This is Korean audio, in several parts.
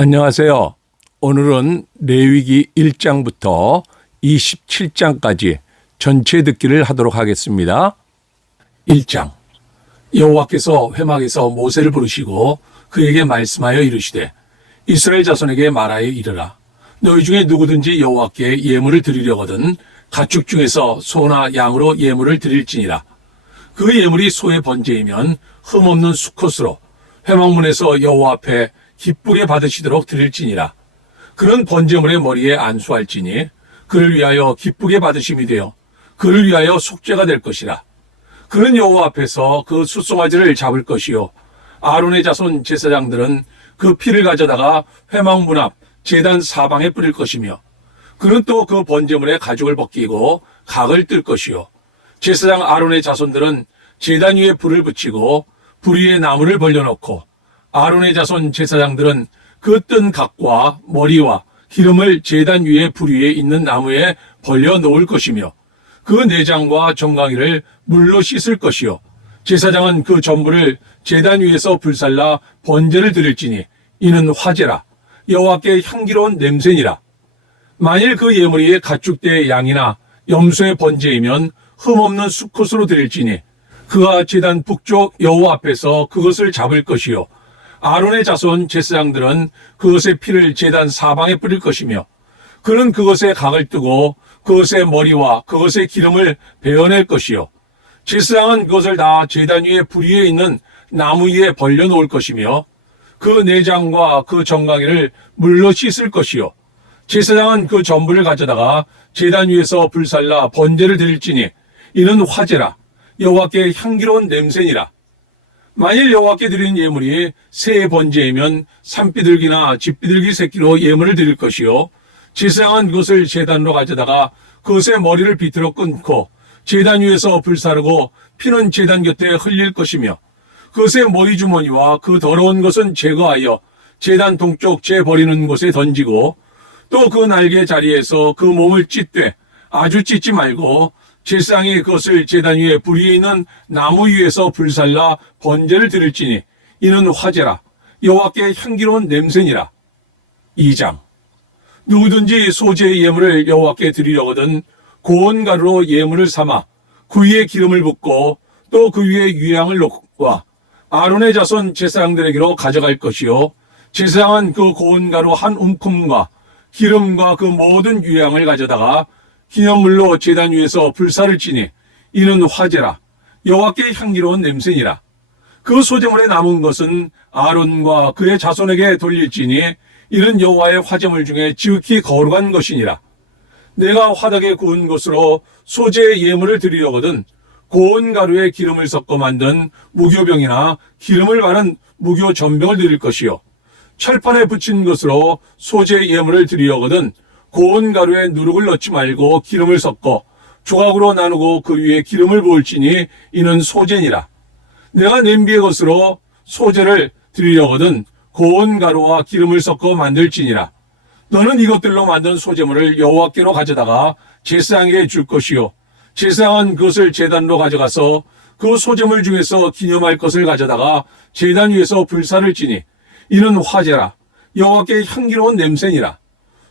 안녕하세요. 오늘은 레위기 1장부터 27장까지 전체 듣기를 하도록 하겠습니다. 1장. 여호와께서 회막에서 모세를 부르시고 그에게 말씀하여 이르시되 이스라엘 자손에게 말하여 이르라. 너희 중에 누구든지 여호와께 예물을 드리려거든 가축 중에서 소나 양으로 예물을 드릴지니라. 그 예물이 소의 번제이면 흠없는 수컷으로 회막문에서 여호와 앞에 기쁘게 받으시도록 드릴지니라. 그는 번제물의 머리에 안수할지니 그를 위하여 기쁘게 받으심이 되어 그를 위하여 속죄가 될 것이라. 그는 여호와 앞에서 그 숫송아지를 잡을 것이요 아론의 자손 제사장들은 그 피를 가져다가 회막문 앞 제단 사방에 뿌릴 것이며 그는 또 그 번제물의 가죽을 벗기고 각을 뜰 것이요 제사장 아론의 자손들은 제단 위에 불을 붙이고 불 위에 나무를 벌려놓고 아론의 자손 제사장들은 그 뜬 각과 머리와 기름을 제단 위에 불 위에 있는 나무에 벌려 놓을 것이며 그 내장과 정강이를 물로 씻을 것이요 제사장은 그 전부를 제단 위에서 불살라 번제를 드릴지니 이는 화제라. 여호와께 향기로운 냄새니라. 만일 그 예물이 가축대의 양이나 염소의 번제이면 흠없는 수컷으로 드릴지니 그가 제단 북쪽 여호와 앞에서 그것을 잡을 것이요 아론의 자손 제사장들은 그것의 피를 제단 사방에 뿌릴 것이며 그는 그것에 각을 뜨고 그것의 머리와 그것의 기름을 베어낼 것이요 제사장은 그것을 다 제단 위에 불 위에 있는 나무 위에 벌려놓을 것이며 그 내장과 그 정강이를 물로 씻을 것이요 제사장은 그 전부를 가져다가 제단 위에서 불살라 번제를 드릴지니 이는 화제라. 여호와께 향기로운 냄새니라. 만일 여호와께 드린 예물이 새의 번제이면 산비둘기나 집비둘기 새끼로 예물을 드릴 것이요 제사장은 그것을 제단으로 가져다가 그것의 머리를 비틀어 끊고 제단 위에서 불사르고 피는 제단 곁에 흘릴 것이며 그것의 머리 주머니와 그 더러운 것은 제거하여 제단 동쪽 재 버리는 곳에 던지고 또 그 날개 자리에서 그 몸을 찢되 아주 찢지 말고 제사장이 그것을 제단 위에 불 위에 있는 나무 위에서 불살라 번제를 드릴지니 이는 화제라. 여호와께 향기로운 냄새니라. 2장. 누구든지 소제의 예물을 여호와께 드리려거든 고운 가루로 예물을 삼아 그 위에 기름을 붓고 또 그 위에 유향을 놓고 아론의 자손 제사장들에게로 가져갈 것이요 제사장은 그 고운 가루 한 움큼과 기름과 그 모든 유향을 가져다가 기념물로 제단 위에서 불사를 지니 이는 화제라. 여호와께 향기로운 냄새니라. 그 소제물에 남은 것은 아론과 그의 자손에게 돌릴지니 이는 여호와의 화제물 중에 지극히 거룩한 것이니라. 내가 화덕에 구운 것으로 소제의 예물을 드리려거든 고운 가루에 기름을 섞어 만든 무교병이나 기름을 바른 무교 전병을 드릴 것이요 철판에 붙인 것으로 소제의 예물을 드리려거든 고운 가루에 누룩을 넣지 말고 기름을 섞어 조각으로 나누고 그 위에 기름을 부을지니 이는 소제니라. 내가 냄비의 것으로 소제를 드리려거든 고운 가루와 기름을 섞어 만들지니라. 너는 이것들로 만든 소제물을 여호와께로 가져다가 제사장에게 줄 것이요 제사장은 그것을 제단으로 가져가서 그 소제물 중에서 기념할 것을 가져다가 제단 위에서 불사를 지니 이는 화제라. 여호와께 향기로운 냄새니라.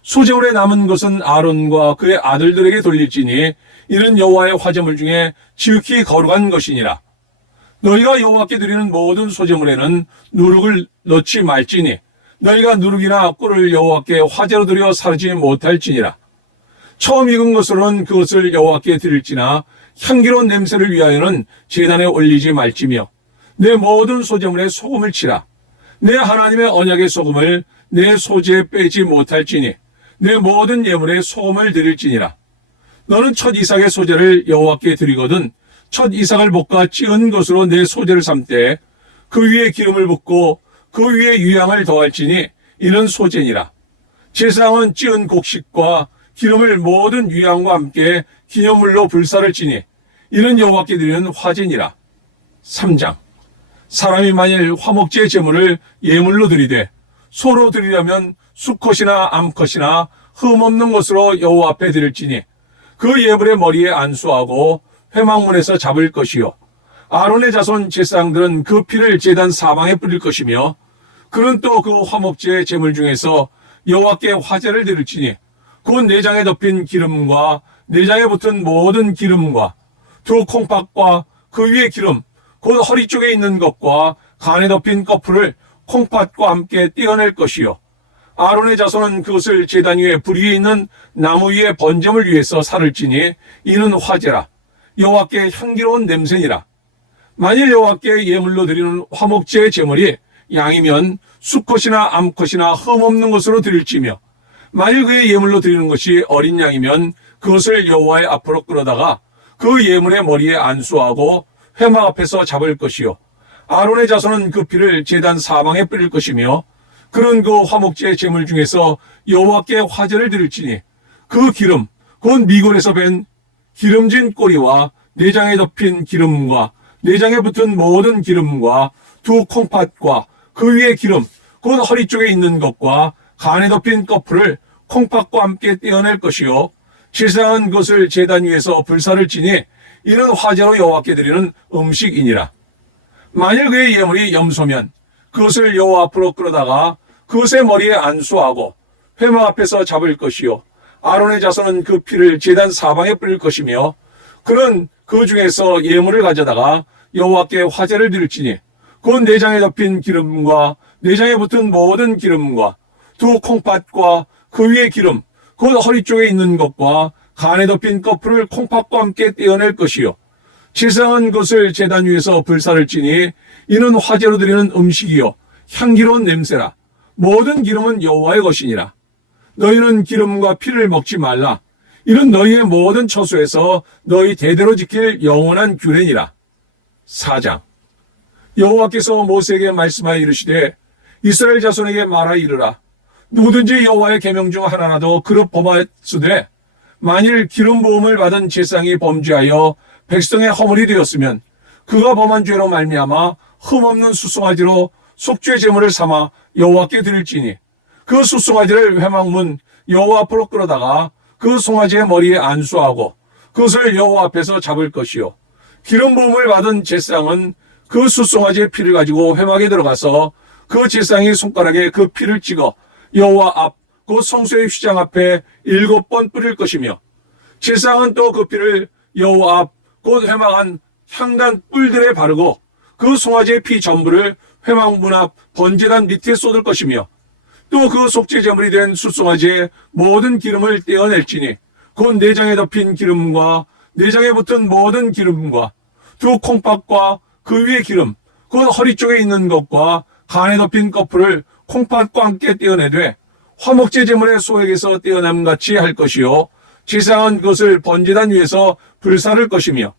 소제물에 남은 것은 아론과 그의 아들들에게 돌릴지니 이는 여호와의 화제물 중에 지극히 거룩한 것이니라. 너희가 여호와께 드리는 모든 소제물에는 누룩을 넣지 말지니 너희가 누룩이나 꿀을 여호와께 화제로 드려 사르지 못할지니라. 처음 익은 것으로는 그것을 여호와께 드릴지나 향기로운 냄새를 위하여는 제단에 올리지 말지며 내 모든 소제물에 소금을 치라. 내 하나님의 언약의 소금을 내 소제에 빼지 못할지니 내 모든 예물에 소금을 드릴지니라. 너는 첫 이삭의 소제를 여호와께 드리거든 첫 이삭을 볶아 찌은 것으로 내 소제를 삼되 그 위에 기름을 붓고 그 위에 유향을 더할지니 이는 소제니라. 제사장은 찌은 곡식과 기름을 모든 유향과 함께 기념물로 불사를 지니 이는 여호와께 드리는 화제니라. 3장. 사람이 만일 화목제 제물을 예물로 드리되 소로 드리려면 수컷이나 암컷이나 흠없는 것으로 여호와 앞에 드릴지니 그 예물의 머리에 안수하고 회막문에서 잡을 것이요 아론의 자손 제사장들은 그 피를 제단 사방에 뿌릴 것이며 그는 또 그 화목제의 제물 중에서 여호와께 화제를 드릴지니 곧 내장에 덮인 기름과 내장에 붙은 모든 기름과 두 콩팥과 그 위에 기름 곧 허리 쪽에 있는 것과 간에 덮인 꺼풀을 콩팥과 함께 떼어낼 것이요 아론의 자손은 그것을 제단 위에 불 위에 있는 나무 위에 번제물 위에서 살을 찌니 이는 화제라 여호와께 향기로운 냄새니라. 만일 여호와께 예물로 드리는 화목제의 제물이 양이면 수컷이나 암컷이나 흠없는 것으로 드릴지며 만일 그의 예물로 드리는 것이 어린 양이면 그것을 여호와의 앞으로 끌어다가 그 예물의 머리에 안수하고 회막 앞에서 잡을 것이요 아론의 자손은 그 피를 제단 사방에 뿌릴 것이며 그는 그 화목제의 제물 중에서 여호와께 화제를 드릴지니 그 기름 곧 미골에서 밴 기름진 꼬리와 내장에 덮인 기름과 내장에 붙은 모든 기름과 두 콩팥과 그 위에 기름 곧 허리 쪽에 있는 것과 간에 덮인 꺼풀을 콩팥과 함께 떼어낼 것이요 실상은 그것을 제단 위에서 불사를 지니 이는 화제로 여호와께 드리는 음식이니라. 만일 그의 예물이 염소면 그것을 여호와 앞으로 끌어다가 그것의 머리에 안수하고 회막 앞에서 잡을 것이요 아론의 자손은 그 피를 제단 사방에 뿌릴 것이며 그는 그 중에서 예물을 가져다가 여호와께 화제를 드릴지니 곧 내장에 덮인 기름과 내장에 붙은 모든 기름과 두 콩팥과 그 위에 기름 곧 허리 쪽에 있는 것과 간에 덮인 꺼풀을 콩팥과 함께 떼어낼 것이요 실상은 그것을 제단 위에서 불사를 찌니 이는 화제로 드리는 음식이요 향기로운 냄새라. 모든 기름은 여호와의 것이니라. 너희는 기름과 피를 먹지 말라. 이는 너희의 모든 처소에서 너희 대대로 지킬 영원한 규례니라. 4장. 여호와께서 모세에게 말씀하여 이르시되 이스라엘 자손에게 말하여 이르라. 누구든지 여호와의 계명 중 하나라도 그릇 범하였으되 만일 기름 부음을 받은 제사장이 범죄하여 백성의 허물이 되었으면 그가 범한 죄로 말미암아 흠없는 수송아지로 속죄 제물을 삼아 여호와께 드릴지니 그 수송아지를 회막문 여호와 앞으로 끌어다가 그 송아지의 머리에 안수하고 그것을 여호와 앞에서 잡을 것이요 기름 부음을 받은 제사장은 그 수송아지의 피를 가지고 회막에 들어가서 그 제사장이 손가락에 그 피를 찍어 여호와 앞 곧 성소의 휘장 앞에 7번 뿌릴 것이며 제사장은 또 그 피를 여호와 앞 곧 회막 안 향단 뿔들에 바르고 그 송아지의 피 전부를 회막 문 앞 번제단 밑에 쏟을 것이며 또 그 속죄 제물이 된 숫송아지의 모든 기름을 떼어낼지니 곧 내장에 덮인 기름과 내장에 붙은 모든 기름과 두 콩팥과 그 위에 기름 곧 허리 쪽에 있는 것과 간에 덮인 꺼풀을 콩팥과 함께 떼어내되 화목제 제물의 소액에서 떼어남같이 할 것이요 제사장은 그것을 번제단 위에서 불사를 것이며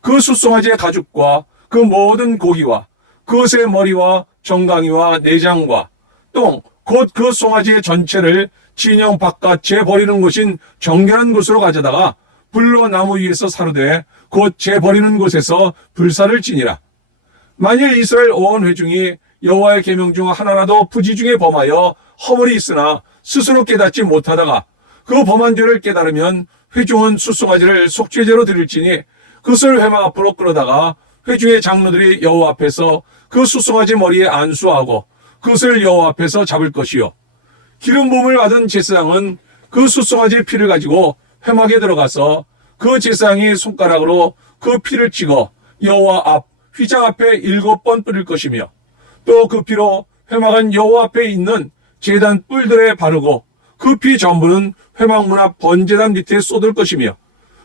그 숫송아지의 가죽과 그 모든 고기와 그것의 머리와 정강이와 내장과 똥 곧 그 송아지의 전체를 진영 바깥에 버리는 곳인 정결한 곳으로 가져다가 불로 나무 위에서 사르되 곧 재버리는 곳에서 불사를 지니라. 만일 이스라엘 온 회중이 여호와의 계명 중 하나라도 부지 중에 범하여 허물이 있으나 스스로 깨닫지 못하다가 그 범한 죄를 깨달으면 회중은 숫송아지를 속죄제로 드릴지니 그것을 회막 앞으로 끌어다가 회중의 장로들이 여호와 앞에서 그 숫송아지 머리에 안수하고 그것을 여호와 앞에서 잡을 것이요 기름 부음을 받은 제사장은 그 숫송아지의 피를 가지고 회막에 들어가서 그 제사장이 손가락으로 그 피를 찍어 여호와 앞 휘장 앞에 7번 뿌릴 것이며 또 그 피로 회막은 여호와 앞에 있는 제단 뿔들에 바르고 그 피 전부는 회막 문 앞 번제단 밑에 쏟을 것이며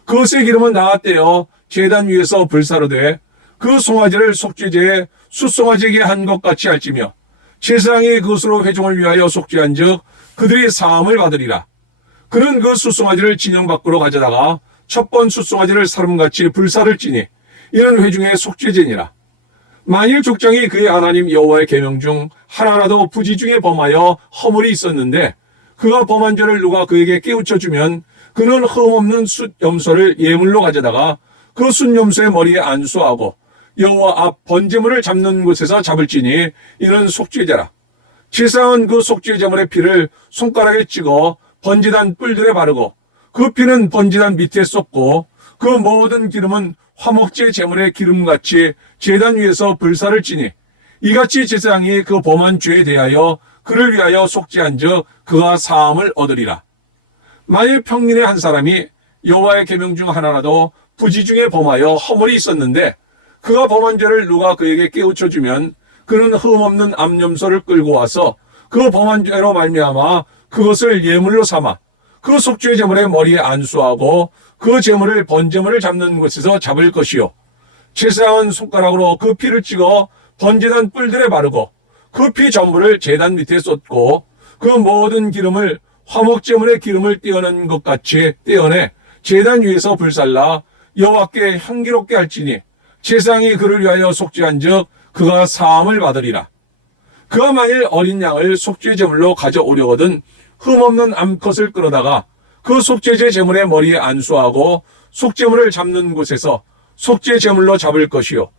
그것의 기름은 나아떼어 제단 위에서 불사로 돼 그 송아지를 속죄제에 숫송아지에게 한 것 같이 할지며 제사장이 그것으로 회중을 위하여 속죄한 즉 그들이 사함을 받으리라. 그는 그 숫송아지를 진영 밖으로 가져다가 첫 번 숫송아지를 사름같이 불사를 지니 이는 회중의 속죄제니라. 만일 족장이 그의 하나님 여호와의 계명 중 하나라도 부지 중에 범하여 허물이 있었는데 그가 범한 죄를 누가 그에게 깨우쳐주면 그는 흠없는 숫 염소를 예물로 가져다가 그 숫 염소의 머리에 안수하고 여호와 앞 번제물을 잡는 곳에서 잡을지니 이는 속죄제라. 제사장은 그 속죄제물의 피를 손가락에 찍어 번제단 뿔들에 바르고 그 피는 번제단 밑에 쏟고 그 모든 기름은 화목제 제물의 기름같이 제단 위에서 불사를 지니 이같이 제사장이 그 범한 죄에 대하여 그를 위하여 속죄한즉 그가 사함을 얻으리라. 만일 평민의 한 사람이 여호와의 계명 중 하나라도 부지 중에 범하여 허물이 있었는데 그가 범한 죄를 누가 그에게 깨우쳐 주면 그는 흠없는 암염소를 끌고 와서 그 범한 죄로 말미암아 그것을 예물로 삼아 그 속죄 제물의 머리에 안수하고 그 제물을 번제물을 잡는 곳에서 잡을 것이요, 제사장은 손가락으로 그 피를 찍어 번제단 뿔들에 바르고 그 피 전부를 제단 밑에 쏟고 그 모든 기름을 화목제물의 기름을 떼어낸 것 같이 떼어내 제단 위에서 불살라 여호와께 향기롭게 할지니 제사장이 그를 위하여 속죄한즉 그가 사함을 받으리라. 그가 만일 어린 양을 속죄 제물로 가져오려거든 흠없는 암컷을 끌어다가 그 속죄제 제물의 머리에 안수하고 속죄물을 잡는 곳에서 속죄 제물로 잡을 것이요,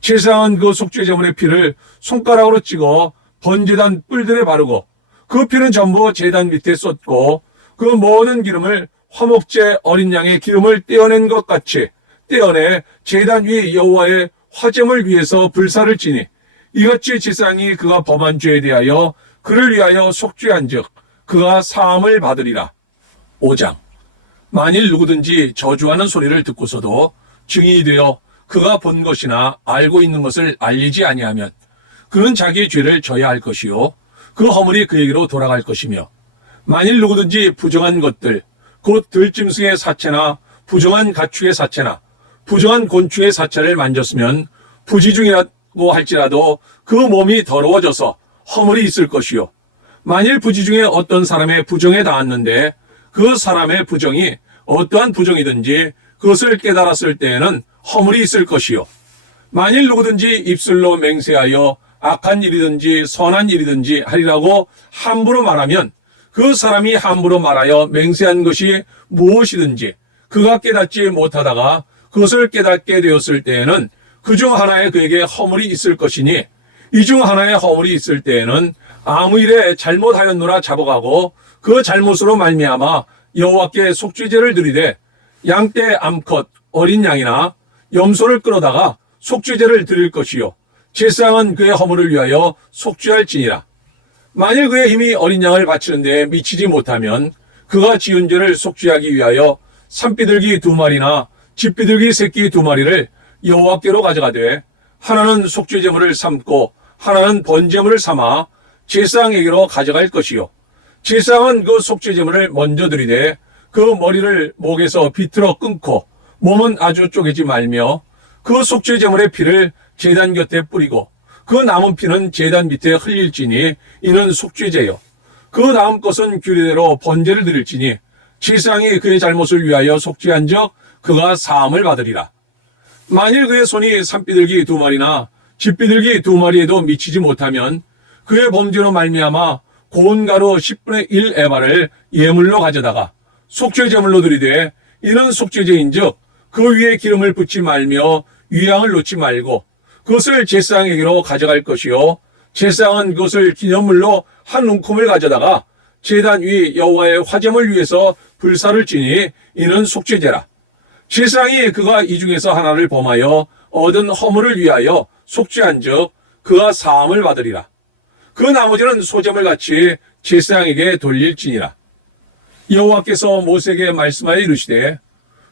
제사장은 그 속죄 제물의 피를 손가락으로 찍어 번제단 뿔들에 바르고 그 피는 전부 제단 밑에 쏟고 그 모든 기름을 화목제 어린 양의 기름을 떼어낸 것 같이 떼어내 제단 위 여호와의 화제물 위에서 불사를 지니 이같이 제사장이 그가 범한 죄에 대하여 그를 위하여 속죄한즉 그가 사함을 받으리라. 5장. 만일 누구든지 저주하는 소리를 듣고서도 증인이 되어 그가 본 것이나 알고 있는 것을 알리지 아니하면 그는 자기의 죄를 져야 할 것이요, 그 허물이 그에게로 돌아갈 것이며, 만일 누구든지 부정한 것들 곧 들짐승의 사체나 부정한 가축의 사체나 부정한 곤충의 사체를 만졌으면 부지 중이라고 할지라도 그 몸이 더러워져서 허물이 있을 것이요, 만일 부지 중에 어떤 사람의 부정에 닿았는데 그 사람의 부정이 어떠한 부정이든지 그것을 깨달았을 때에는 허물이 있을 것이요, 만일 누구든지 입술로 맹세하여 악한 일이든지 선한 일이든지 하리라고 함부로 말하면 그 사람이 함부로 말하여 맹세한 것이 무엇이든지 그가 깨닫지 못하다가 그것을 깨닫게 되었을 때에는 그 중 하나에 그에게 허물이 있을 것이니 이 중 하나에 허물이 있을 때에는 아무 일에 잘못하였노라 잡아가고 그 잘못으로 말미암아 여호와께 속죄제를 드리되 양떼 암컷 어린 양이나 염소를 끌어다가 속죄제를 드릴 것이요, 제사장은 그의 허물을 위하여 속죄할지니라. 만일 그의 힘이 어린 양을 바치는 데 미치지 못하면 그가 지은 죄를 속죄하기 위하여 산비둘기 2마리나 집비둘기 새끼 2마리를 여호와께로 가져가되 하나는 속죄제물을 삼고 하나는 번제물을 삼아 제사장에게로 가져갈 것이요, 제사장은 그 속죄제물을 먼저 드리되 그 머리를 목에서 비틀어 끊고 몸은 아주 쪼개지 말며 그 속죄제물의 피를 제단 곁에 뿌리고 그 남은 피는 제단 밑에 흘릴지니 이는 속죄제요, 그 다음 것은 규례대로 번제를 드릴지니 제사장이 그의 잘못을 위하여 속죄한즉 그가 사함을 받으리라. 만일 그의 손이 산비둘기 2마리나 집비둘기 2마리에도 미치지 못하면 그의 범죄로 말미암아 고운 가루 10분의 1 에바를 예물로 가져다가 속죄제물로 드리되 이는 속죄제인즉 그 위에 기름을 붓지 말며 유향을 놓지 말고 그것을 제사장에게로 가져갈 것이요, 제사장은 그것을 기념물로 한 움큼을 가져다가 제단 위 여호와의 화제물 위에서 불사를 지니 이는 속죄제라. 제사장이 그가 이 중에서 하나를 범하여 얻은 허물을 위하여 속죄한즉 그가 사함을 받으리라. 그 나머지는 소제물 같이 제사장에게 돌릴지니라. 여호와께서 모세에게 말씀하여 이르시되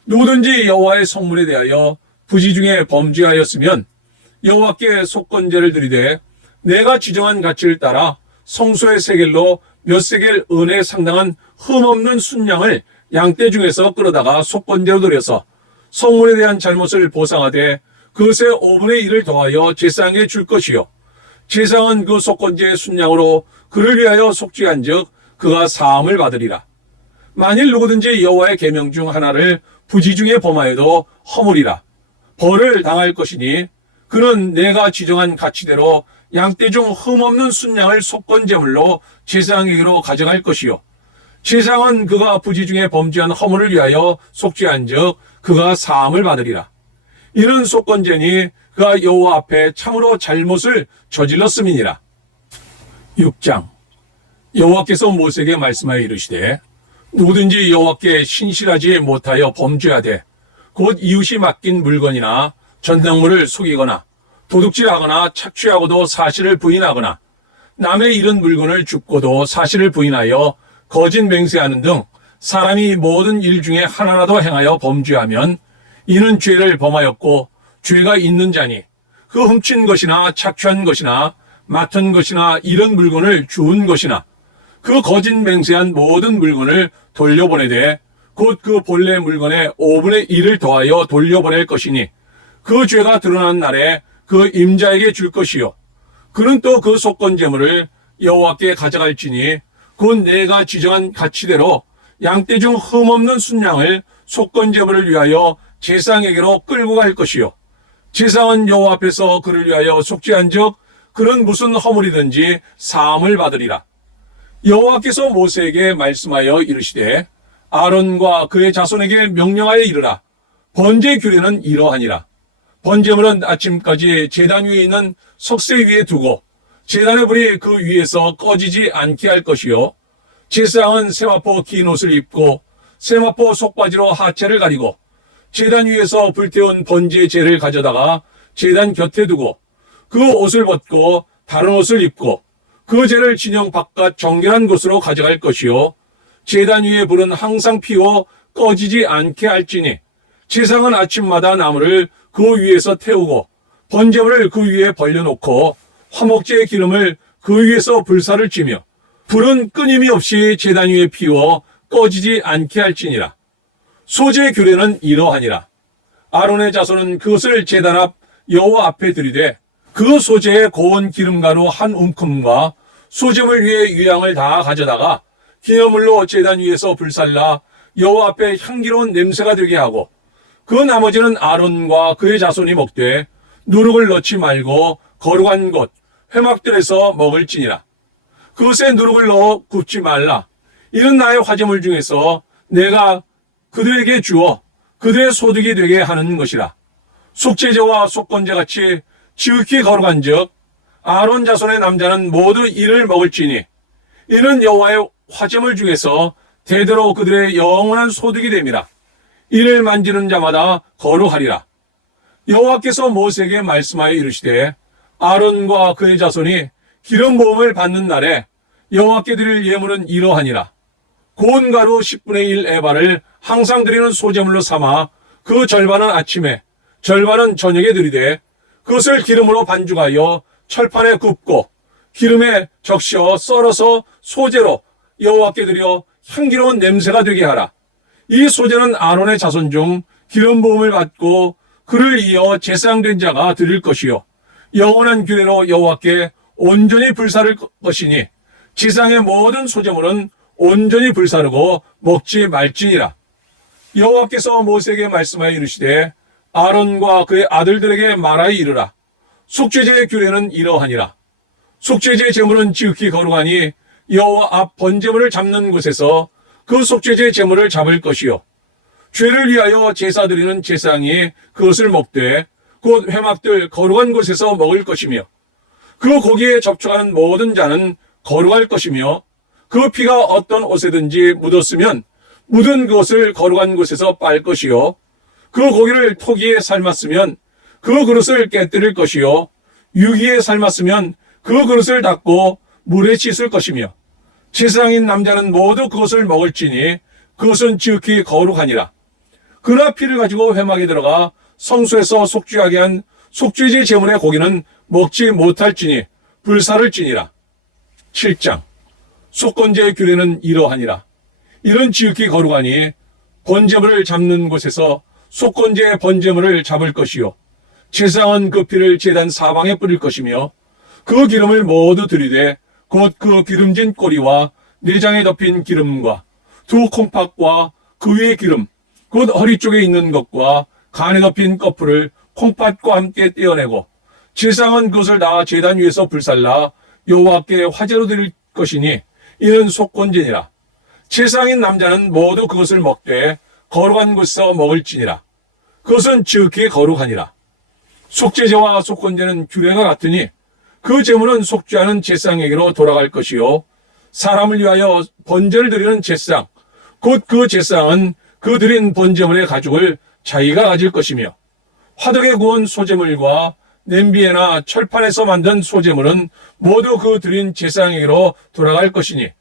누구든지 여호와의 성물에 대하여 부지 중에 범죄하였으면 여호와께 속건제를 드리되 내가 지정한 가치를 따라 성소의 세겔로 몇 세겔 은에 상당한 흠없는 순양을 양떼 중에서 끌어다가 속건제로 드려서 성물에 대한 잘못을 보상하되 그것의 5분의 1을 더하여 제사장에게 줄 것이요, 제사장은 그 속건제의 순양으로 그를 위하여 속죄한즉 그가 사함을 받으리라. 만일 누구든지 여호와의 계명 중 하나를 부지 중에 범하여도 허물이라 벌을 당할 것이니 그는 내가 지정한 가치대로 양떼 중 흠없는 순양을 속건제물로 제사장에게로 가져갈 것이요, 제사장은 그가 부지 중에 범죄한 허물을 위하여 속죄한즉 그가 사함을 받으리라. 이는 속건제니 그가 여호와 앞에 참으로 잘못을 저질렀음이니라. 6장. 여호와께서 모세에게 말씀하여 이르시되 누구든지 여호와께 신실하지 못하여 범죄하되 곧 이웃이 맡긴 물건이나 전당물을 속이거나 도둑질하거나 착취하고도 사실을 부인하거나 남의 잃은 물건을 줍고도 사실을 부인하여 거짓 맹세하는 등 사람이 모든 일 중에 하나라도 행하여 범죄하면 이는 죄를 범하였고 죄가 있는 자니 그 훔친 것이나 착취한 것이나 맡은 것이나 잃은 물건을 주운 것이나 그 거짓 맹세한 모든 물건을 돌려보내되 곧 그 본래 물건의 5분의 1을 더하여 돌려보낼 것이니 그 죄가 드러난 날에 그 임자에게 줄 것이요 그는 또 그 속건제물을 여호와께 가져갈지니 곧 내가 지정한 가치대로 양떼 중 흠없는 순양을 속건제물을 위하여 제사장에게로 끌고 갈 것이요 제사장은 여호와 앞에서 그를 위하여 속죄한즉 그는 무슨 허물이든지 사함을 받으리라. 여호와께서 모세에게 말씀하여 이르시되 아론과 그의 자손에게 명령하여 이르라. 번제 규례는 이러하니라. 번제물은 아침까지 제단 위에 있는 석쇠 위에 두고 제단의 불이 그 위에서 꺼지지 않게 할 것이요 제사장은 세마포 긴 옷을 입고 세마포 속바지로 하체를 가리고 제단 위에서 불태운 번제 제를 가져다가 제단 곁에 두고 그 옷을 벗고 다른 옷을 입고 그 제를 진영 바깥 정결한 곳으로 가져갈 것이요 제단 위에 불은 항상 피워 꺼지지 않게 할지니 제사장은 아침마다 나무를 그 위에서 태우고 번제물을 그 위에 벌려놓고 화목제의 기름을 그 위에서 불사를 찌며 불은 끊임이 없이 제단 위에 피워 꺼지지 않게 할지니라. 소제 규례는 이러하니라. 아론의 자손은 그것을 제단 앞 여호와 앞에 들이되 그 소제의 고운 기름가루 한 움큼과 소제물 위에 유향을 다 가져다가 기념물로 제단 위에서 불살라 여호와 앞에 향기로운 냄새가 되게 하고 그 나머지는 아론과 그의 자손이 먹되 누룩을 넣지 말고 거룩한 곳 회막들에서 먹을지니라. 그것에 누룩을 넣어 굽지 말라. 이는 나의 화제물 중에서 내가 그들에게 주어 그들의 소득이 되게 하는 것이라. 속죄제와 속건제같이 지극히 거룩한 즉 아론 자손의 남자는 모두 이를 먹을지니 이는 여호와의 화제물 중에서 대대로 그들의 영원한 소득이 됨이라. 이를 만지는 자마다 거룩하리라. 여호와께서 모세에게 말씀하여 이르시되 아론과 그의 자손이 기름 부음을 받는 날에 여호와께 드릴 예물은 이러하니라. 고운 가루 10분의 1 에바를 항상 드리는 소제물로 삼아 그 절반은 아침에 절반은 저녁에 드리되 그것을 기름으로 반죽하여 철판에 굽고 기름에 적셔 썰어서 소제로 여호와께 드려 향기로운 냄새가 되게 하라. 이 소제는 아론의 자손 중 기름 부음을 받고 그를 이어 제사장된 자가 드릴 것이요 영원한 규례로 여호와께 온전히 불사를 것이니 지상의 모든 소제물은 온전히 불사르고 먹지 말지니라. 여호와께서 모세에게 말씀하여 이르시되 아론과 그의 아들들에게 말하여 이르라. 속죄제의 규례는 이러하니라. 속죄제 제물은 지극히 거룩하니 여호와 앞 번제물을 잡는 곳에서 그 속죄제 제물을 잡을 것이요 죄를 위하여 제사 드리는 제사장이 그것을 먹되 곧 회막들 거룩한 곳에서 먹을 것이며 그 고기에 접촉하는 모든 자는 거룩할 것이며 그 피가 어떤 옷에든지 묻었으면 묻은 그것을 거룩한 곳에서 빨 것이요 그 고기를 토기에 삶았으면 그 그릇을 깨뜨릴 것이요 유기에 삶았으면 그 그릇을 닦고 물에 씻을 것이며 제사장인 남자는 모두 그것을 먹을지니 그것은 지극히 거룩하니라. 그러나 피를 가지고 회막에 들어가 성소에서 속죄하게 한 속죄제 제물의 고기는 먹지 못할지니 불사를 지니라. 7장 속건제의 규례는 이러하니라. 이런 지극히 거룩하니 번제물을 잡는 곳에서 속건제의 번제물을 잡을 것이요 제사장은 그 피를 제단 사방에 뿌릴 것이며 그 기름을 모두 들이되 곧 그 기름진 꼬리와 내장에 덮인 기름과 두 콩팥과 그 위의 기름 곧 허리 쪽에 있는 것과 간에 덮인 꺼풀을 콩팥과 함께 떼어내고 제사장은 그것을 다 제단 위에서 불살라 여호와께 화제로 드릴 것이니 이는 속건제니라. 제사장인 남자는 모두 그것을 먹되 거룩한 곳에서 먹을지니라. 그것은 지극히 거룩하니라. 속죄제와 속건제는 규례가 같으니 그 제물은 속죄하는 제사장에게로 돌아갈 것이요 사람을 위하여 번제를 드리는 제사장 곧 그 제사장은 그 드린 번제물의 가죽을 자기가 가질 것이며 화덕에 구운 소제물과 냄비에나 철판에서 만든 소재물은 모두 그 드린 제사장에게로 돌아갈 것이니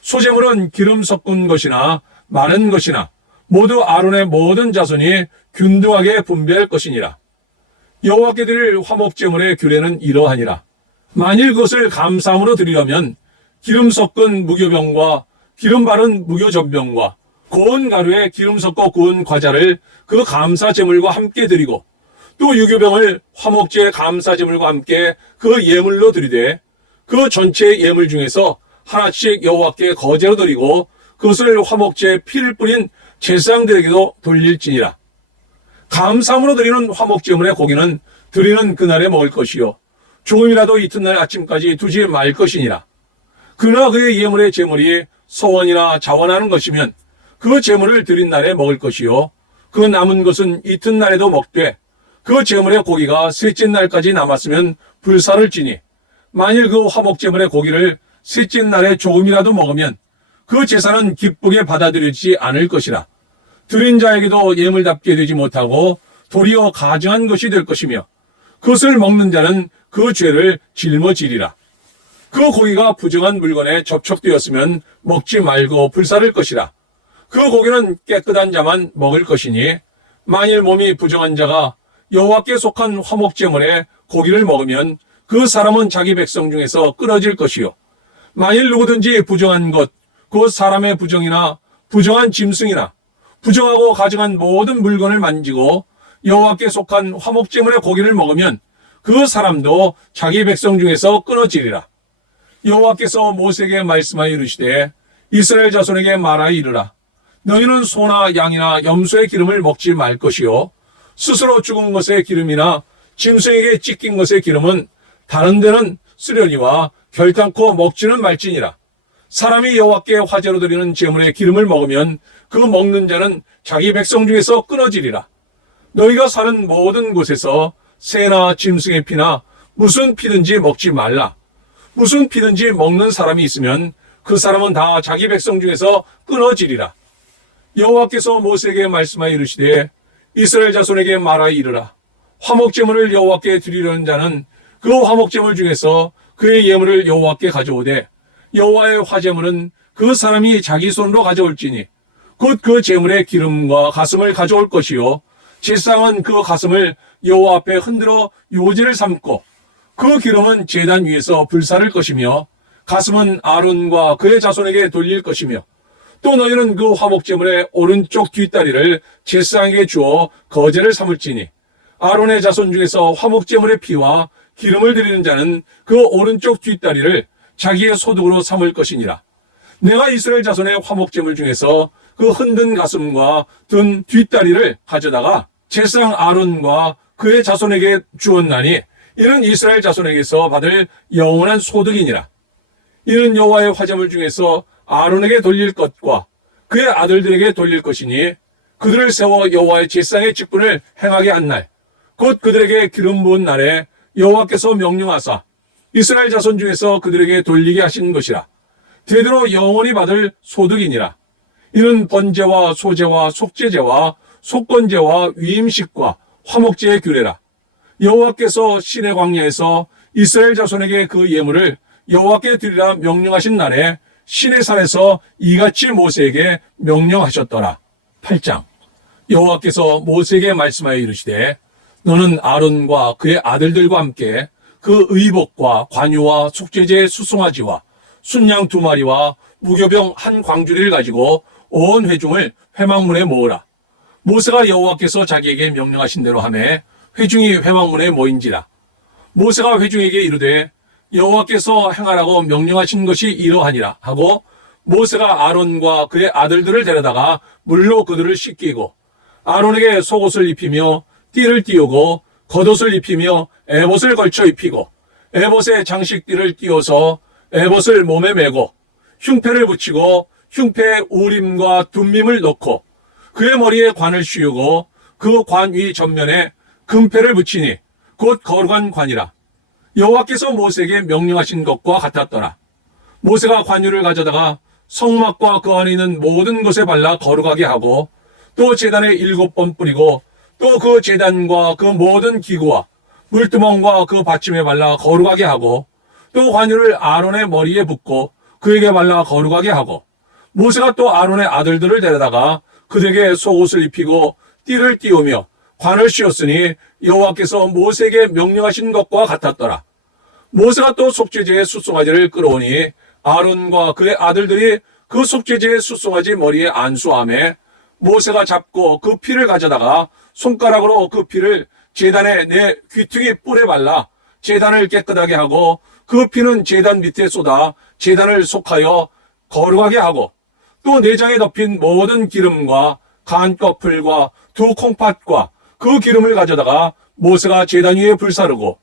소재물은 기름 섞은 것이나 마른 것이나 모두 아론의 모든 자손이 균등하게 분배할 것이니라. 여호와께 드릴 화목제물의 규례는 이러하니라. 만일 그것을 감사함으로 드리려면 기름 섞은 무교병과 기름 바른 무교전병과 고운 가루에 기름 섞어 구운 과자를 그 감사제물과 함께 드리고 또 유교병을 화목제 감사제물과 함께 그 예물로 드리되 그 전체 예물 중에서 하나씩 여호와께 거제로 드리고 그것을 화목제에 피를 뿌린 제사장들에게도 돌릴지니라. 감사함으로 드리는 화목제물의 고기는 드리는 그날에 먹을 것이요 조금이라도 이튿날 아침까지 두지 말 것이니라. 그러나 그의 예물의 제물이 서원이나 자원하는 것이면 그 제물을 드린 날에 먹을 것이요 그 남은 것은 이튿날에도 먹되 그 제물의 고기가 셋째 날까지 남았으면 불사를 지니 만일 그 화목제물의 고기를 셋째 날에 조금이라도 먹으면 그 제사는 기쁘게 받아들여지지 않을 것이라. 드린 자에게도 예물답게 되지 못하고 도리어 가증한 것이 될 것이며 그것을 먹는 자는 그 죄를 짊어지리라. 그 고기가 부정한 물건에 접촉되었으면 먹지 말고 불사를 것이라. 그 고기는 깨끗한 자만 먹을 것이니 만일 몸이 부정한 자가 여호와께 속한 화목제물에 고기를 먹으면 그 사람은 자기 백성 중에서 끊어질 것이요 만일 누구든지 부정한 것 곧 사람의 부정이나 부정한 짐승이나 부정하고 가증한 모든 물건을 만지고 여호와께 속한 화목제물의 고기를 먹으면 그 사람도 자기 백성 중에서 끊어지리라. 여호와께서 모세에게 말씀하여 이르시되 이스라엘 자손에게 말하여 이르라. 너희는 소나 양이나 염소의 기름을 먹지 말 것이요 스스로 죽은 것의 기름이나 짐승에게 찢긴 것의 기름은 다른 데는 쓰려니와 결단코 먹지는 말지니라. 사람이 여호와께 화제로 드리는 제물의 기름을 먹으면 그 먹는 자는 자기 백성 중에서 끊어지리라. 너희가 사는 모든 곳에서 새나 짐승의 피나 무슨 피든지 먹지 말라. 무슨 피든지 먹는 사람이 있으면 그 사람은 다 자기 백성 중에서 끊어지리라. 여호와께서 모세에게 말씀하여 이르시되 이스라엘 자손에게 말하여 이르라. 화목제물을 여호와께 드리려는 자는 그 화목제물 중에서 그의 예물을 여호와께 가져오되 여호와의 화제물은 그 사람이 자기 손으로 가져올지니 곧 그 제물의 기름과 가슴을 가져올 것이요 제사장은 그 가슴을 여호와 앞에 흔들어 요제를 삼고 그 기름은 제단 위에서 불사를 것이며 가슴은 아론과 그의 자손에게 돌릴 것이며 또 너희는 그 화목제물의 오른쪽 뒷다리를 제사장에게 주어 거제를 삼을지니 아론의 자손 중에서 화목제물의 피와 기름을 드리는 자는 그 오른쪽 뒷다리를 자기의 소득으로 삼을 것이니라. 내가 이스라엘 자손의 화목제물 중에서 그 흔든 가슴과 든 뒷다리를 가져다가 제사장 아론과 그의 자손에게 주었나니 이는 이스라엘 자손에게서 받을 영원한 소득이니라. 이는 여호와의 화제물 중에서 아론에게 돌릴 것과 그의 아들들에게 돌릴 것이니 그들을 세워 여호와의 제사장의 직분을 행하게 한 날 곧 그들에게 기름 부은 날에 여호와께서 명령하사 이스라엘 자손 중에서 그들에게 돌리게 하신 것이라. 대대로 영원히 받을 소득이니라. 이는 번제와 소제와 속죄제와 속건제와 위임식과 화목제의 규례라. 여호와께서 시내 광야에서 이스라엘 자손에게 그 예물을 여호와께 드리라 명령하신 날에 시내 산에서 이같이 모세에게 명령하셨더라. 8장. 여호와께서 모세에게 말씀하여 이르시되 너는 아론과 그의 아들들과 함께 그 의복과 관유와 속죄제의 수송아지와 순양 2마리와 무교병 한 광주리를 가지고 온 회중을 회막문에 모으라. 모세가 여호와께서 자기에게 명령하신 대로 하매 회중이 회막문에 모인지라. 모세가 회중에게 이르되 여호와께서 행하라고 명령하신 것이 이러하니라 하고 모세가 아론과 그의 아들들을 데려다가 물로 그들을 씻기고 아론에게 속옷을 입히며 띠를 띄우고 겉옷을 입히며 에봇을 걸쳐 입히고 에봇에 장식띠를 띄워서 에봇을 몸에 메고 흉패를 붙이고 흉패에 우림과 둠밈을 넣고 그의 머리에 관을 씌우고 그 관 위 전면에 금패를 붙이니 곧 거룩한 관이라. 여호와께서 모세에게 명령하신 것과 같았더라. 모세가 관유를 가져다가 성막과 그 안에 있는 모든 것에 발라 거룩하게 하고 또 제단에 7번 뿌리고 또 그 제단과 그 모든 기구와 물두멍과 그 받침에 발라 거룩하게 하고 또 관유를 아론의 머리에 붓고 그에게 발라 거룩하게 하고 모세가 또 아론의 아들들을 데려다가 그들에게 속옷을 입히고 띠를 띄우며 관을 씌웠으니 여호와께서 모세에게 명령하신 것과 같았더라. 모세가 또 속죄제의 숫송아지를 끌어오니 아론과 그의 아들들이 그 속죄제의 숫송아지 머리에 안수하며 모세가 잡고 그 피를 가져다가 손가락으로 그 피를 제단의 내 귀퉁이 뿔에 발라 제단을 깨끗하게 하고 그 피는 제단 밑에 쏟아 제단을 속하여 거룩하게 하고 또 내장에 덮인 모든 기름과 간 껍풀과 두 콩팥과 그 기름을 가져다가 모세가 제단 위에 불사르고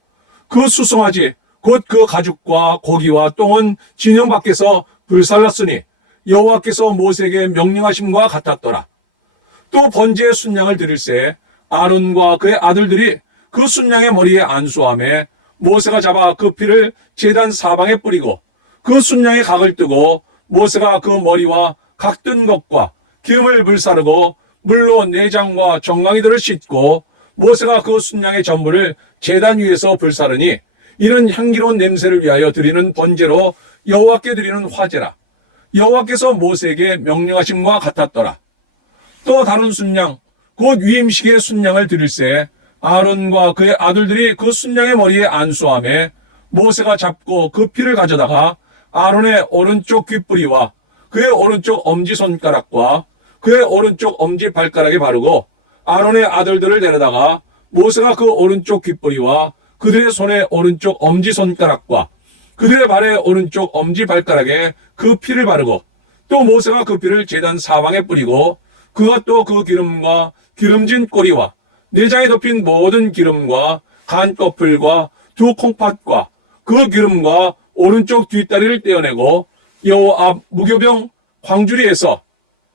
그 수송아지 곧 그 가죽과 고기와 똥은 진영 밖에서 불살랐으니 여호와께서 모세에게 명령하심과 같았더라. 또 번제의 순양을 드릴새 아론과 그의 아들들이 그 순양의 머리에 안수하며 모세가 잡아 그 피를 제단 사방에 뿌리고 그 순양의 각을 뜨고 모세가 그 머리와 각 뜬 것과 기름을 불사르고 물로 내장과 정강이들을 씻고 모세가 그 순양의 전부를 제단 위에서 불사르니 이는 향기로운 냄새를 위하여 드리는 번제로 여호와께 드리는 화제라. 여호와께서 모세에게 명령하심과 같았더라. 또 다른 순양 곧 위임식의 순양을 드릴새 아론과 그의 아들들이 그 순양의 머리에 안수하며 모세가 잡고 그 피를 가져다가 아론의 오른쪽 귓뿌리와 그의 오른쪽 엄지손가락과 그의 오른쪽 엄지발가락에 바르고 아론의 아들들을 데려다가 모세가 그 오른쪽 귓뿌리와 그들의 손의 오른쪽 엄지손가락과 그들의 발의 오른쪽 엄지발가락에 그 피를 바르고 또 모세가 그 피를 제단 사방에 뿌리고 그가 또 그 기름과 기름진 꼬리와 내장에 덮인 모든 기름과 간 껍풀과 두 콩팥과 그 기름과 오른쪽 뒷다리를 떼어내고 여호와 앞 무교병 광주리에서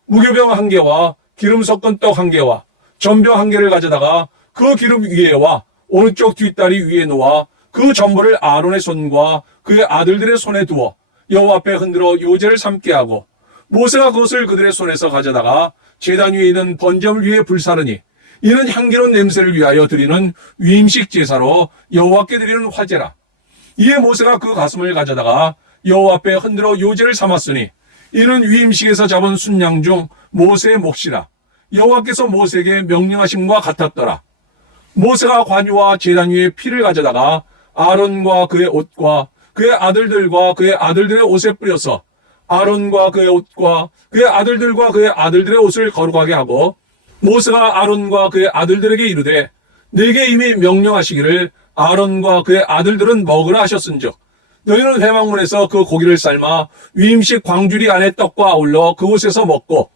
무교병 한 개와 기름 섞은 떡 한 개와 전병 한 개를 가져다가 그 기름 위에와 오른쪽 뒷다리 위에 놓아 그 전부를 아론의 손과 그의 아들들의 손에 두어 여호와 앞에 흔들어 요제를 삼게 하고 모세가 그것을 그들의 손에서 가져다가 제단 위에 있는 번제물 위에 불사르니 이는 향기로운 냄새를 위하여 드리는 위임식 제사로 여호와께 드리는 화제라. 이에 모세가 그 가슴을 가져다가 여호와 앞에 흔들어 요제를 삼았으니 이는 위임식에서 잡은 순양 중 모세의 몫이라. 여호와께서 모세에게 명령하심과 같았더라. 모세가 관유와 제단 위에 피를 가져다가 아론과 그의 옷과 그의 아들들과 그의 아들들의 옷에 뿌려서 아론과 그의 옷과 그의 아들들과 그의 아들들의 옷을 거룩하게 하고 모세가 아론과 그의 아들들에게 이르되 내게 이미 명령하시기를 아론과 그의 아들들은 먹으라 하셨은즉 너희는 회막문에서 그 고기를 삶아 위임식 광주리 안에 떡과 아울러 그곳에서 먹고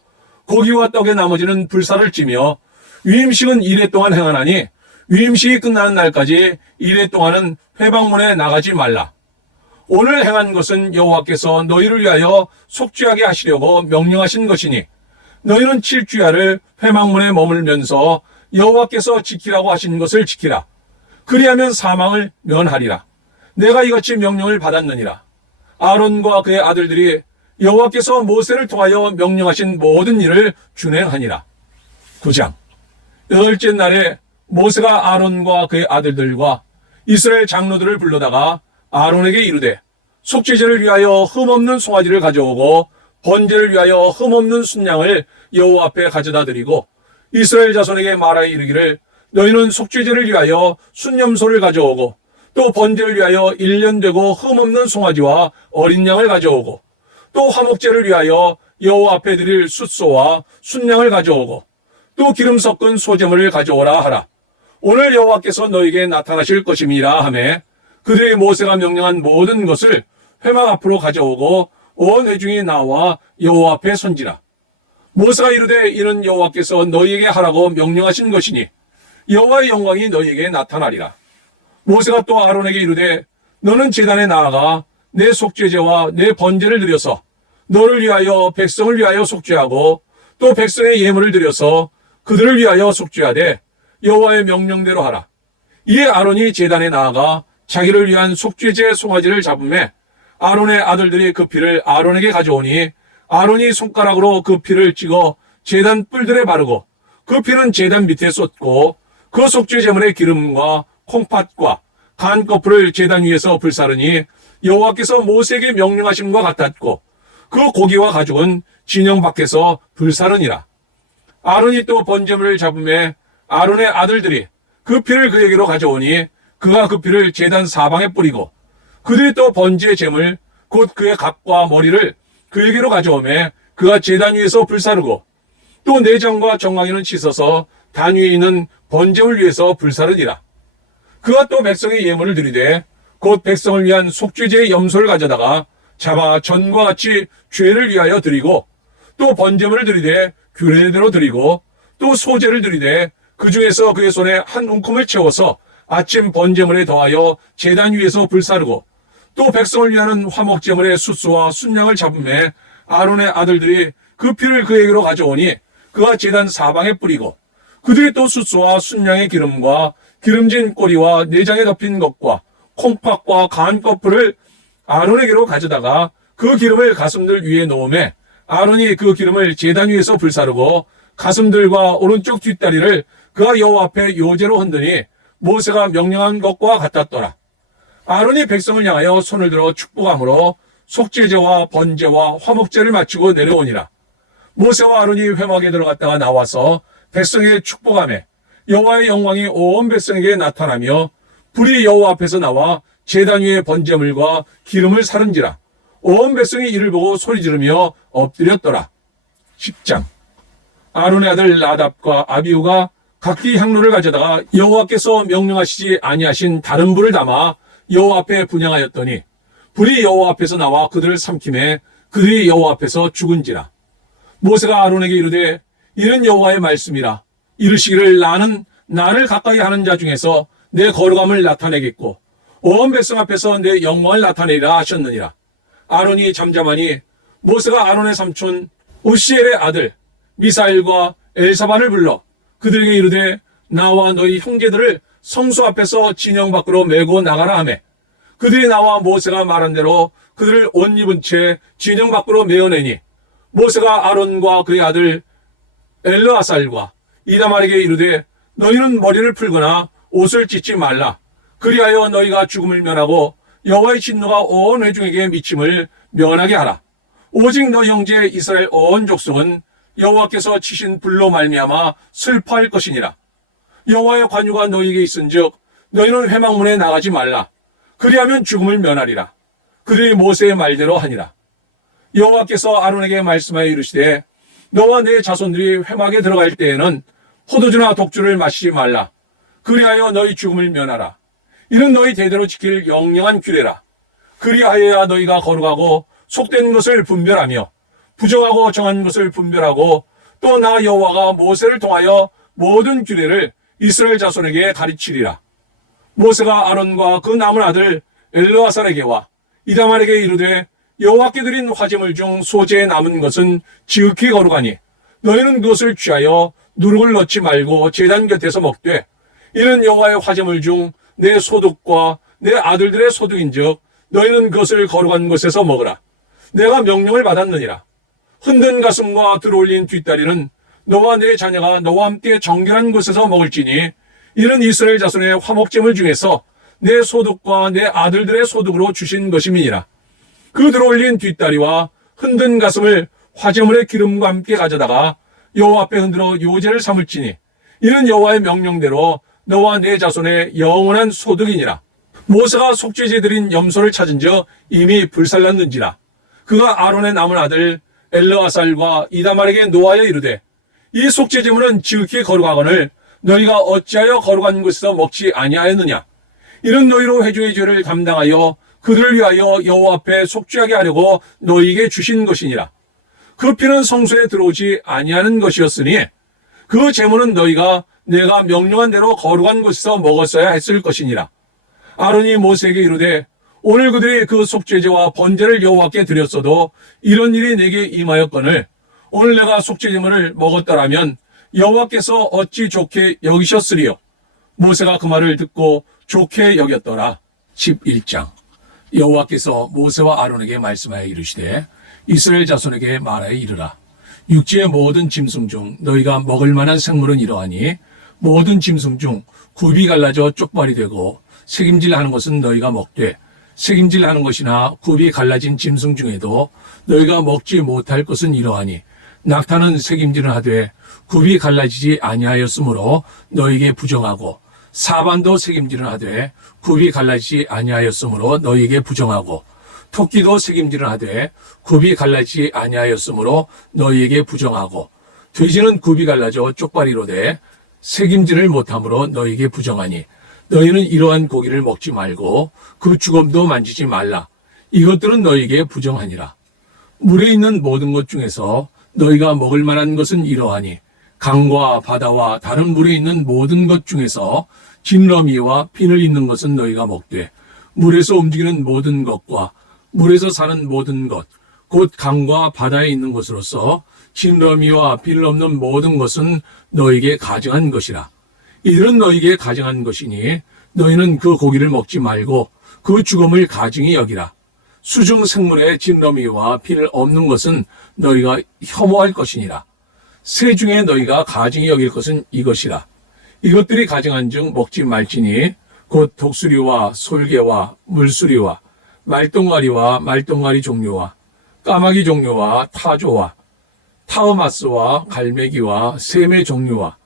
고기와 떡의 나머지는 불사를 찌며 위임식은 이래 동안 행하나니 위임식이 끝나는 날까지 이래 동안은 회막문에 나가지 말라. 오늘 행한 것은 여호와께서 너희를 위하여 속죄하게 하시려고 명령하신 것이니 너희는 7주야를 회막문에 머물면서 여호와께서 지키라고 하신 것을 지키라. 그리하면 사망을 면하리라. 내가 이같이 명령을 받았느니라. 아론과 그의 아들들이 여호와께서 모세를 통하여 명령하신 모든 일을 준행하니라. 9장 여덟째 날에 모세가 아론과 그의 아들들과 이스라엘 장로들을 불러다가 아론에게 이르되 속죄제를 위하여 흠없는 송아지를 가져오고 번제를 위하여 흠없는 순양을 여호와 앞에 가져다 드리고 이스라엘 자손에게 말하여 이르기를 너희는 속죄제를 위하여 순염소를 가져오고 또 번제를 위하여 1년 되고 흠없는 송아지와 어린 양을 가져오고 또 화목제를 위하여 여호와 앞에 드릴 숫소와 순양을 가져오고 또 기름 섞은 소제물을 가져오라 하라. 오늘 여호와께서 너에게 나타나실 것임이라 하매 그들의 모세가 명령한 모든 것을 회막 앞으로 가져오고 온 회중이 나와 여호와 앞에 선지라. 모세가 이르되 이는 여호와께서 너희에게 하라고 명령하신 것이니 여호와의 영광이 너희에게 나타나리라. 모세가 또 아론에게 이르되 너는 제단에 나아가 내 속죄제와 내 번제를 드려서 너를 위하여 백성을 위하여 속죄하고 또 백성의 예물을 드려서 그들을 위하여 속죄하되 여호와의 명령대로 하라. 이에 아론이 제단에 나아가 자기를 위한 속죄제 송아지를 잡음에 아론의 아들들이 그 피를 아론에게 가져오니 아론이 손가락으로 그 피를 찍어 제단 뿔들에 바르고 그 피는 제단 밑에 쏟고 그 속죄제물의 기름과 콩팥과 간꺼풀을 제단 위에서 불사르니 여호와께서 모세에게 명령하신 것 같았고 그 고기와 가죽은 진영 밖에서 불사르니라. 아론이 또 번제물을 잡음에 아론의 아들들이 그 피를 그에게로 가져오니 그가 그 피를 제단 사방에 뿌리고 그들이 또 번제의 제물 곧 그의 각과 머리를 그에게로 가져오매 그가 제단 위에서 불사르고 또 내장과 정강이는 씻어서 단 위에 있는 번제물 위에서 불사르니라. 그가 또 백성의 예물을 드리되 곧 백성을 위한 속죄제의 염소를 가져다가 잡아 전과 같이 죄를 위하여 드리고 또 번제물을 드리되 규례대로 드리고 또 소제를 드리되 그 중에서 그의 손에 한 움큼을 채워서 아침 번제물에 더하여 제단 위에서 불사르고 또 백성을 위하는 화목제물의 숫소와 순양을 잡음에 아론의 아들들이 그 피를 그에게로 가져오니 그가 제단 사방에 뿌리고 그들이 또 숫소와 순양의 기름과 기름진 꼬리와 내장에 덮인 것과 콩팥과 간꺼풀을 아론에게로 가져다가 그 기름을 가슴들 위에 놓음에 아론이 그 기름을 제단 위에서 불사르고 가슴들과 오른쪽 뒷다리를 그가 여호와 앞에 요제로 흔드니 모세가 명령한 것과 같았더라. 아론이 백성을 향하여 손을 들어 축복함으로 속죄제와 번제와 화목제를 마치고 내려오니라. 모세와 아론이 회막에 들어갔다가 나와서 백성에게 축복하며 여호와의 영광이 온 백성에게 나타나며 불이 여호와 앞에서 나와 제단 위에 번제물과 기름을 사른지라. 온 백성이 이를 보고 소리 지르며 엎드렸더라. 10장. 아론의 아들 나답과 아비후가 각기 향로를 가져다가 여호와께서 명령하시지 아니하신 다른 불을 담아 여호와 앞에 분향하였더니 불이 여호와 앞에서 나와 그들을 삼킴에 그들이 여호와 앞에서 죽은지라. 모세가 아론에게 이르되 이는 여호와의 말씀이라. 이르시기를 나는 나를 가까이 하는 자 중에서 내 거룩함을 나타내겠고 온 백성 앞에서 내 영광을 나타내리라 하셨느니라. 아론이 잠잠하니 모세가 아론의 삼촌 우시엘의 아들 미사엘과 엘사반을 불러 그들에게 이르되 나와 너희 형제들을 성소 앞에서 진영 밖으로 메고 나가라 하며 그들이 나와 모세가 말한 대로 그들을 옷 입은 채 진영 밖으로 메어내니 모세가 아론과 그의 아들 엘르아살과 이다말에게 이르되 너희는 머리를 풀거나 옷을 찢지 말라. 그리하여 너희가 죽음을 면하고 여호와의 진노가 온 회중에게 미침을 면하게 하라. 오직 너 형제 이스라엘 온 족속은 여호와께서 치신 불로 말미암아 슬퍼할 것이니라. 여호와의 관유가 너희에게 있은즉 너희는 회막문에 나가지 말라. 그리하면 죽음을 면하리라. 그들이 모세의 말대로 하니라. 여호와께서 아론에게 말씀하여 이르시되 너와 네 자손들이 회막에 들어갈 때에는 포도주나 독주를 마시지 말라. 그리하여 너희 죽음을 면하라. 이는 너희 대대로 지킬 영영한 규례라. 그리하여야 너희가 거룩하고 속된 것을 분별하며 부정하고 정한 것을 분별하고 또 나 여호와가 모세를 통하여 모든 규례를 이스라엘 자손에게 가르치리라. 모세가 아론과 그 남은 아들 엘르아살에게와 이다말에게 이르되 여호와께 드린 화제물 중 소재에 남은 것은 지극히 거룩하니 너희는 그것을 취하여 누룩을 넣지 말고 제단 곁에서 먹되 이는 여호와의 화제물 중 내 소득과 내 아들들의 소득인즉 너희는 그것을 거룩한 곳에서 먹으라. 내가 명령을 받았느니라. 흔든 가슴과 들어올린 뒷다리는 너와 내 자녀가 너와 함께 정결한 곳에서 먹을지니 이는 이스라엘 자손의 화목제물 중에서 내 소득과 내 아들들의 소득으로 주신 것임이니라. 그 들어올린 뒷다리와 흔든 가슴을 화제물의 기름과 함께 가져다가 여호와 앞에 흔들어 요제를 삼을지니 이는 여호와의 명령대로 너와 내 자손의 영원한 소득이니라. 모세가 속죄제 드린 염소를 찾은즉 이미 불살랐는지라. 그가 아론의 남은 아들 엘르아살과 이다말에게 노하여 이르되 이 속죄제물은 지극히 거룩하거늘 너희가 어찌하여 거룩한 곳에서 먹지 아니하였느냐. 이는 너희로 회중의 죄를 감당하여 그들을 위하여 여호와 앞에 속죄하게 하려고 너희에게 주신 것이니라. 그 피는 성소에 들어오지 아니하는 것이었으니 그 제물은 너희가 내가 명령한 대로 거룩한 곳에서 먹었어야 했을 것이니라. 아론이 모세에게 이르되 오늘 그들이 그 속죄제와 번제를 여호와께 드렸어도 이런 일이 내게 임하였거늘 오늘 내가 속죄제물을 먹었더라면 여호와께서 어찌 좋게 여기셨으리요. 모세가 그 말을 듣고 좋게 여겼더라. 11장. 여호와께서 모세와 아론에게 말씀하여 이르시되 이스라엘 자손에게 말하여 이르라. 육지의 모든 짐승 중 너희가 먹을 만한 생물은 이러하니 모든 짐승 중 굽이 갈라져 쪽발이 되고 새김질하는 것은 너희가 먹되 새김질하는 것이나 굽이 갈라진 짐승 중에도 너희가 먹지 못할 것은 이러하니 낙타는 새김질을 하되 굽이 갈라지지 아니하였으므로 너희에게 부정하고 사반도 새김질을 하되 굽이 갈라지지 아니하였으므로 너희에게 부정하고 토끼도 새김질을 하되 굽이 갈라지지 아니하였으므로 너희에게 부정하고 돼지는 굽이 갈라져 쪽발이로 돼 새김질을 못함으로 너희에게 부정하니 너희는 이러한 고기를 먹지 말고 그 주검도 만지지 말라. 이것들은 너희에게 부정하니라. 물에 있는 모든 것 중에서 너희가 먹을 만한 것은 이러하니 강과 바다와 다른 물에 있는 모든 것 중에서 진러미와 비늘 있는 것은 너희가 먹되 물에서 움직이는 모든 것과 물에서 사는 모든 것, 곧 강과 바다에 있는 것으로서 진러미와 비늘 없는 모든 것은 너희에게 가증한 것이라. 이들은 너희에게 가증한 것이니 너희는 그 고기를 먹지 말고 그 죽음을 가증히 여기라. 수중 생물의 진러미와 비늘 없는 것은 너희가 혐오할 것이니라. 새 중에 너희가 가증히 여길 것은 이것이라. 이것들이 가증한 즉 먹지 말지니 곧 독수리와 솔개와 물수리와 말똥가리와 말똥가리 종류와 까마귀 종류와 타조와 타흐마스와 갈매기와 샘의 종류와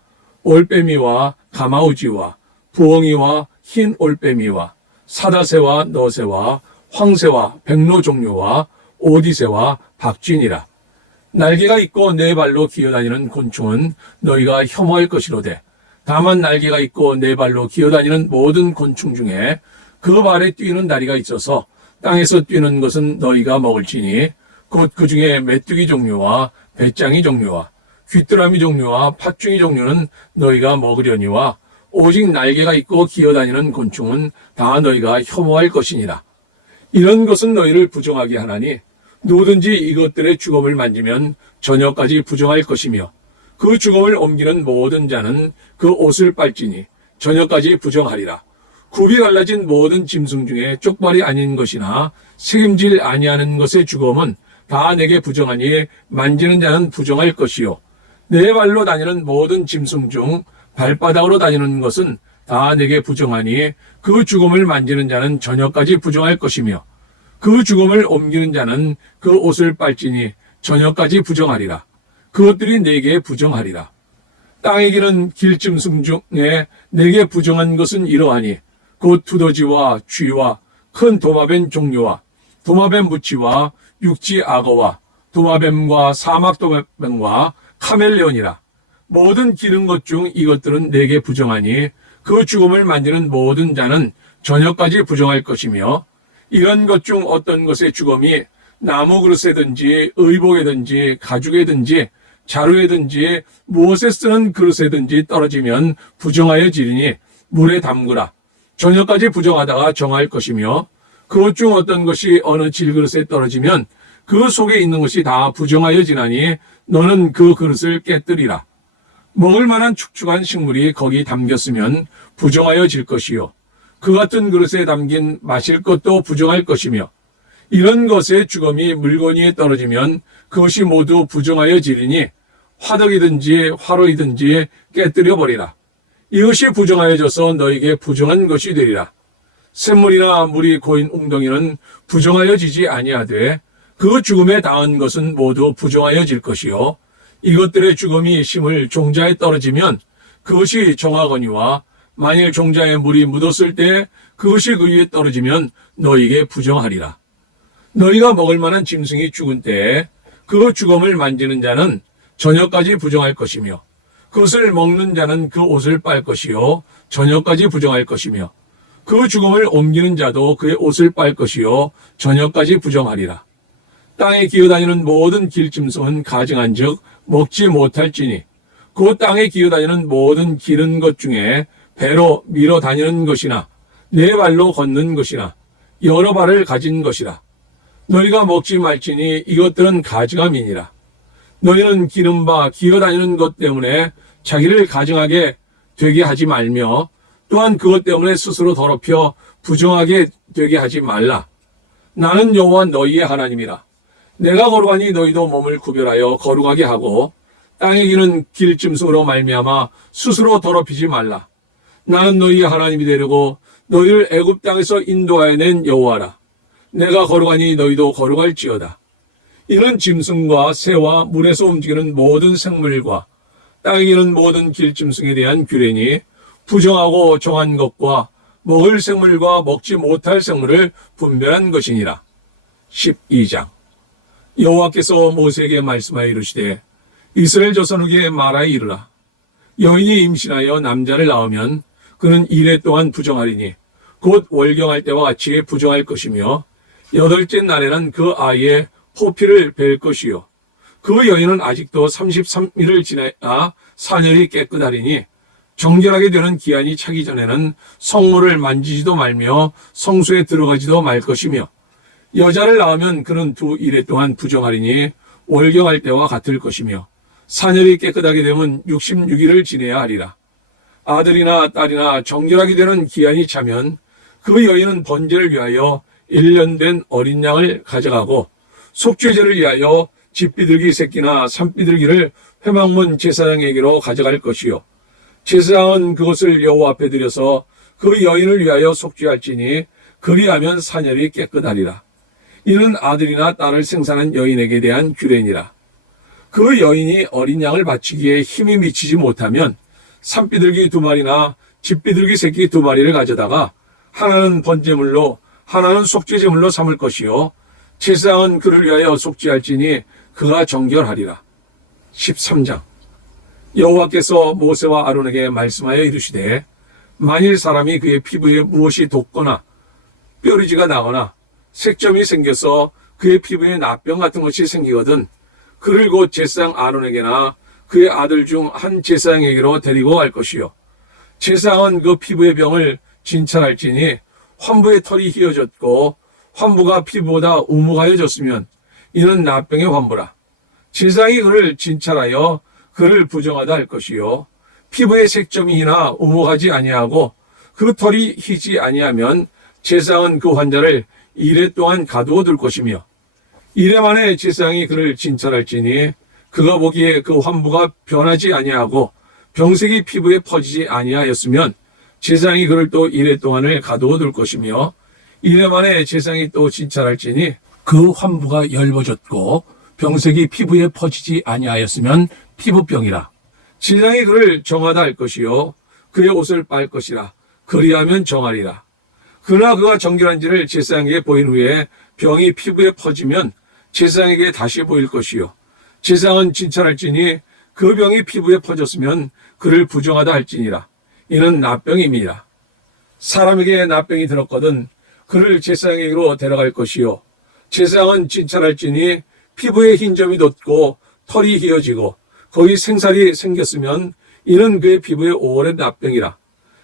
올빼미와 가마우지와 부엉이와 흰 올빼미와 사다새와 너새와 황새와 백로 종류와 오디새와 박쥐니라. 날개가 있고 네 발로 기어다니는 곤충은 너희가 혐오할 것이로되 다만 날개가 있고 네 발로 기어다니는 모든 곤충 중에 그 발에 뛰는 다리가 있어서 땅에서 뛰는 것은 너희가 먹을지니 곧 그 중에 메뚜기 종류와 배짱이 종류와 귀뚜라미 종류와 팥중이 종류는 너희가 먹으려니와 오직 날개가 있고 기어다니는 곤충은 다 너희가 혐오할 것이니라. 이런 것은 너희를 부정하게 하나니 누구든지 이것들의 주검을 만지면 저녁까지 부정할 것이며 그 주검을 옮기는 모든 자는 그 옷을 빨지니 저녁까지 부정하리라. 굽이 갈라진 모든 짐승 중에 쪽발이 아닌 것이나 새김질 아니하는 것의 주검은 다 내게 부정하니 만지는 자는 부정할 것이요 네 발로 다니는 모든 짐승 중 발바닥으로 다니는 것은 다 내게 부정하니 그 주검을 만지는 자는 저녁까지 부정할 것이며 그 주검을 옮기는 자는 그 옷을 빨지니 저녁까지 부정하리라. 그것들이 내게 부정하리라. 땅에 기는 길짐승 중에 내게 부정한 것은 이러하니 곧 두더지와 쥐와 큰 도마뱀 종류와 도마뱀 무치와 육지 악어와 도마뱀과 사막 도마뱀과 카멜레온이라. 모든 기른 것 중 이것들은 내게 부정하니 그 죽음을 만지는 모든 자는 저녁까지 부정할 것이며 이런 것 중 어떤 것의 죽음이 나무 그릇에든지 의복에든지 가죽에든지 자루에든지 무엇에 쓰는 그릇에든지 떨어지면 부정하여 지리니 물에 담그라. 저녁까지 부정하다가 정할 것이며 그것 중 어떤 것이 어느 질그릇에 떨어지면 그 속에 있는 것이 다 부정하여 지나니 너는 그 그릇을 깨뜨리라. 먹을 만한 축축한 식물이 거기 담겼으면 부정하여 질 것이요 그 같은 그릇에 담긴 마실 것도 부정할 것이며 이런 것의 주검이 물건위에 떨어지면 그것이 모두 부정하여 지리니 화덕이든지 화로이든지 깨뜨려 버리라. 이것이 부정하여져서 너에게 부정한 것이 되리라. 샘물이나 물이 고인 웅덩이는 부정하여 지지 아니하되 그 죽음에 닿은 것은 모두 부정하여 질 것이요 이것들의 죽음이 심을 종자에 떨어지면 그것이 정하거니와 만일 종자에 물이 묻었을 때 그것이 그 위에 떨어지면 너희에게 부정하리라. 너희가 먹을 만한 짐승이 죽은 때에 그 죽음을 만지는 자는 저녁까지 부정할 것이며 그것을 먹는 자는 그 옷을 빨 것이요 저녁까지 부정할 것이며 그 죽음을 옮기는 자도 그의 옷을 빨 것이요 저녁까지 부정하리라. 땅에 기어다니는 모든 길짐승은 가증한 즉 먹지 못할지니 그 땅에 기어다니는 모든 기른 것 중에 배로 밀어 다니는 것이나 네 발로 걷는 것이나 여러 발을 가진 것이라. 너희가 먹지 말지니 이것들은 가증함이니라. 너희는 기른 바 기어다니는 것 때문에 자기를 가증하게 되게 하지 말며 또한 그것 때문에 스스로 더럽혀 부정하게 되게 하지 말라. 나는 여호와 너희의 하나님이라. 내가 거룩하니 너희도 몸을 구별하여 거룩하게 하고 땅에 기는 길짐승으로 말미암아 스스로 더럽히지 말라. 나는 너희의 하나님이 되려고 너희를 애굽 땅에서 인도하여 낸 여호와라. 내가 거룩하니 너희도 거룩할지어다. 이는 짐승과 새와 물에서 움직이는 모든 생물과 땅에 기는 모든 길짐승에 대한 규례니 부정하고 정한 것과 먹을 생물과 먹지 못할 생물을 분별한 것이니라. 12장. 여호와께서 모세에게 말씀하여 이르시되 이스라엘 조선에게 말하여 이르라. 여인이 임신하여 남자를 낳으면 그는 이래 동안 부정하리니 곧 월경할 때와 같이 부정할 것이며 8째 날에는 그 아이의 포피를 벨 것이요 그 여인은 아직도 33일을 지나야 사년이 깨끗하리니 정결하게 되는 기한이 차기 전에는 성물을 만지지도 말며 성소에 들어가지도 말 것이며 여자를 낳으면 그는 2일 동안 부정하리니 월경할 때와 같을 것이며 사년이 깨끗하게 되면 66일을 지내야 하리라. 아들이나 딸이나 정결하게 되는 기한이 차면 그 여인은 번제를 위하여 1년 된 어린 양을 가져가고 속죄제를 위하여 집비둘기 새끼나 산비둘기를 회막문 제사장에게로 가져갈 것이요 제사장은 그것을 여호와 앞에 드려서 그 여인을 위하여 속죄할지니 그리하면 사년이 깨끗하리라. 이는 아들이나 딸을 생산한 여인에게 대한 규례니라. 그 여인이 어린 양을 바치기에 힘이 미치지 못하면 산비둘기 2마리나 집비둘기 새끼 2마리를 가져다가 하나는 번제물로 하나는 속죄제물로 삼을 것이요 제사장은 그를 위하여 속죄할지니 그가 정결하리라. 13장. 여호와께서 모세와 아론에게 말씀하여 이르시되 만일 사람이 그의 피부에 무엇이 돋거나 뼈리지가 나거나 색점이 생겨서 그의 피부에 나병 같은 것이 생기거든 그를 곧 제사장 아론에게나 그의 아들 중 한 제사장에게로 데리고 갈 것이요 제사장은 그 피부의 병을 진찰할지니 환부의 털이 휘어졌고 환부가 피부보다 우묵하여졌으면 이는 나병의 환부라. 제사장이 그를 진찰하여 그를 부정하다 할 것이요 피부의 색점이 희나 우묵하지 아니하고 그 털이 희지 아니하면 제사장은 그 환자를 이래 동안 가두어 둘 것이며 이래 만에 제사장이 그를 진찰할지니 그가 보기에 그 환부가 변하지 아니하고 병색이 피부에 퍼지지 아니하였으면 제사장이 그를 또 이래 동안을 가두어 둘 것이며 이래 만에 제사장이 또 진찰할지니 그 환부가 엷어졌고 병색이 피부에 퍼지지 아니하였으면 피부병이라. 제사장이 그를 정하다 할 것이요 그의 옷을 빨 것이라. 그리하면 정하리라. 그러나 그가 정결한지를 제사장에게 보인 후에 병이 피부에 퍼지면 제사장에게 다시 보일 것이요 제사장은 진찰할지니 그 병이 피부에 퍼졌으면 그를 부정하다 할지니라. 이는 나병임이라. 사람에게 나병이 들었거든 그를 제사장에게로 데려갈 것이요 제사장은 진찰할지니 피부에 흰 점이 돋고 털이 휘어지고 거기 생살이 생겼으면 이는 그의 피부에 오랜 나병이라.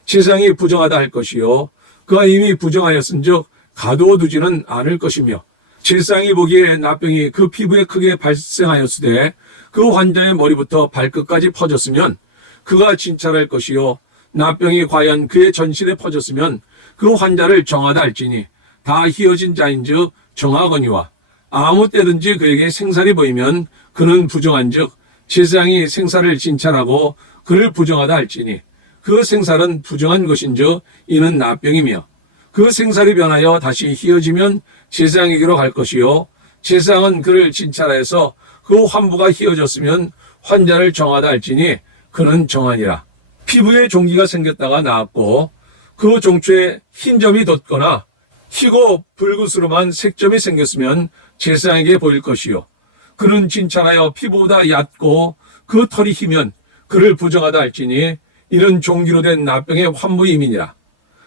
제사장이 부정하다 할 것이요 그가 이미 부정하였은즉 가두어 두지는 않을 것이며 제사장이 보기에 나병이 그 피부에 크게 발생하였으되 그 환자의 머리부터 발끝까지 퍼졌으면 그가 진찰할 것이요 나병이 과연 그의 전신에 퍼졌으면 그 환자를 정하다 할지니 다 휘어진 자인즉 정하거니와 아무 때든지 그에게 생살이 보이면 그는 부정한즉 제사장이 생살을 진찰하고 그를 부정하다 할지니 그 생살은 부정한 것인즉 이는 나병이며 그 생살이 변하여 다시 휘어지면 제사장에게로 갈 것이요 제사장은 그를 진찰하여서 그 환부가 휘어졌으면 환자를 정하다 할지니 그는 정하니라. 피부에 종기가 생겼다가 나았고 그 종초에 흰 점이 돋거나 희고 붉으스름한 색점이 생겼으면 제사장에게 보일 것이요 그는 진찰하여 피부보다 얕고 그 털이 희면 그를 부정하다 할지니 이는 종기로 된 나병의 환부임이니라.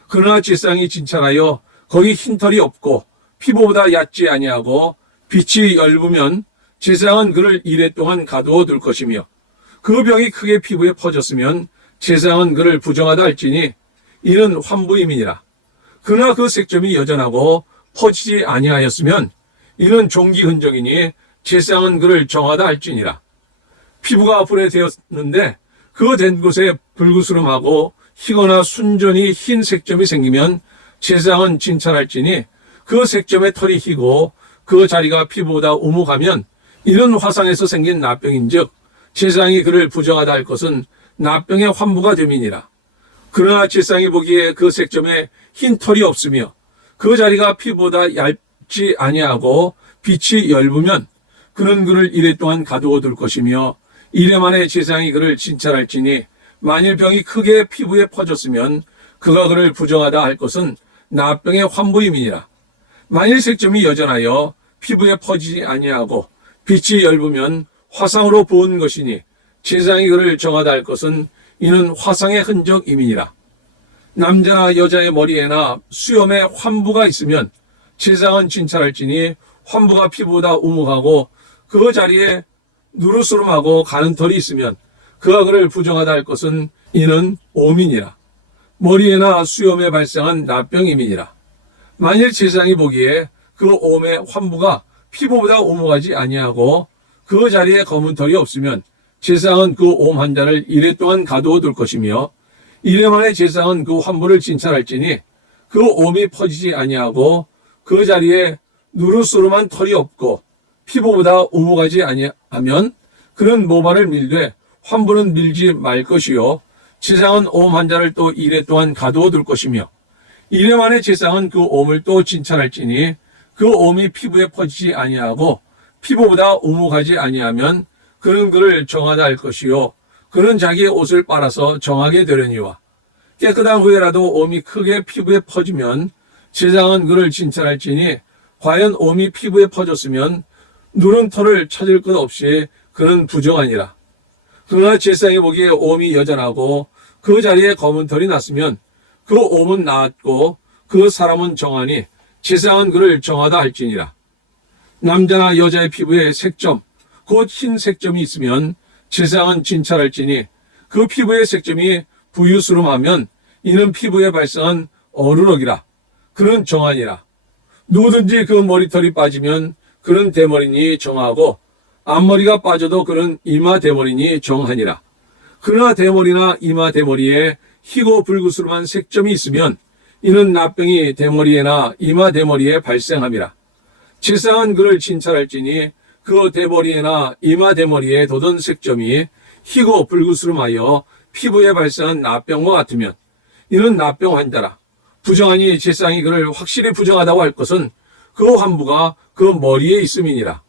그러나 제사장이 진찰하여 거기 흰 털이 없고 피부보다 얕지 아니하고 빛이 엷으면 제사장은 그를 이래 동안 가두어 둘 것이며 그 병이 크게 피부에 퍼졌으면 제사장은 그를 부정하다 할지니 이는 환부임이니라. 그러나 그 색점이 여전하고 퍼지지 아니하였으면 이는 종기 흔적이니 제사장은 그를 정하다 할지니라. 피부가 분해되었는데 그 된 곳에 붉으스름하고 희거나 순전히 흰 색점이 생기면 제사장은 진찰할지니 그 색점의 털이 희고 그 자리가 피부보다 우묵하면 이는 화상에서 생긴 나병인즉 제사장이 그를 부정하다 할 것은 납병의 환부가 됨이니라. 그러나 제사장이 보기에 그 색점에 흰 털이 없으며 그 자리가 피보다 얇지 아니하고 빛이 엷으면 그는 그를 이래 동안 가두어 둘 것이며 이래 만에 제사장이 그를 진찰할지니 만일 병이 크게 피부에 퍼졌으면 그가 그를 부정하다 할 것은 납병의 환부임이니라. 만일 색점이 여전하여 피부에 퍼지지 아니하고 빛이 엷으면 화상으로 부은 것이니 제사장이 그를 정하다 할 것은 이는 화상의 흔적임이니라. 남자나 여자의 머리에나 수염에 환부가 있으면 제사장은 진찰할지니 환부가 피부보다 우묵하고 그 자리에 누르스름하고 가는 털이 있으면 그가 그를 부정하다 할 것은 이는 오민이라. 머리에나 수염에 발생한 납병임이니라. 만일 제사장이 보기에 그 옴의 환부가 피부보다 오목하지 아니하고 그 자리에 검은 털이 없으면 제사장은 그 옴 환자를 이래 동안 가두어 둘 것이며 이래 만에 제사장은 그 환부를 진찰할지니 그 옴이 퍼지지 아니하고 그 자리에 누르스름한 털이 없고 피부보다 오목하지 아니하면 그는 모발을 밀되 환부는 밀지 말 것이요 제사장은 옴 환자를 또 이래 동안 가두어 둘 것이며 이래 만에 제사장은 그 옴을 또 진찰할지니 그 옴이 피부에 퍼지지 아니하고 피부보다 오목하지 아니하면 그는 그를 정하다 할 것이요 그는 자기의 옷을 빨아서 정하게 되려니와 깨끗한 후에라도 옴이 크게 피부에 퍼지면 제사장은 그를 진찰할지니 과연 옴이 피부에 퍼졌으면 누른 털을 찾을 것 없이 그는 부정하니라. 그러나 제사장이 보기에 옴이 여전하고 그 자리에 검은 털이 났으면 그 옴은 나았고 그 사람은 정하니 제사장은 그를 정하다 할지니라. 남자나 여자의 피부에 색점 곧 흰 색점이 있으면 제사장은 진찰할지니 그 피부의 색점이 부유스름하면 이는 피부에 발생한 어루럭이라. 그는 정하니라. 누구든지 그 머리털이 빠지면 그는 대머리니 정하고 앞머리가 빠져도 그는 이마 대머리니 정하니라. 그러나 대머리나 이마 대머리에 희고 불구스름한 색점이 있으면 이는 납병이 대머리에나 이마 대머리에 발생함이라. 제사장은 그를 진찰할지니 그 대머리에나 이마 대머리에 돋은 색점이 희고 불구스름하여 피부에 발생한 납병과 같으면 이는 납병 환자라. 부정하니 제사장이 그를 확실히 부정하다고 할 것은 그 환부가 그 머리에 있음이니라.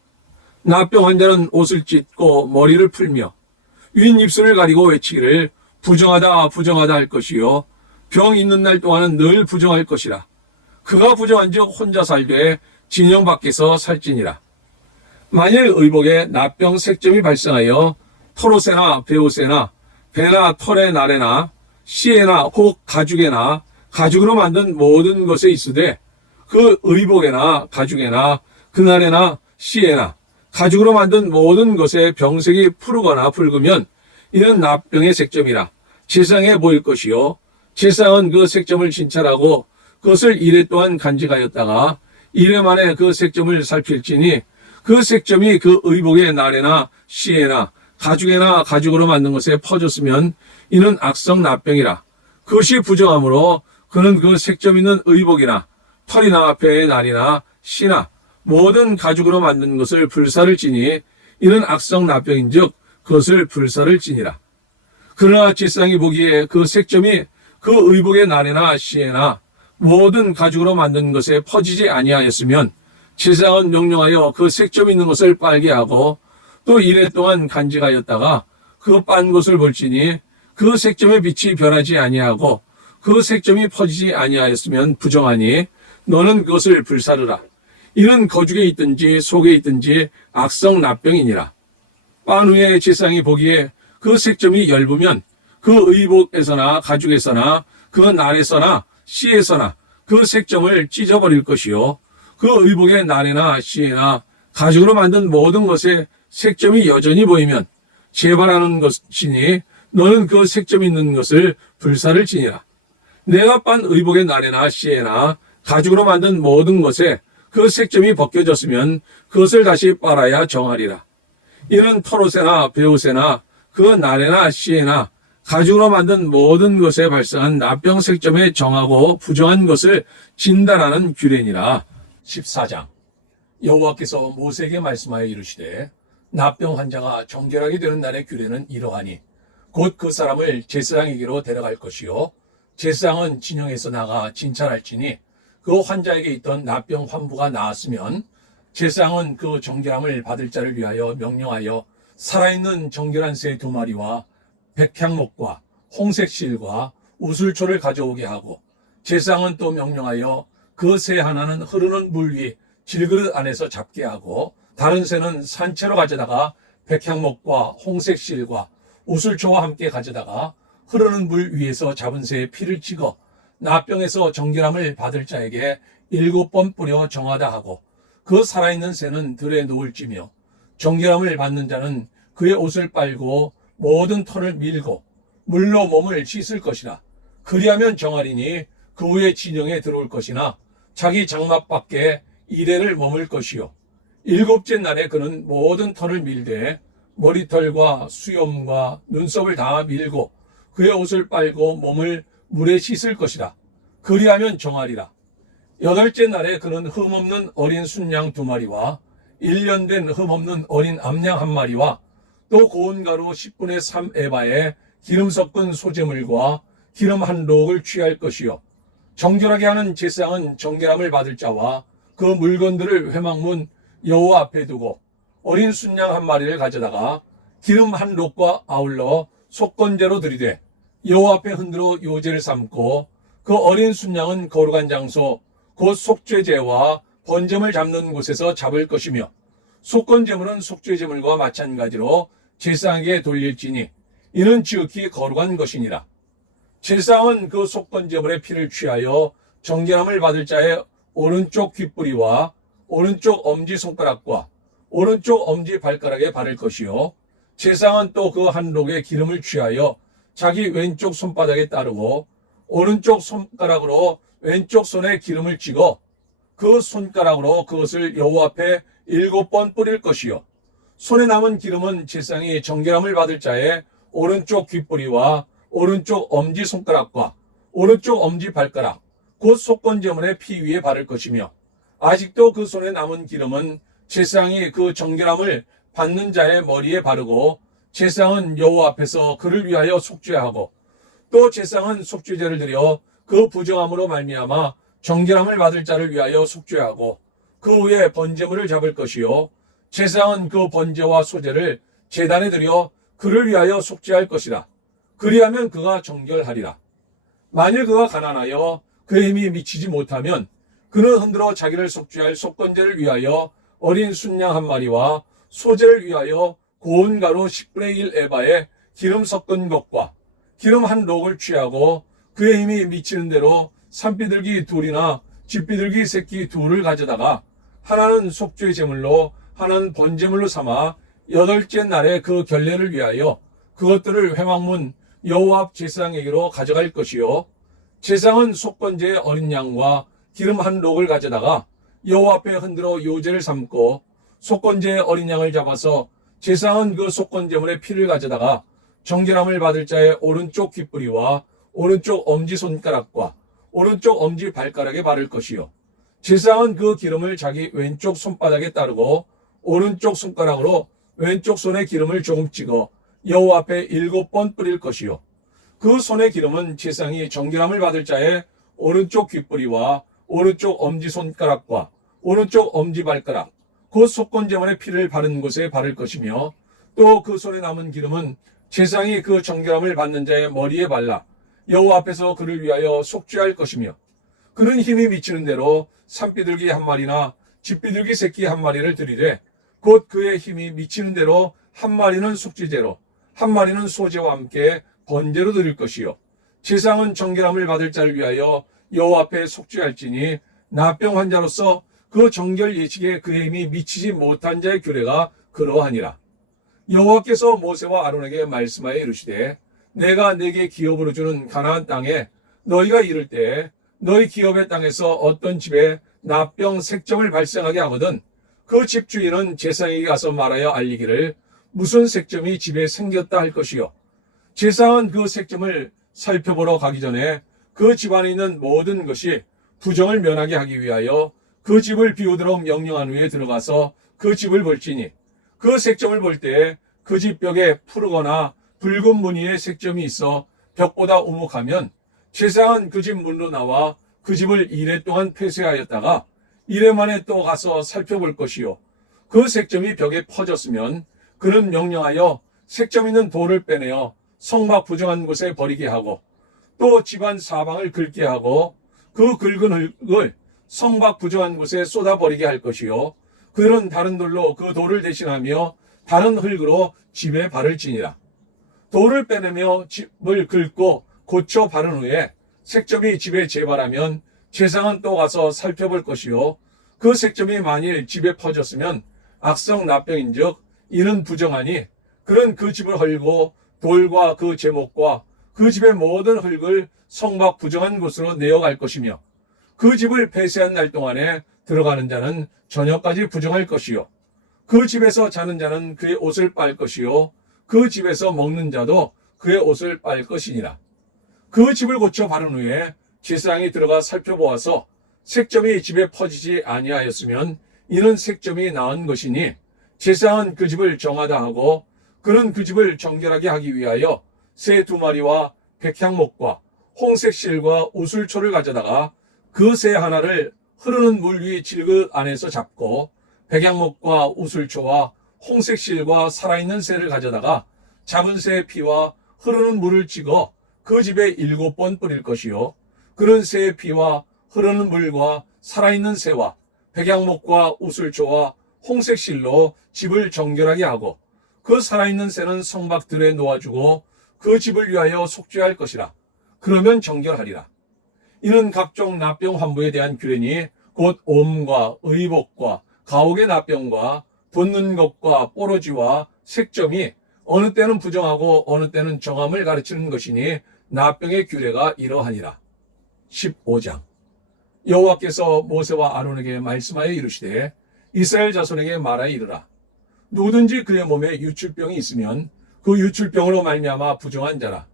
납병 환자는 옷을 찢고 머리를 풀며 윗입술을 가리고 외치기를 부정하다 부정하다 할 것이요 병 있는 날 동안은 늘 부정할 것이라. 그가 부정한즉 혼자 살되 진영 밖에서 살지니라. 만일 의복에 납병 색점이 발생하여 털옷에나 베옷에나 배나 털의 날에나 씨에나 혹 가죽에나 가죽으로 만든 모든 것에 있으되 그 의복에나 가죽에나 그날에나 씨에나 가죽으로 만든 모든 것에 병색이 푸르거나 붉으면 이는 납병의 색점이라. 제사장에 보일 것이요 제사장은 그 색점을 진찰하고 그것을 이래 동안 간직하였다가 이래 만에 그 색점을 살필지니 그 색점이 그 의복의 날에나 씨에나 가죽에나 가죽으로 만든 것에 퍼졌으면 이는 악성 납병이라. 그것이 부정하므로 그는 그 색점 있는 의복이나 털이나 배의 날이나 씨나 모든 가죽으로 만든 것을 불사를 지니 이는 악성 납병인즉 그것을 불사를 지니라. 그러나 제사장이 보기에 그 색점이 그 의복의 날에나 씨에나 모든 가죽으로 만든 것에 퍼지지 아니하였으면 제사장은 명령하여 그 색점 있는 것을 빨게 하고 또 이래 동안 간직하였다가 그 빤 것을 볼지니 그 색점의 빛이 변하지 아니하고 그 색점이 퍼지지 아니하였으면 부정하니 너는 그것을 불사르라. 이는 거죽에 있든지 속에 있든지 악성 납병이니라. 빤 후에 제사장이 보기에 그 색점이 엷으면 그 의복에서나 가죽에서나 그 날에서나 씨에서나 그 색점을 찢어버릴 것이요 그 의복의 날에나 씨에나 가죽으로 만든 모든 것에 색점이 여전히 보이면 재발하는 것이니 너는 그 색점 있는 것을 불사를 지니라. 내가 빤 의복의 날에나 씨에나 가죽으로 만든 모든 것에 그 색점이 벗겨졌으면 그것을 다시 빨아야 정하리라. 이는 털옷에나 베옷에나 그 날에나 씨에나 가죽으로 만든 모든 것에 발생한 납병 색점에 정하고 부정한 것을 진단하는 규례니라. 14장 여호와께서 모세에게 말씀하여 이르시되 납병 환자가 정결하게 되는 날의 규례는 이러하니 곧 그 사람을 제사장에게로 데려갈 것이요 제사장은 진영에서 나가 진찰할지니 그 환자에게 있던 납병 환부가 나았으면 제사장은 그 정결함을 받을 자를 위하여 명령하여 살아있는 정결한 새 2마리와 백향목과 홍색실과 우슬초를 가져오게 하고 제사장은 또 명령하여 그 새 하나는 흐르는 물 위 질그릇 안에서 잡게 하고 다른 새는 산채로 가져다가 백향목과 홍색실과 우슬초와 함께 가져다가 흐르는 물 위에서 잡은 새의 피를 찍어 납병에서 정결함을 받을 자에게 7번 뿌려 정하다 하고 그 살아있는 새는 들에 놓을지며 정결함을 받는 자는 그의 옷을 빨고 모든 털을 밀고 물로 몸을 씻을 것이라. 그리하면 정하리니 그 후에 진영에 들어올 것이나 자기 장막 밖에 이레를 머물 것이요 7째 날에 그는 모든 털을 밀되 머리털과 수염과 눈썹을 다 밀고 그의 옷을 빨고 몸을 물에 씻을 것이라. 그리하면 정하리라. 8째 날에 그는 흠없는 어린 순양 2마리와 1년 된 흠없는 어린 암양 1마리와 또 고운 가루 10분의 3 에바에 기름 섞은 소재물과 기름 한 록을 취할 것이요 정결하게 하는 제사장은 정결함을 받을 자와 그 물건들을 회막문 여호와 앞에 두고 어린 순양 1마리를 가져다가 기름 한 록과 아울러 속건제로 드리되 여호와 앞에 흔들어 요제를 삼고 그 어린 순양은 거룩한 장소 곧 속죄제와 번제물 잡는 곳에서 잡을 것이며 속건제물은 속죄제물과 마찬가지로 제사장에게 돌릴지니 이는 지극히 거룩한 것이니라. 제사장은 그 속건제물의 피를 취하여 정결함을 받을 자의 오른쪽 귓뿌리와 오른쪽 엄지손가락과 오른쪽 엄지발가락에 바를 것이요 제사장은 또 그 한 록의 기름을 취하여 자기 왼쪽 손바닥에 따르고 오른쪽 손가락으로 왼쪽 손에 기름을 찍어 그 손가락으로 그것을 여호와 앞에 7번 뿌릴 것이요 손에 남은 기름은 제사장이 정결함을 받을 자의 오른쪽 귓뿌리와 오른쪽 엄지손가락과 오른쪽 엄지발가락 곧 속건제물의 피 위에 바를 것이며 아직도 그 손에 남은 기름은 제사장이 그 정결함을 받는 자의 머리에 바르고 제사장은 여호와 앞에서 그를 위하여 속죄하고 또 제사장은 속죄제를 드려 그 부정함으로 말미암아 정결함을 받을 자를 위하여 속죄하고 그 후에 번제물을 잡을 것이요 제사장은 그 번제와 소제를 제단에 드려 그를 위하여 속죄할 것이라. 그리하면 그가 정결하리라. 만일 그가 가난하여 그의 힘이 미치지 못하면 그는 흔들어 자기를 속죄할 속건제를 위하여 어린 순양 1마리와 소제를 위하여 고운 가루 10분의 1 에바에 기름 섞은 것과 기름 한 록을 취하고 그의 힘이 미치는 대로 산비둘기 2이나 쥐비둘기 새끼 2를 가져다가 하나는 속죄 제물로 하나는 번제물로 삼아 8째 날에 그 결례를 위하여 그것들을 회막문 여호와 앞 제사장에게로 가져갈 것이요 제사장은 속건제의 어린 양과 기름 한 록을 가져다가 여호와 앞에 흔들어 요제를 삼고 속건제의 어린 양을 잡아서 제사장은 그 속건제물의 피를 가져다가 정결함을 받을 자의 오른쪽 귓뿌리와 오른쪽 엄지손가락과 오른쪽 엄지발가락에 바를 것이요 제사장은 그 기름을 자기 왼쪽 손바닥에 따르고 오른쪽 손가락으로 왼쪽 손에 기름을 조금 찍어 여호와 앞에 7번 뿌릴 것이요 그 손의 기름은 제사장이 정결함을 받을 자의 오른쪽 귓뿌리와 오른쪽 엄지손가락과 오른쪽 엄지발가락 곧 속건제물의 피를 바른 곳에 바를 것이며 또 그 손에 남은 기름은 제사장이 그 정결함을 받는 자의 머리에 발라 여호와 앞에서 그를 위하여 속죄할 것이며 그는 힘이 미치는 대로 산비둘기 1마리나 쥐비둘기 새끼 1마리를 드리되 곧 그의 힘이 미치는 대로 1마리는 속죄제로 1마리는 소제와 함께 번제로 드릴 것이요 제사장은 정결함을 받을 자를 위하여 여호와 앞에 속죄할지니 납병 환자로서 그 정결 예식에 그의 힘이 미치지 못한 자의 규례가 그러하니라. 여호와께서 모세와 아론에게 말씀하여 이르시되 내가 네게 기업으로 주는 가나안 땅에 너희가 이를 때 너희 기업의 땅에서 어떤 집에 납병 색점을 발생하게 하거든 그 집 주인은 제사장에게 가서 말하여 알리기를 무슨 색점이 집에 생겼다 할 것이요 제사장은 그 색점을 살펴보러 가기 전에 그 집안에 있는 모든 것이 부정을 면하게 하기 위하여 그 집을 비우도록 명령한 후에 들어가서 그 집을 볼지니 그 색점을 볼 때 그 집 벽에 푸르거나 붉은 무늬의 색점이 있어 벽보다 우묵하면 제사장은 그 집 문으로 나와 그 집을 이래 동안 폐쇄하였다가 이래 만에 또 가서 살펴볼 것이요. 그 색점이 벽에 퍼졌으면 그는 명령하여 색점 있는 돌을 빼내어 성막 부정한 곳에 버리게 하고 또 집안 사방을 긁게 하고 그 긁은 흙을 성막 부정한 곳에 쏟아버리게 할 것이요. 그들은 다른 돌로 그 돌을 대신하며 다른 흙으로 집에 발을 지니라. 돌을 빼내며 집을 긁고 고쳐 바른 후에 색점이 집에 재발하면 제사장은 또 가서 살펴볼 것이요. 그 색점이 만일 집에 퍼졌으면 악성 납병인즉 이는 부정하니 그는 그 집을 헐고 돌과 그 제목과 그 집의 모든 흙을 성막 부정한 곳으로 내어갈 것이며 그 집을 폐쇄한 날 동안에 들어가는 자는 저녁까지 부정할 것이요. 그 집에서 자는 자는 그의 옷을 빨 것이요. 그 집에서 먹는 자도 그의 옷을 빨 것이니라. 그 집을 고쳐 바른 후에 제사장이 들어가 살펴보아서 색점이 집에 퍼지지 아니하였으면 이는 색점이 나은 것이니 제사장은 그 집을 정하다 하고 그는 그 집을 정결하게 하기 위하여 새 2마리와 백향목과 홍색 실과 우슬초를 가져다가 그 새 하나를 흐르는 물 위 질그 안에서 잡고 백향목과 우슬초와 홍색 실과 살아있는 새를 가져다가 잡은 새의 피와 흐르는 물을 찍어 그 집에 7번 뿌릴 것이요. 그런 새의 피와 흐르는 물과 살아있는 새와 백향목과 우슬초와 홍색 실로 집을 정결하게 하고 그 살아있는 새는 성막들에 놓아주고 그 집을 위하여 속죄할 것이라. 그러면 정결하리라. 이는 각종 납병 환부에 대한 규례니 곧 옴과 의복과 가옥의 납병과 돋는 것과 뽀로지와 색점이 어느 때는 부정하고 어느 때는 정함을 가르치는 것이니 납병의 규례가 이러하니라. 15장 여호와께서 모세와 아론에게 말씀하여 이르시되 이스라엘 자손에게 말하여 이르라. 누구든지 그의 몸에 유출병이 있으면 그 유출병으로 말미암아 부정한 자라.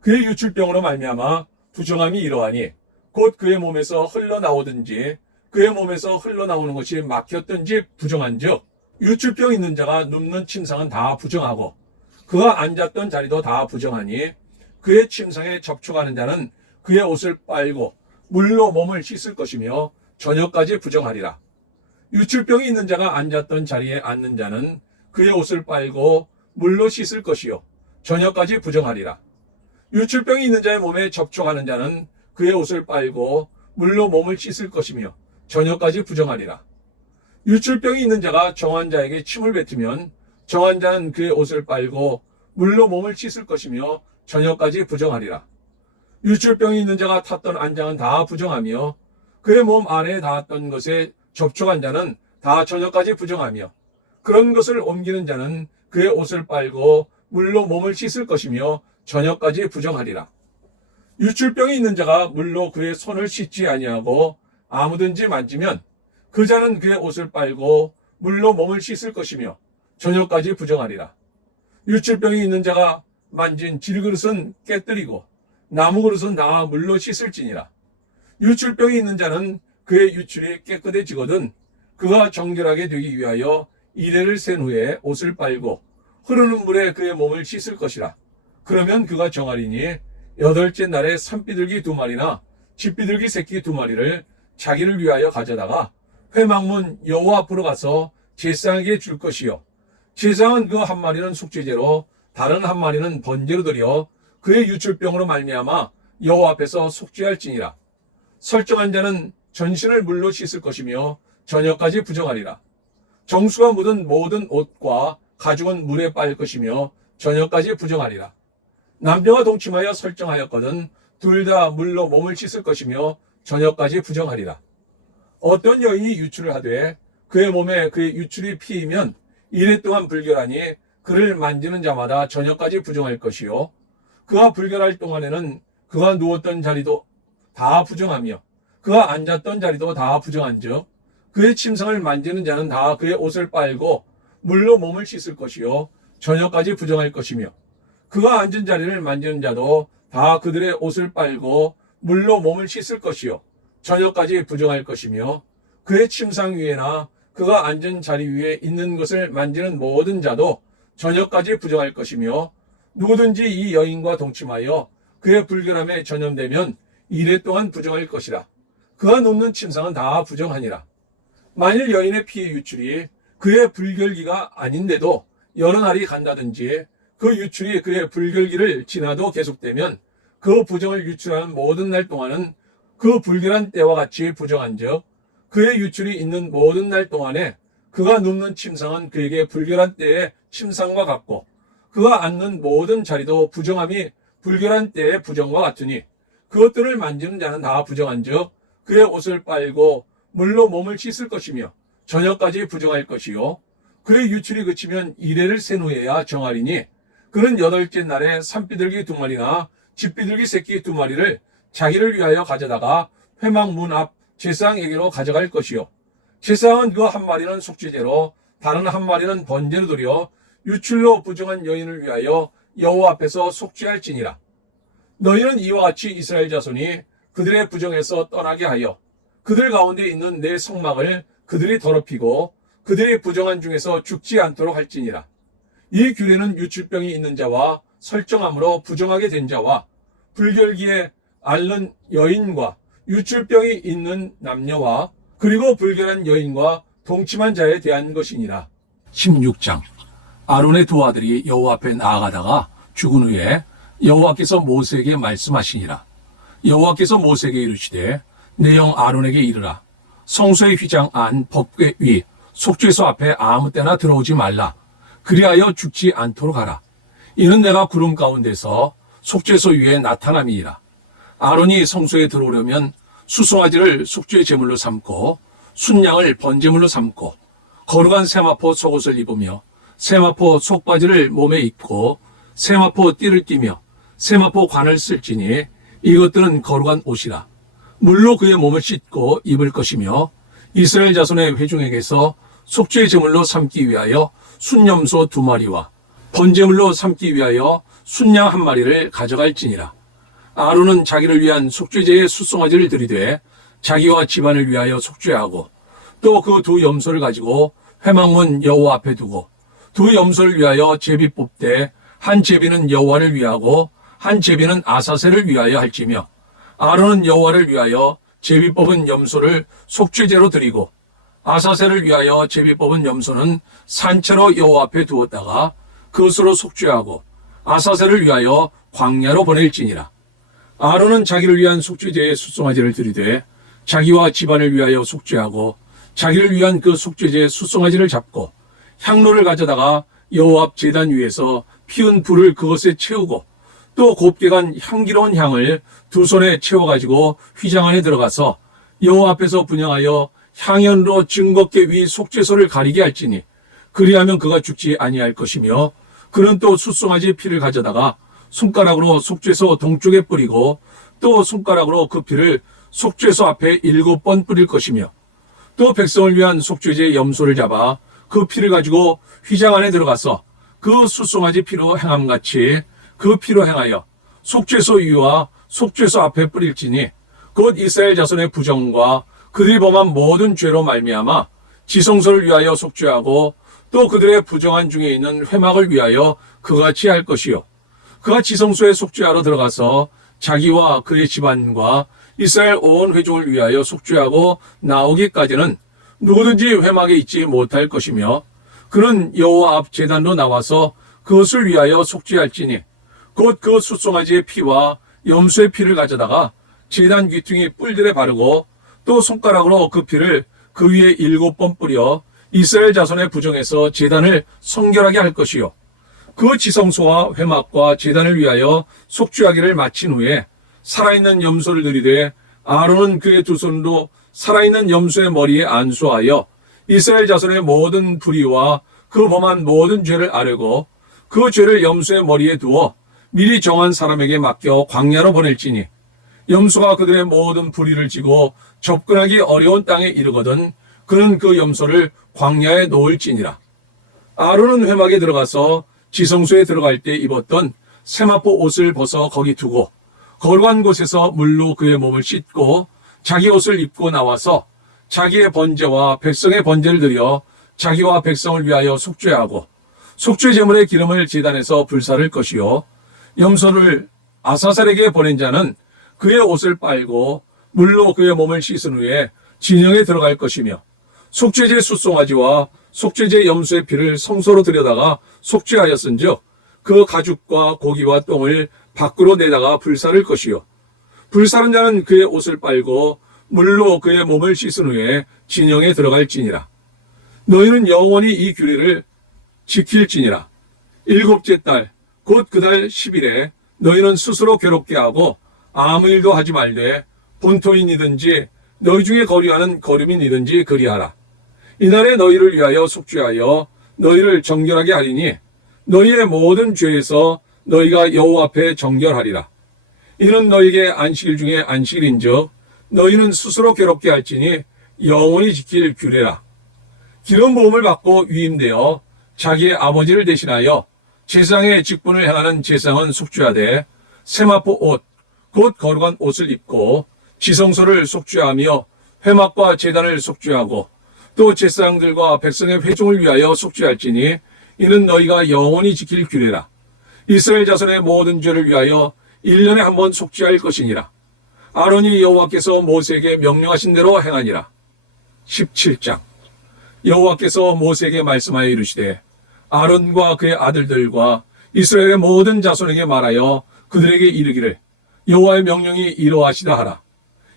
그의 유출병으로 말미암아 부정함이 이러하니 곧 그의 몸에서 흘러나오든지 그의 몸에서 흘러나오는 것이 막혔든지 부정한즉 유출병 있는 자가 눕는 침상은 다 부정하고 그가 앉았던 자리도 다 부정하니 그의 침상에 접촉하는 자는 그의 옷을 빨고 물로 몸을 씻을 것이며 저녁까지 부정하리라. 유출병이 있는 자가 앉았던 자리에 앉는 자는 그의 옷을 빨고 물로 씻을 것이요 저녁까지 부정하리라. 유출병이 있는 자의 몸에 접촉하는 자는 그의 옷을 빨고 물로 몸을 씻을 것이며 저녁까지 부정하리라. 유출병이 있는 자가 정한 자에게 침을 뱉으면 정한 자는 그의 옷을 빨고 물로 몸을 씻을 것이며 저녁까지 부정하리라. 유출병이 있는 자가 탔던 안장은 다 부정하며 그의 몸 아래에 닿았던 것에 접촉한 자는 다 저녁까지 부정하며 그런 것을 옮기는 자는 그의 옷을 빨고 물로 몸을 씻을 것이며 저녁까지 부정하리라. 유출병이 있는 자가 물로 그의 손을 씻지 아니하고 아무든지 만지면 그 자는 그의 옷을 빨고 물로 몸을 씻을 것이며 저녁까지 부정하리라. 유출병이 있는 자가 만진 질그릇은 깨뜨리고 나무 그릇은 다 물로 씻을지니라. 유출병이 있는 자는 그의 유출이 깨끗해지거든 그가 정결하게 되기 위하여 이레를 센 후에 옷을 빨고 흐르는 물에 그의 몸을 씻을 것이라. 그러면 그가 정하리니 8째 날에 산비둘기 2마리나 집비둘기 새끼 2마리를 자기를 위하여 가져다가 회막문 여호와 앞으로 가서 제사장에게 줄 것이요. 제사장은 그 한 마리는 속죄제로 다른 한 마리는 번제로 드려 그의 유출병으로 말미암아 여호와 앞에서 속죄할지니라. 설정한 자는 전신을 물로 씻을 것이며 저녁까지 부정하리라. 정수가 묻은 모든 옷과 가죽은 물에 빠질 것이며 저녁까지 부정하리라. 남녀가 동침하여 설정하였거든 둘 다 물로 몸을 씻을 것이며 저녁까지 부정하리라. 어떤 여인이 유출을 하되 그의 몸에 그의 유출이 피이면 이래 동안 불결하니 그를 만지는 자마다 저녁까지 부정할 것이요. 그가 불결할 동안에는 그가 누웠던 자리도 다 부정하며 그가 앉았던 자리도 다 부정한즉 그의 침상을 만지는 자는 다 그의 옷을 빨고 물로 몸을 씻을 것이요 저녁까지 부정할 것이며 그가 앉은 자리를 만지는 자도 다 그들의 옷을 빨고 물로 몸을 씻을 것이요 저녁까지 부정할 것이며 그의 침상 위에나 그가 앉은 자리 위에 있는 것을 만지는 모든 자도 저녁까지 부정할 것이며 누구든지 이 여인과 동침하여 그의 불결함에 전염되면 이래 동안 부정할 것이라. 그가 눕는 침상은 다 부정하니라. 만일 여인의 피의 유출이 그의 불결기가 아닌데도 여러 날이 간다든지 그 유출이 그의 불결기를 지나도 계속되면 그 부정을 유출하는 모든 날 동안은 그 불결한 때와 같이 부정한즉 그의 유출이 있는 모든 날 동안에 그가 눕는 침상은 그에게 불결한 때의 침상과 같고 그가 앉는 모든 자리도 부정함이 불결한 때의 부정과 같으니 그것들을 만지는 자는 다 부정한즉 그의 옷을 빨고 물로 몸을 씻을 것이며 저녁까지 부정할 것이요 그의 유출이 그치면 이레를 센 후에야 정하리니 그는 8째 날에 산비둘기 2마리나 집비둘기 새끼 2마리를 자기를 위하여 가져다가 회막 문 앞 제사장에게로 가져갈 것이요 제사장은 그 1마리는 속죄제로 다른 1마리는 번제로 드려 유출로 부정한 여인을 위하여 여호와 앞에서 속죄할지니라. 너희는 이와 같이 이스라엘 자손이 그들의 부정에서 떠나게 하여 그들 가운데 있는 내 성막을 그들이 더럽히고 그들의 부정한 중에서 죽지 않도록 할지니라. 이 규례는 유출병이 있는 자와 설정함으로 부정하게 된 자와 불결기에 앓는 여인과 유출병이 있는 남녀와 그리고 불결한 여인과 동침한 자에 대한 것이니라. 16장 아론의 2 아들이 여호와 앞에 나아가다가 죽은 후에 여호와께서 모세에게 말씀하시니라. 여호와께서 모세에게 이르시되 내 형 아론에게 이르라. 성소의 휘장 안 법궤 위 속죄소 앞에 아무 때나 들어오지 말라. 그리하여 죽지 않도록 하라. 이는 내가 구름 가운데서 속죄소 위에 나타남이니라. 아론이 성소에 들어오려면 수송아지를 속죄 제물로 삼고 순양을 번제물로 삼고 거룩한 세마포 속옷을 입으며 세마포 속바지를 몸에 입고 세마포 띠를 띠며 세마포 관을 쓸지니 이것들은 거룩한 옷이라. 물로 그의 몸을 씻고 입을 것이며 이스라엘 자손의 회중에게서 속죄 제물로 삼기 위하여 순염소 2마리와 번제물로 삼기 위하여 순양 1마리를 가져갈지니라. 아론은 자기를 위한 속죄제의 수송아지를 들이되 자기와 집안을 위하여 속죄하고 또 그 2 염소를 가지고 회막문 여호와 앞에 두고 2 염소를 위하여 제비 뽑되 한 제비는 여호와를 위하고 한 제비는 아사셀을 위하여 할지며 아론은 여호와를 위하여 제비 뽑은 염소를 속죄제로 드리고 아사셀을 위하여 제비 뽑은 염소는 산채로 여호와 앞에 두었다가 그것으로 속죄하고 아사셀을 위하여 광야로 보낼지니라. 아론은 자기를 위한 속죄제의 수송아지를 드리되 자기와 집안을 위하여 속죄하고 자기를 위한 그 속죄제의 수송아지를 잡고 향로를 가져다가 여호와 앞 제단 위에서 피운 불을 그것에 채우고 또 곱게 간 향기로운 향을 2 손에 채워가지고 휘장 안에 들어가서 여호와 앞에서 분향하여 향연으로 증거궤 위 속죄소를 가리게 할지니 그리하면 그가 죽지 아니할 것이며 그는 또 수송아지 피를 가져다가 손가락으로 속죄소 동쪽에 뿌리고 또 손가락으로 그 피를 속죄소 앞에 7번 뿌릴 것이며 또 백성을 위한 속죄제 염소를 잡아 그 피를 가지고 휘장 안에 들어가서 그 수송아지 피로 행함같이 그 피로 행하여 속죄소 위와 속죄소 앞에 뿌릴지니 곧 이스라엘 자손의 부정과 그들이 범한 모든 죄로 말미암아 지성소를 위하여 속죄하고 또 그들의 부정한 중에 있는 회막을 위하여 그같이 할 것이요 그가 지성소에 속죄하러 들어가서 자기와 그의 집안과 이스라엘 온 회족을 위하여 속죄하고 나오기까지는 누구든지 회막에 있지 못할 것이며 그는 여호와 앞 제단로 나와서 그것을 위하여 속죄할지니 곧 그 숫송아지의 피와 염소의 피를 가져다가 제단 귀퉁이 뿔들에 바르고 또 손가락으로 그 피를 그 위에 7번 뿌려 이스라엘 자손의 부정에서 제단을 성결하게 할 것이요 그 지성소와 회막과 제단을 위하여 속죄하기를 마친 후에 살아있는 염소를 들이되 아론은 그의 2 손으로 살아있는 염소의 머리에 안수하여 이스라엘 자손의 모든 불의와 그 범한 모든 죄를 아뢰고 그 죄를 염소의 머리에 두어 미리 정한 사람에게 맡겨 광야로 보낼지니 염소가 그들의 모든 불의를 지고 접근하기 어려운 땅에 이르거든 그는 그 염소를 광야에 놓을지니라. 아론은 회막에 들어가서 지성소에 들어갈 때 입었던 세마포 옷을 벗어 거기 두고 거룩한 곳에서 물로 그의 몸을 씻고 자기 옷을 입고 나와서 자기의 번제와 백성의 번제를 드려 자기와 백성을 위하여 속죄하고 속죄 제물의 기름을 제단에서 불사를 것이요 염소를 아사살에게 보낸 자는 그의 옷을 빨고 물로 그의 몸을 씻은 후에 진영에 들어갈 것이며 속죄제 숫송아지와 속죄제 염소의 피를 성소로 들여다가 속죄하였은즉 그 가죽과 고기와 똥을 밖으로 내다가 불사를 것이요 불사른 자는 그의 옷을 빨고 물로 그의 몸을 씻은 후에 진영에 들어갈지니라. 너희는 영원히 이 규례를 지킬지니라. 일곱째 달 곧 그 달 10일에 너희는 스스로 괴롭게 하고 아무 일도 하지 말되 본토인이든지 너희 중에 거류하는 거류민이든지 그리하라. 이날에 너희를 위하여 속죄하여 너희를 정결하게 하리니 너희의 모든 죄에서 너희가 여호와 앞에 정결하리라. 이는 너희에게 안식일 중에 안식일인즉 너희는 스스로 괴롭게 할지니 영원히 지킬 규례라. 기름 부음을 받고 위임되어 자기의 아버지를 대신하여 제사장의 직분을 행하는 제사장은 속죄하되 세마포 옷 곧 거룩한 옷을 입고 지성소를 속죄하며 회막과 제단을 속죄하고 또 제사장들과 백성의 회중을 위하여 속죄할지니 이는 너희가 영원히 지킬 규례라. 이스라엘 자손의 모든 죄를 위하여 1년에 한 번 속죄할 것이니라. 아론이 여호와께서 모세에게 명령하신 대로 행하니라. 17장 여호와께서 모세에게 말씀하여 이르시되 아론과 그의 아들들과 이스라엘의 모든 자손에게 말하여 그들에게 이르기를 여호와의 명령이 이러하시다 하라.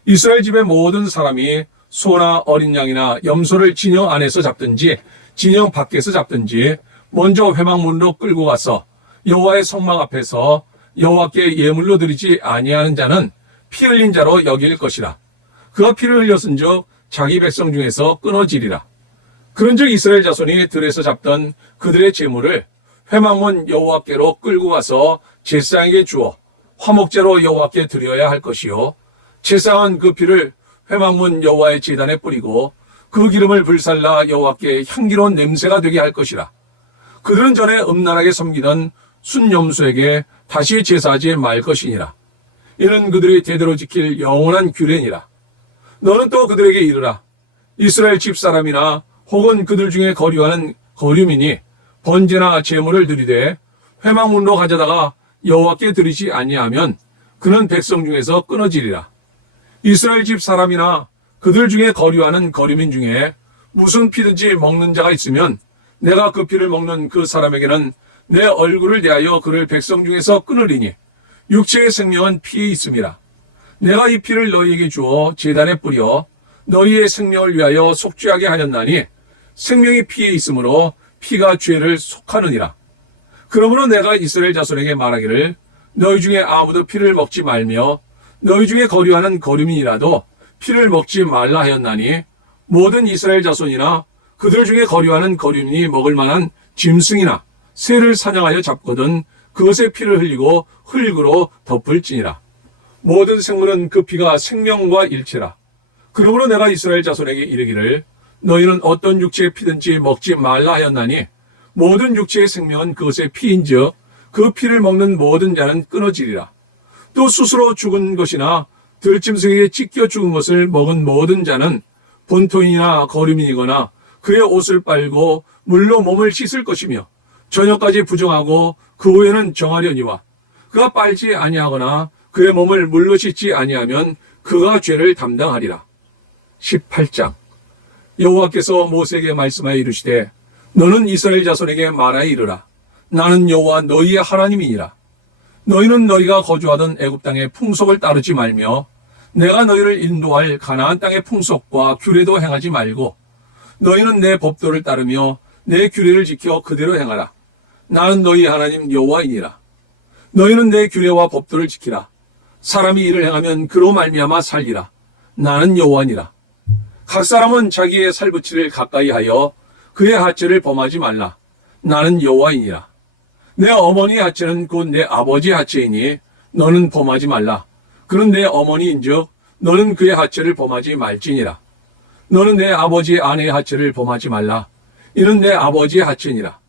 이스라엘 집의 모든 사람이 소나 어린 양이나 염소를 진영 안에서 잡든지 진영 밖에서 잡든지 먼저 회막문으로 끌고 가서 여호와의 성막 앞에서 여호와께 예물로 드리지 아니하는 자는 피 흘린 자로 여길 것이라. 그가 피를 흘렸은즉 자기 백성 중에서 끊어지리라. 그런즉 이스라엘 자손이 들에서 잡던 그들의 제물을 회막문 여호와께로 끌고 가서 제사장에게 주어 화목제로 여호와께 드려야 할 것이요 제사장은 그 피를 회막문 여호와의 제단에 뿌리고 그 기름을 불살라 여호와께 향기로운 냄새가 되게 할 것이라. 그들은 전에 음란하게 섬기던 순염소에게 다시 제사하지 말 것이니라. 이는 그들이 대대로 지킬 영원한 규례니라. 너는 또 그들에게 이르라. 이스라엘 집사람이나 혹은 그들 중에 거류하는 거류민이 번제나 제물을 드리되 회막문으로 가져다가 여호와께 드리지 아니하면 그는 백성 중에서 끊어지리라. 이스라엘 집 사람이나 그들 중에 거류하는 거류민 중에 무슨 피든지 먹는 자가 있으면 내가 그 피를 먹는 그 사람에게는 내 얼굴을 대하여 그를 백성 중에서 끊으리니 육체의 생명은 피에 있음이라. 내가 이 피를 너희에게 주어 제단에 뿌려 너희의 생명을 위하여 속죄하게 하였나니 생명이 피에 있으므로 피가 죄를 속하느니라. 그러므로 내가 이스라엘 자손에게 말하기를 너희 중에 아무도 피를 먹지 말며 너희 중에 거류하는 거류민이라도 피를 먹지 말라 하였나니 모든 이스라엘 자손이나 그들 중에 거류하는 거류민이 먹을 만한 짐승이나 새를 사냥하여 잡거든 그것의 피를 흘리고 흙으로 덮을지니라. 모든 생물은 그 피가 생명과 일체라. 그러므로 내가 이스라엘 자손에게 이르기를 너희는 어떤 육체의 피든지 먹지 말라 하였나니 모든 육체의 생명은 그것의 피인즉 그 피를 먹는 모든 자는 끊어지리라. 또 스스로 죽은 것이나 들짐승에게 찢겨 죽은 것을 먹은 모든 자는 본토인이나 거류민이거나 그의 옷을 빨고 물로 몸을 씻을 것이며 저녁까지 부정하고 그 후에는 정하려니와 그가 빨지 아니하거나 그의 몸을 물로 씻지 아니하면 그가 죄를 담당하리라. 18장 여호와께서 모세에게 말씀하여 이르시되 너는 이스라엘 자손에게 말하여 이르라. 나는 여호와 너희의 하나님이니라. 너희는 너희가 거주하던 애굽 땅의 풍속을 따르지 말며 내가 너희를 인도할 가나안 땅의 풍속과 규례도 행하지 말고 너희는 내 법도를 따르며 내 규례를 지켜 그대로 행하라. 나는 너희 하나님 여호와이니라. 너희는 내 규례와 법도를 지키라. 사람이 이를 행하면 그로 말미암아 살리라. 나는 여호와니라. 각 사람은 자기의 살붙이를 가까이 하여 그의 하체를 범하지 말라. 나는 여호와이니라. 내 어머니의 하체는 곧 내 아버지의 하체이니 너는 범하지 말라. 그는 내 어머니인즉 너는 그의 하체를 범하지 말지니라. 너는 내 아버지의 아내의 하체를 범하지 말라. 이는 내 아버지의 하체니라.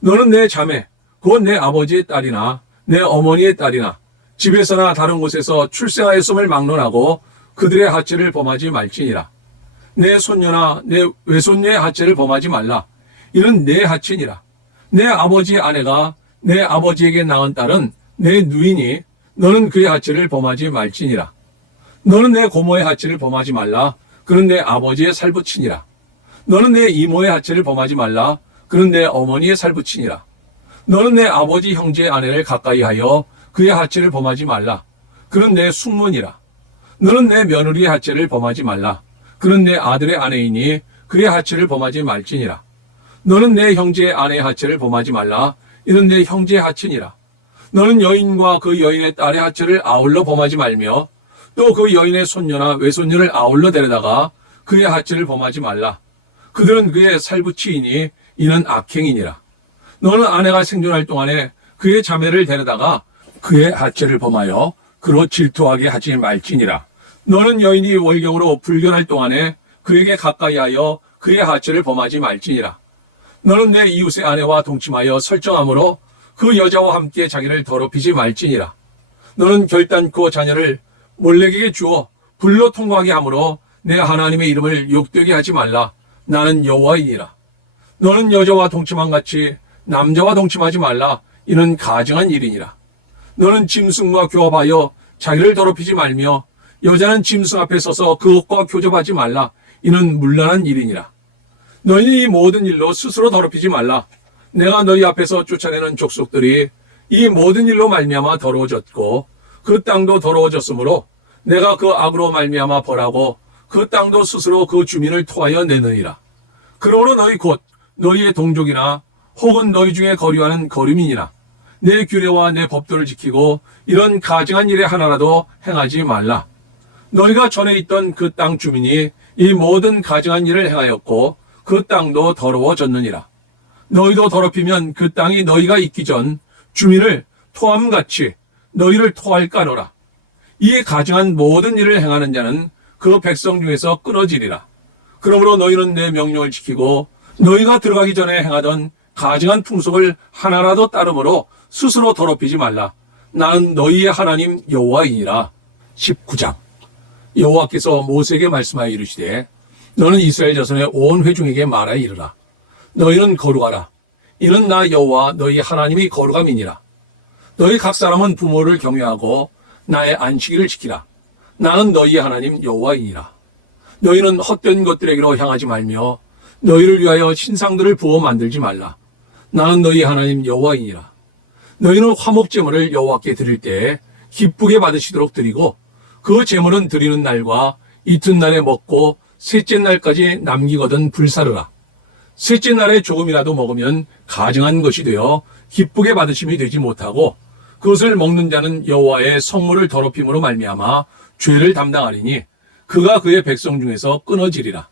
너는 내 자매 곧 내 아버지의 딸이나 내 어머니의 딸이나 집에서나 다른 곳에서 출생하였음을 막론하고 그들의 하체를 범하지 말지니라. 내 손녀나 내 외손녀의 하체를 범하지 말라. 이는 내 하친이라. 내 아버지의 아내가 내 아버지에게 낳은 딸은 내 누이니 너는 그의 하체를 범하지 말지니라. 너는 내 고모의 하체를 범하지 말라. 그는 내 아버지의 살부친이라. 너는 내 이모의 하체를 범하지 말라. 그는 내 어머니의 살부친이라. 너는 내 아버지 형제의 아내를 가까이 하여 그의 하체를 범하지 말라. 그는 내 숙모니라. 너는 내 며느리의 하체를 범하지 말라. 그는 내 아들의 아내이니 그의 하체를 범하지 말지니라. 너는 내 형제의 아내의 하체를 범하지 말라. 이는 내 형제의 하체니라. 너는 여인과 그 여인의 딸의 하체를 아울러 범하지 말며 또 그 여인의 손녀나 외손녀를 아울러 데려다가 그의 하체를 범하지 말라. 그들은 그의 살부치이니 이는 악행이니라. 너는 아내가 생존할 동안에 그의 자매를 데려다가 그의 하체를 범하여 그로 질투하게 하지 말지니라. 너는 여인이 월경으로 불견할 동안에 그에게 가까이 하여 그의 하체를 범하지 말지니라. 너는 내 이웃의 아내와 동침하여 설정함으로 그 여자와 함께 자기를 더럽히지 말지니라. 너는 결단코 자녀를 몰렉에게 주어 불로 통과하게 하므로 내 하나님의 이름을 욕되게 하지 말라. 나는 여호와이니라. 너는 여자와 동침한 같이 남자와 동침하지 말라. 이는 가증한 일이니라. 너는 짐승과 교합하여 자기를 더럽히지 말며 여자는 짐승 앞에 서서 그것과 교접하지 말라. 이는 문란한 일이니라. 너희는 이 모든 일로 스스로 더럽히지 말라. 내가 너희 앞에서 쫓아내는 족속들이 이 모든 일로 말미암아 더러워졌고 그 땅도 더러워졌으므로 내가 그 악으로 말미암아 벌하고 그 땅도 스스로 그 주민을 토하여 내느니라. 그러므로 너희 곧 너희의 동족이나 혹은 너희 중에 거류하는 거류민이나 내 규례와 내 법도를 지키고 이런 가증한 일에 하나라도 행하지 말라. 너희가 전에 있던 그 땅 주민이 이 모든 가증한 일을 행하였고 그 땅도 더러워졌느니라. 너희도 더럽히면 그 땅이 너희가 있기 전 주민을 토함같이 너희를 토할까노라. 이 가증한 모든 일을 행하는 자는 그 백성 중에서 끊어지리라. 그러므로 너희는 내 명령을 지키고 너희가 들어가기 전에 행하던 가증한 풍속을 하나라도 따름으로 스스로 더럽히지 말라. 나는 너희의 하나님 여호와이니라. 19장. 여호와께서 모세에게 말씀하여 이르시되 너는 이스라엘 자손의 온 회중에게 말하여 이르라. 너희는 거룩하라. 이는 나 여호와 너희 하나님이 거룩함이니라. 너희 각 사람은 부모를 경외하고 나의 안식일을 지키라. 나는 너희의 하나님 여호와이니라. 너희는 헛된 것들에게로 향하지 말며 너희를 위하여 신상들을 부어 만들지 말라. 나는 너희 하나님 여호와이니라. 너희는 화목제물을 여호와께 드릴 때에 기쁘게 받으시도록 드리고 그 제물은 드리는 날과 이튿날에 먹고 셋째 날까지 남기거든 불사르라. 셋째 날에 조금이라도 먹으면 가증한 것이 되어 기쁘게 받으심이 되지 못하고 그것을 먹는 자는 여호와의 성물을 더럽힘으로 말미암아 죄를 담당하리니 그가 그의 백성 중에서 끊어지리라.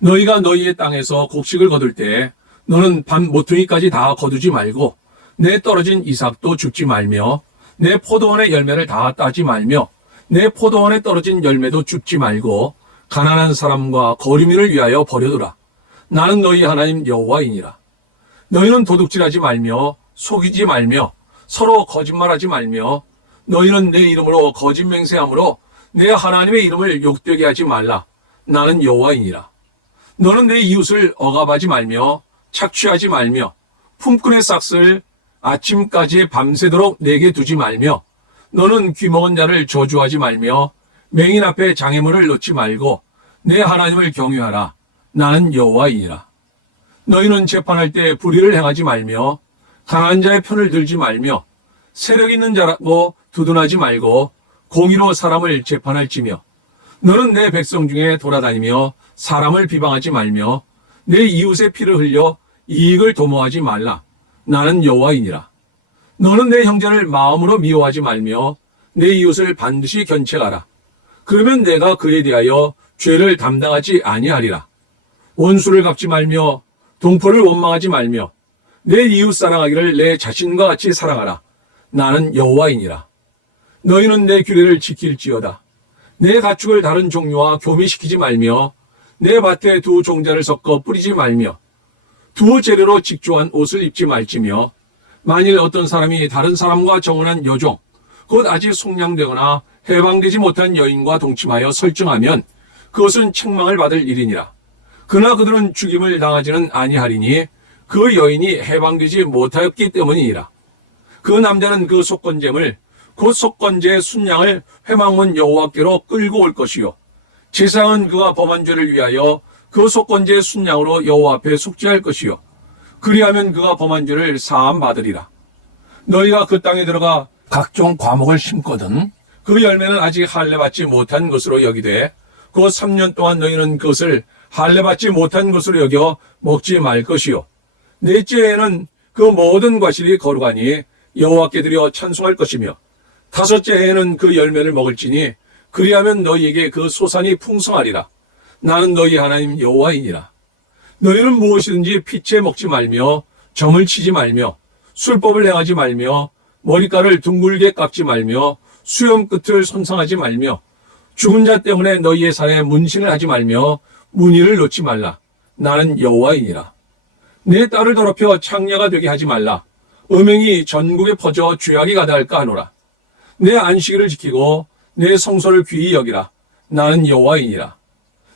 너희가 너희의 땅에서 곡식을 거둘 때에 너는 밤 모퉁이까지 다 거두지 말고 내 떨어진 이삭도 줍지 말며 내 포도원의 열매를 다 따지 말며 내 포도원에 떨어진 열매도 줍지 말고 가난한 사람과 거류민을 위하여 버려두라. 나는 너희 하나님 여호와이니라. 너희는 도둑질하지 말며 속이지 말며 서로 거짓말하지 말며 너희는 내 이름으로 거짓 맹세함으로 내 하나님의 이름을 욕되게 하지 말라. 나는 여호와이니라. 너는 내 이웃을 억압하지 말며 착취하지 말며 품꾼의 싹을 아침까지 밤새도록 내게 두지 말며 너는 귀먹은 자를 저주하지 말며 맹인 앞에 장애물을 놓지 말고 내 하나님을 경외하라. 나는 여호와이니라. 너희는 재판할 때 불의를 행하지 말며 강한 자의 편을 들지 말며 세력 있는 자라고 두둔하지 말고 공의로 사람을 재판할지며 너는 내 백성 중에 돌아다니며 사람을 비방하지 말며 내 이웃의 피를 흘려 이익을 도모하지 말라. 나는 여호와이니라. 너는 내 형제를 마음으로 미워하지 말며 내 이웃을 반드시 견책하라. 그러면 내가 그에 대하여 죄를 담당하지 아니하리라. 원수를 갚지 말며 동포를 원망하지 말며 내 이웃 사랑하기를 내 자신과 같이 사랑하라. 나는 여호와이니라. 너희는 내 규례를 지킬지어다. 내 가축을 다른 종류와 교미시키지 말며 내 밭에 두 종자를 섞어 뿌리지 말며 두 재료로 직조한 옷을 입지 말지며 만일 어떤 사람이 다른 사람과 정혼한 여종 곧 아직 속량되거나 해방되지 못한 여인과 동침하여 설정하면 그것은 책망을 받을 일이니라. 그러나 그들은 죽임을 당하지는 아니하리니 그 여인이 해방되지 못하였기 때문이니라. 그 남자는 그 속건잼을 곧 속건제의 순양을 회막문 여호와께로 끌고 올 것이요 제사장은 그가 범한 죄를 위하여 그 속건제의 순양으로 여호와 앞에 속죄할 것이요 그리하면 그가 범한 죄를 사함 받으리라. 너희가 그 땅에 들어가 각종 과목을 심거든 그 열매는 아직 할례받지 못한 것으로 여기되 그 3년 동안 너희는 그것을 할례받지 못한 것으로 여겨 먹지 말 것이요 넷째에는 그 모든 과실이 거룩하니 여호와께 드려 찬송할 것이며 5째 해에는 그 열매를 먹을지니 그리하면 너희에게 그 소산이 풍성하리라. 나는 너희 하나님 여호와이니라. 너희는 무엇이든지 피채 먹지 말며 점을 치지 말며 술법을 행하지 말며 머리카락을 둥글게 깎지 말며 수염 끝을 손상하지 말며 죽은 자 때문에 너희의 살에 문신을 하지 말며 문의를 놓지 말라. 나는 여호와이니라. 내 딸을 더럽혀 창녀가 되게 하지 말라. 음행이 전국에 퍼져 죄악이 가다할까 하노라. 내 안식일을 지키고 내 성소를 귀히 여기라. 나는 여호와이니라.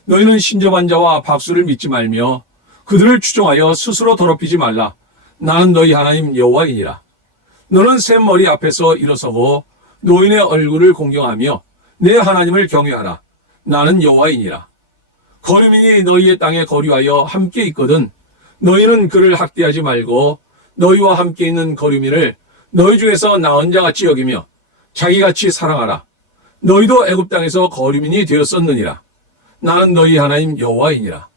너희는 신접한 자와 박수를 믿지 말며 그들을 추종하여 스스로 더럽히지 말라. 나는 너희 하나님 여호와이니라. 너는 샘머리 앞에서 일어서고 노인의 얼굴을 공경하며 내 하나님을 경외하라. 나는 여호와이니라. 거류민이 너희의 땅에 거류하여 함께 있거든 너희는 그를 학대하지 말고 너희와 함께 있는 거류민을 너희 중에서 나은 자같이 여기며 자기같이 사랑하라. 너희도 애굽 땅에서 거류민이 되었었느니라. 나는 너희 하나님 여호와이니라.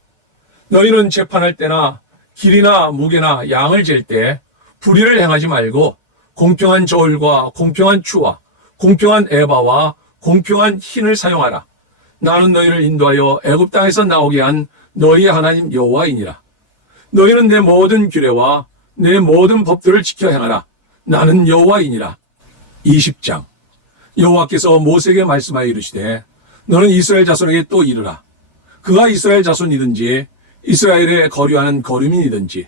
너희는 재판할 때나 길이나 무게나 양을 잴 때 불의를 행하지 말고 공평한 저울과 공평한 추와 공평한 에바와 공평한 흰을 사용하라. 나는 너희를 인도하여 애굽 땅에서 나오게 한 너희 하나님 여호와이니라. 너희는 내 모든 규례와 내 모든 법들을 지켜 행하라. 나는 여호와이니라. 20장. 여호와께서 모세에게 말씀하여 이르시되 너는 이스라엘 자손에게 또 이르라. 그가 이스라엘 자손이든지 이스라엘에 거류하는 거류민이든지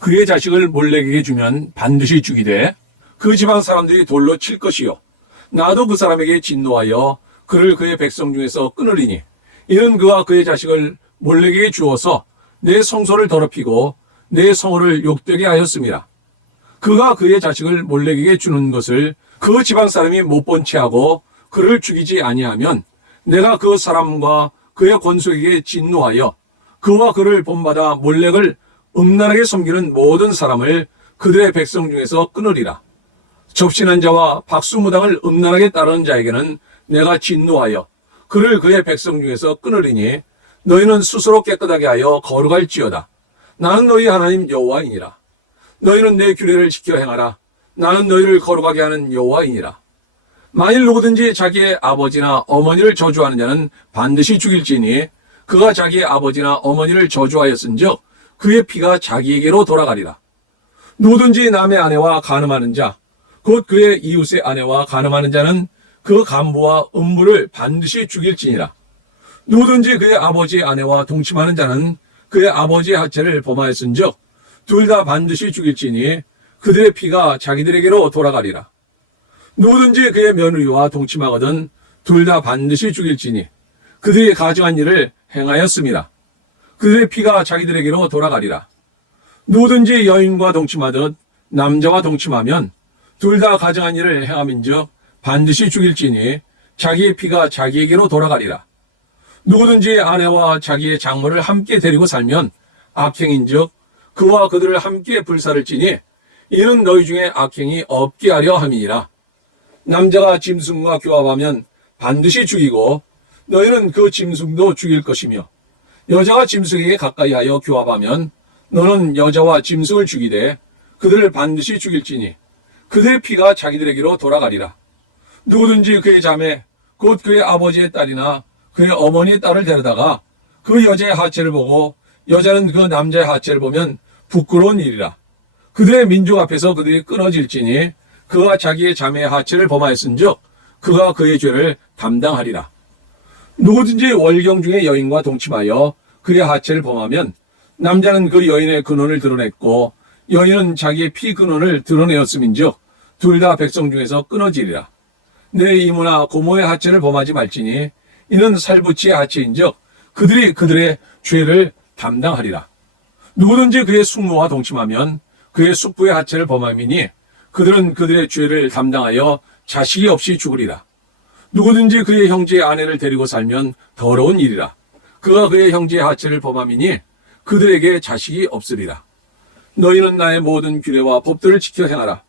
그의 자식을 몰렉에게 주면 반드시 죽이되 그 지방 사람들이 돌로 칠 것이요 나도 그 사람에게 진노하여 그를 그의 백성 중에서 끊으리니 이는 그와 그의 자식을 몰렉에게 주어서 내 성소를 더럽히고 내 성호를 욕되게 하였음이라. 그가 그의 자식을 몰렉에게 주는 것을 그 지방 사람이 못 본 채하고 그를 죽이지 아니하면 내가 그 사람과 그의 권속에게 진노하여 그와 그를 본받아 몰렉을 음란하게 섬기는 모든 사람을 그들의 백성 중에서 끊으리라. 접신한 자와 박수무당을 음란하게 따르는 자에게는 내가 진노하여 그를 그의 백성 중에서 끊으리니 너희는 스스로 깨끗하게 하여 거룩할지어다. 나는 너희 하나님 여호와이니라. 너희는 내 규례를 지켜 행하라. 나는 너희를 거룩하게 하는 여호와이니라. 만일 누구든지 자기의 아버지나 어머니를 저주하는 자는 반드시 죽일지니 그가 자기의 아버지나 어머니를 저주하였은즉 그의 피가 자기에게로 돌아가리라. 누구든지 남의 아내와 간음하는 자, 곧 그의 이웃의 아내와 간음하는 자는 그 간부와 음부를 반드시 죽일지니라. 누구든지 그의 아버지의 아내와 동침하는 자는 그의 아버지의 하체를 범하였은즉 둘 다 반드시 죽일지니 그들의 피가 자기들에게로 돌아가리라. 누구든지 그의 며느리와 동침하거든 둘 다 반드시 죽일지니 그들이 가증한 일을 행하였음이라. 그들의 피가 자기들에게로 돌아가리라. 누구든지 여인과 동침하듯 남자와 동침하면 둘 다 가증한 일을 행함인즉 반드시 죽일지니 자기의 피가 자기에게로 돌아가리라. 누구든지 아내와 자기의 장모를 함께 데리고 살면 악행인즉 그와 그들을 함께 불사를 지니 이는 너희 중에 악행이 없게 하려 함이니라. 남자가 짐승과 교합하면 반드시 죽이고 너희는 그 짐승도 죽일 것이며 여자가 짐승에게 가까이 하여 교합하면 너는 여자와 짐승을 죽이되 그들을 반드시 죽일지니 그들의 피가 자기들에게로 돌아가리라. 누구든지 그의 자매 곧 그의 아버지의 딸이나 그의 어머니의 딸을 데려다가 그 여자의 하체를 보고 여자는 그 남자의 하체를 보면 부끄러운 일이라. 그들의 민족 앞에서 그들이 끊어질지니 그가 자기의 자매의 하체를 범하였은즉 그가 그의 죄를 담당하리라. 누구든지 월경 중에 여인과 동침하여 그의 하체를 범하면 남자는 그 여인의 근원을 드러냈고 여인은 자기의 피 근원을 드러내었음인즉 둘 다 백성 중에서 끊어지리라. 내 이모나 고모의 하체를 범하지 말지니 이는 살부치의 하체인즉 그들이 그들의 죄를 담당하리라. 누구든지 그의 숙모와 동침하면 그의 숙부의 하체를 범함이니 그들은 그들의 죄를 담당하여 자식이 없이 죽으리라. 누구든지 그의 형제의 아내를 데리고 살면 더러운 일이라. 그가 그의 형제의 하체를 범함이니 그들에게 자식이 없으리라. 너희는 나의 모든 규례와 법들을 지켜 행하라.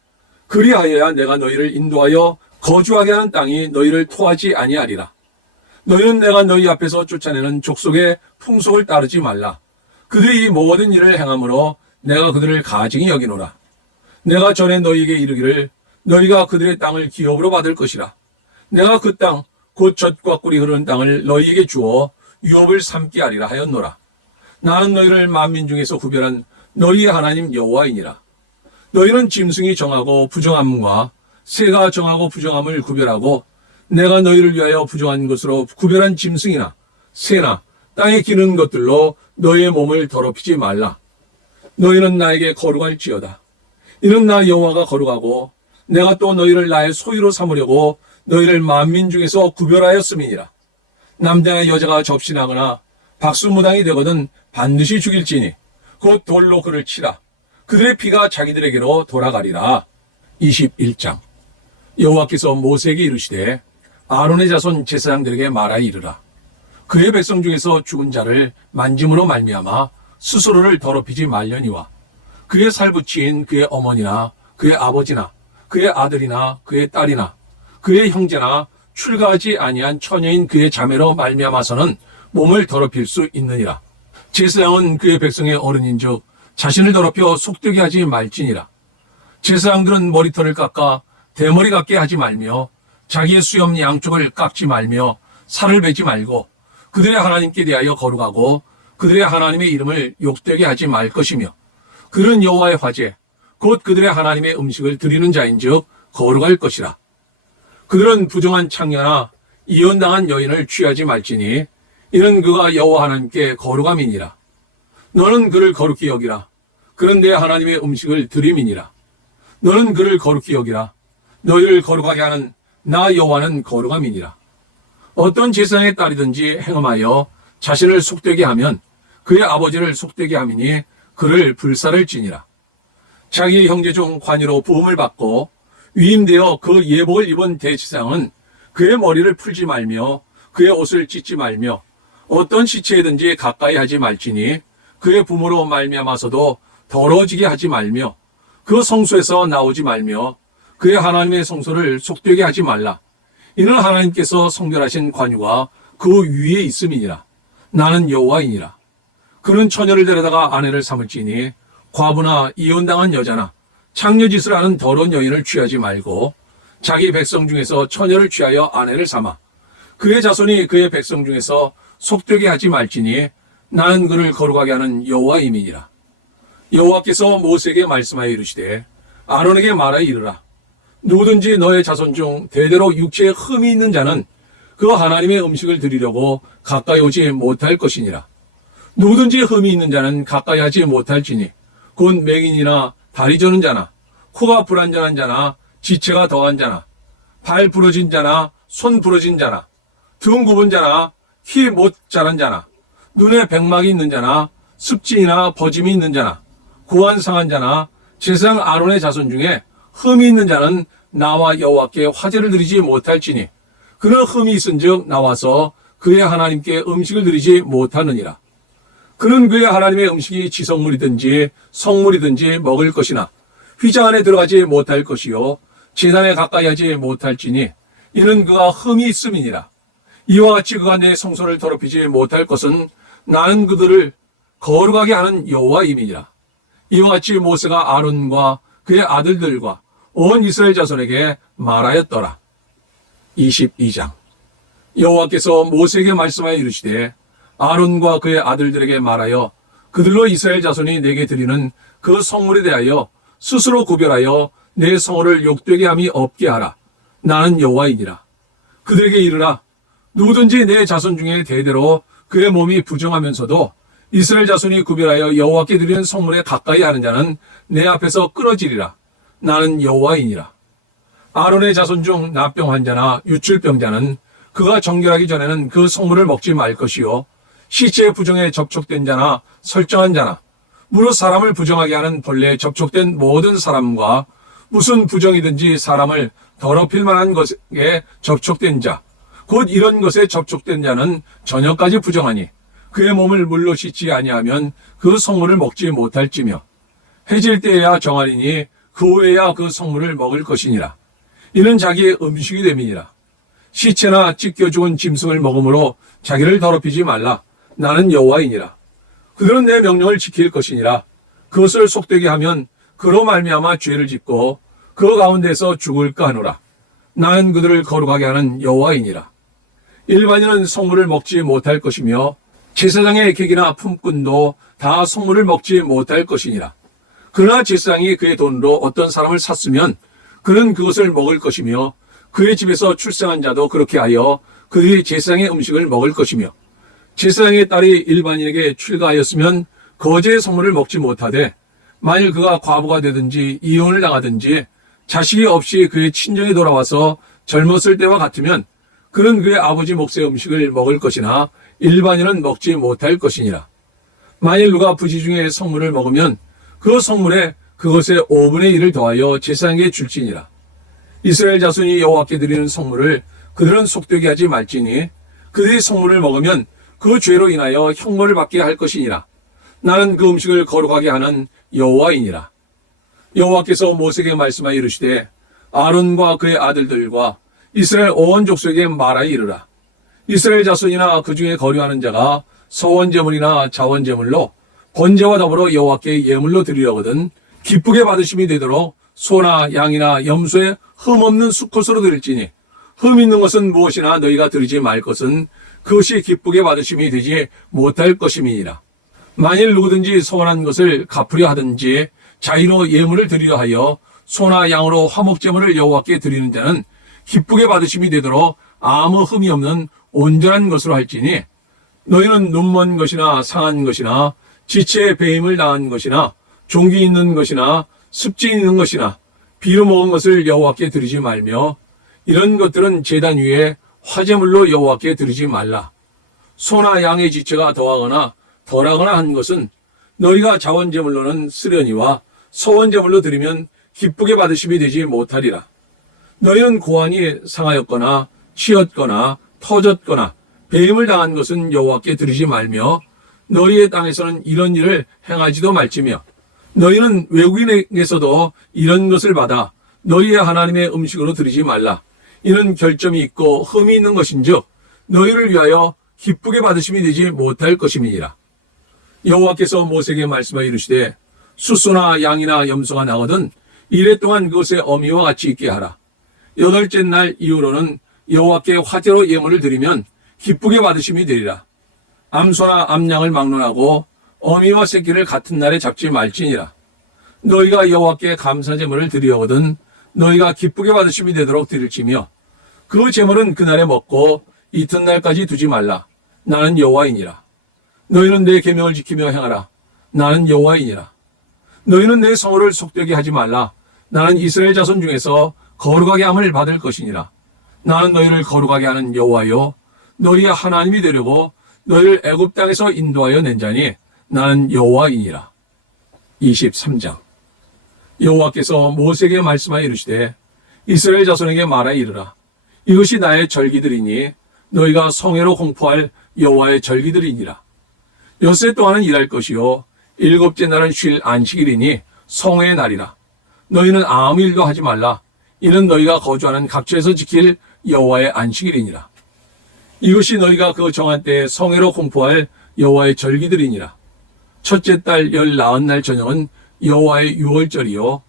그리하여야 내가 너희를 인도하여 거주하게 하는 땅이 너희를 토하지 아니하리라. 너희는 내가 너희 앞에서 쫓아내는 족속의 풍속을 따르지 말라. 그들이 이 모든 일을 행함으로 내가 그들을 가증히 여기노라. 내가 전에 너희에게 이르기를 너희가 그들의 땅을 기업으로 받을 것이라. 내가 그 땅 곧 젖과 꿀이 흐르는 땅을 너희에게 주어 유업을 삼게 하리라 하였노라. 나는 너희를 만민 중에서 구별한 너희의 하나님 여호와이니라. 너희는 짐승이 정하고 부정함과 새가 정하고 부정함을 구별하고 내가 너희를 위하여 부정한 것으로 구별한 짐승이나 새나 땅에 기는 것들로 너희의 몸을 더럽히지 말라. 너희는 나에게 거룩할지어다. 이는 나 여호와가 거룩하고 내가 또 너희를 나의 소유로 삼으려고 너희를 만민 중에서 구별하였음이니라. 남자나 여자가 접신하거나 박수무당이 되거든 반드시 죽일지니 곧 돌로 그를 치라. 그들의 피가 자기들에게로 돌아가리라. 21장. 여호와께서 모세에게 이르시되 아론의 자손 제사장들에게 말하여 이르라. 그의 백성 중에서 죽은 자를 만짐으로 말미암아 스스로를 더럽히지 말려니와 그의 살붙인 그의 어머니나 그의 아버지나 그의 아들이나 그의 딸이나 그의 형제나 출가하지 아니한 처녀인 그의 자매로 말미암아서는 몸을 더럽힐 수 있느니라. 제사장은 그의 백성의 어른인즉 자신을 더럽혀 속되게 하지 말지니라. 제사장들은 머리털을 깎아 대머리 같게 하지 말며 자기의 수염 양쪽을 깎지 말며 살을 베지 말고 그들의 하나님께 대하여 거룩하고 그들의 하나님의 이름을 욕되게 하지 말 것이며 그들은 여호와의 화제 곧 그들의 하나님의 음식을 드리는 자인즉 거룩할 것이라. 그들은 부정한 창녀나 이혼당한 여인을 취하지 말지니 이는 그가 여호와 하나님께 거룩함이니라. 너는 그를 거룩히 여기라. 그는 내 하나님의 음식을 드림이니라. 너는 그를 거룩히 여기라. 너희를 거룩하게 하는 나 여호와는 거룩함이니라. 어떤 제사장의 딸이든지 행음하여 자신을 속되게 하면 그의 아버지를 속되게 함이니 그를 불살을지니라. 자기 형제 중 관유로 부음을 받고 위임되어 그 예복을 입은 대제사장은 그의 머리를 풀지 말며 그의 옷을 찢지 말며 어떤 시체에든지 가까이 하지 말지니 그의 부모로 말미암아서도 더러워지게 하지 말며 그 성소에서 나오지 말며 그의 하나님의 성소를 속되게 하지 말라. 이는 하나님께서 성별하신 관유가 그 위에 있음이니라. 나는 여호와이니라. 그는 처녀를 데려다가 아내를 삼을지니 과부나 이혼당한 여자나 창녀짓을 하는 더러운 여인을 취하지 말고 자기 백성 중에서 처녀를 취하여 아내를 삼아 그의 자손이 그의 백성 중에서 속되게 하지 말지니 나는 그를 거룩하게 하는 여호와임이니라. 여호와께서 모세에게 말씀하여 이르시되 아론에게 말하여 이르라. 누구든지 너의 자손 중 대대로 육체에 흠이 있는 자는 그 하나님의 음식을 드리려고 가까이 오지 못할 것이니라. 누구든지 흠이 있는 자는 가까이 하지 못할지니 곧 맹인이나 다리 저는 자나 코가 불안전한 자나 지체가 더한 자나 발 부러진 자나 손 부러진 자나 등 굽은 자나 키 못 자란 자나 눈에 백막이 있는 자나 습진이나 버짐이 있는 자나 고안 상한 자나 제사장 아론의 자손 중에 흠이 있는 자는 나와 여호와께 화제를 드리지 못할지니 그는 흠이 있은즉 나와서 그의 하나님께 음식을 드리지 못하느니라. 그는 그의 하나님의 음식이 지성물이든지 성물이든지 먹을 것이나 휘장 안에 들어가지 못할 것이요 제단에 가까이 하지 못할지니 이는 그가 흠이 있음이니라. 이와 같이 그가 내 성소를 더럽히지 못할 것은 나는 그들을 거룩하게 하는 여호와임이니라. 이와 같이 모세가 아론과 그의 아들들과 온 이스라엘 자손에게 말하였더라. 22장. 여호와께서 모세에게 말씀하여 이르시되 아론과 그의 아들들에게 말하여 그들로 이스라엘 자손이 내게 드리는 그 성물에 대하여 스스로 구별하여 내 성호를 욕되게 함이 없게 하라. 나는 여호와이니라. 그들에게 이르라. 누구든지 내 자손 중에 대대로 그의 몸이 부정하면서도 이스라엘 자손이 구별하여 여호와께 드리는 성물에 가까이 하는 자는 내 앞에서 끊어지리라. 나는 여호와이니라. 아론의 자손 중 납병 환자나 유출병자는 그가 정결하기 전에는 그 성물을 먹지 말 것이요 시체 부정에 접촉된 자나 설정한 자나 무릇 사람을 부정하게 하는 본래에 접촉된 모든 사람과 무슨 부정이든지 사람을 더럽힐 만한 것에 접촉된 자, 곧 이런 것에 접촉된 자는 저녁까지 부정하니 그의 몸을 물로 씻지 아니하면 그 성물을 먹지 못할지며 해질 때에야 정하리니 그 후에야 그 성물을 먹을 것이니라. 이는 자기의 음식이 됨이니라. 시체나 찢겨 죽은 짐승을 먹음으로 자기를 더럽히지 말라. 나는 여호와이니라. 그들은 내 명령을 지킬 것이니라. 그것을 속되게 하면 그로 말미암아 죄를 짓고 그 가운데서 죽을까 하노라. 나는 그들을 거룩하게 하는 여호와이니라. 일반인은 성물을 먹지 못할 것이며 제사장의 객이나 품꾼도 다 성물을 먹지 못할 것이니라. 그러나 제사장이 그의 돈으로 어떤 사람을 샀으면 그는 그것을 먹을 것이며 그의 집에서 출생한 자도 그렇게 하여 그의 제사장의 음식을 먹을 것이며 제사장의 딸이 일반인에게 출가하였으면 거제의 성물을 먹지 못하되 만일 그가 과부가 되든지 이혼을 당하든지 자식이 없이 그의 친정에 돌아와서 젊었을 때와 같으면 그는 그의 아버지 몫의 음식을 먹을 것이나 일반인은 먹지 못할 것이니라. 만일 누가 부지 중에 성물을 먹으면 그 성물에 그것의 5분의 1을 더하여 제사장에게 줄지니라. 이스라엘 자손이 여호와께 드리는 성물을 그들은 속되게 하지 말지니 그들이 성물을 먹으면 그 죄로 인하여 형벌을 받게 할 것이니라. 나는 그 음식을 거룩하게 하는 여호와이니라. 여호와께서 모세에게 말씀하여 이르시되 아론과 그의 아들들과 이스라엘 온 족속에게 말하여 이르라. 이스라엘 자손이나 그 중에 거류하는 자가 서원제물이나 자원제물로 번제와 더불어 여호와께 예물로 드리려거든 기쁘게 받으심이 되도록 소나 양이나 염소의 흠 없는 수컷으로 드릴지니 흠 있는 것은 무엇이나 너희가 드리지 말 것은 그것이 기쁘게 받으심이 되지 못할 것임이니라. 만일 누구든지 서원한 것을 갚으려 하든지 자의로 예물을 드리려 하여 소나 양으로 화목제물을 여호와께 드리는 자는 기쁘게 받으심이 되도록 아무 흠이 없는 온전한 것으로 할지니 너희는 눈먼 것이나 상한 것이나 지체에 배임을 당한 것이나 종기 있는 것이나 습진 있는 것이나 비로 먹은 것을 여호와께 드리지 말며 이런 것들은 제단 위에 화제물로 여호와께 드리지 말라. 소나 양의 지체가 더하거나 덜하거나 한 것은 너희가 자원제물로는 쓰려니와 서원제물로 드리면 기쁘게 받으심이 되지 못하리라. 너희는 고환이 상하였거나 치였거나 터졌거나 배임을 당한 것은 여호와께 드리지 말며 너희의 땅에서는 이런 일을 행하지도 말지며 너희는 외국인에게서도 이런 것을 받아 너희의 하나님의 음식으로 드리지 말라. 이는 결점이 있고 흠이 있는 것인즉 너희를 위하여 기쁘게 받으심이 되지 못할 것임이니라. 여호와께서 모세에게 말씀하여 이르시되 숫소나 양이나 염소가 나거든 이래 동안 그것의 어미와 같이 있게 하라. 8째 날 이후로는 여호와께 화제로 예물을 드리면 기쁘게 받으심이 되리라. 암소나 암양을 막론하고 어미와 새끼를 같은 날에 잡지 말지니라. 너희가 여호와께 감사제물을 드리거든 너희가 기쁘게 받으심이 되도록 드릴지며 그 제물은 그날에 먹고 이튿날까지 두지 말라. 나는 여호와이니라. 너희는 내 계명을 지키며 행하라. 나는 여호와이니라. 너희는 내 성호를 속되게 하지 말라. 나는 이스라엘 자손 중에서 거룩하게 함을 받을 것이니라. 나는 너희를 거룩하게 하는 여호와요 너희의 하나님이 되려고 너희를 애굽 땅에서 인도하여 낸 자니 나는 여호와이니라. 23장. 여호와께서 모세에게 말씀하여 이르시되 이스라엘 자손에게 말하여 이르라. 이것이 나의 절기들이니 너희가 성회로 공포할 여호와의 절기들이니라. 엿새 동안은 일할 것이요 7째 날은 쉴 안식일이니 성회의 날이라. 너희는 아무 일도 하지 말라. 이는 너희가 거주하는 각처에서 지킬 여호와의 안식일이니라. 이것이 너희가 그 정한 때에 성회로 공포할 여호와의 절기들이니라. 첫째 달 19날 저녁은 여호와의 유월절이요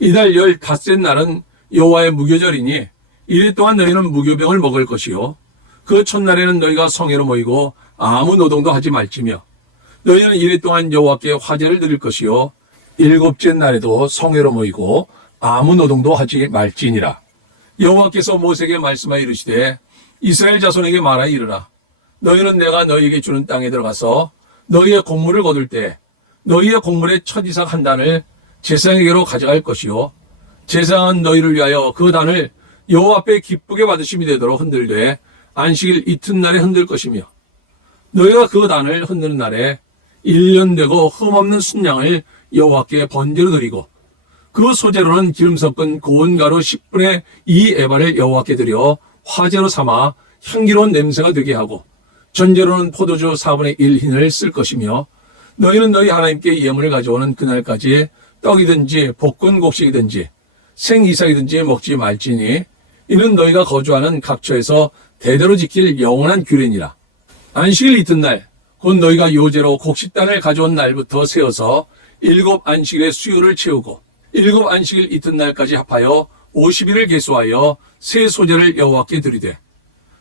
이달 15째 날은 여호와의 무교절이니 이래 동안 너희는 무교병을 먹을 것이요 그 첫날에는 너희가 성회로 모이고 아무 노동도 하지 말지며 너희는 이래 동안 여호와께 화제를 드릴 것이요 7째 날에도 성회로 모이고 아무 노동도 하지 말지니라. 여호와께서 모세에게 말씀하여 이르시되 이스라엘 자손에게 말하여 이르라. 너희는 내가 너희에게 주는 땅에 들어가서 너희의 곡물을 거둘 때 너희의 곡물의 첫 이삭 한 단을 제사장에게로 가져갈 것이요 제사장은 너희를 위하여 그 단을 여호와 앞에 기쁘게 받으심이 되도록 흔들되 안식일 이튿날에 흔들 것이며 너희가 그 단을 흔드는 날에 1년 되고 흠없는 순양을 여호와께 번제로 드리고 그 소재로는 기름 섞은 고운 가루 10분의 2 에바를 여호와께 드려 화제로 삼아 향기로운 냄새가 되게 하고 전제로는 포도주 4분의 1 흰을 쓸 것이며 너희는 너희 하나님께 예물을 가져오는 그날까지 떡이든지 볶은 곡식이든지 생이삭이든지 먹지 말지니 이는 너희가 거주하는 각처에서 대대로 지킬 영원한 규례니라. 안식일 이튿날 곧 너희가 요제로 곡식단을 가져온 날부터 세어서 7 안식일의 수요를 채우고 7 안식일 이튿날까지 합하여 50일을 계수하여 새 소재를 여호와께 드리되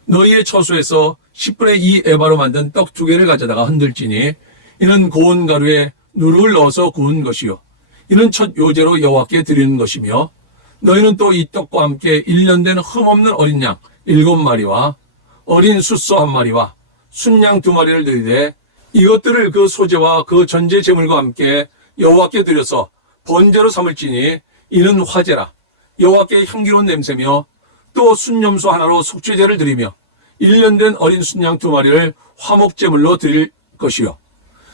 너희의 처소에서 10분의 2 에바로 만든 떡 2개를 가져다가 흔들지니 이는 고운 가루에 누룩을 넣어서 구운 것이요 이는 첫 요제로 여호와께 드리는 것이며 너희는 또 이 떡과 함께 1년 된 흠없는 어린 양 7마리와 어린 숫소 1마리와 순양 2마리를 드리되 이것들을 그 소재와 그 전제 제물과 함께 여호와께 드려서 번제로 삼을지니 이는 화제라. 여호와께 향기로운 냄새며 또 순염소 하나로 속죄제를 드리며 1년 된 어린 순양 2마리를 화목제물로 드릴 것이요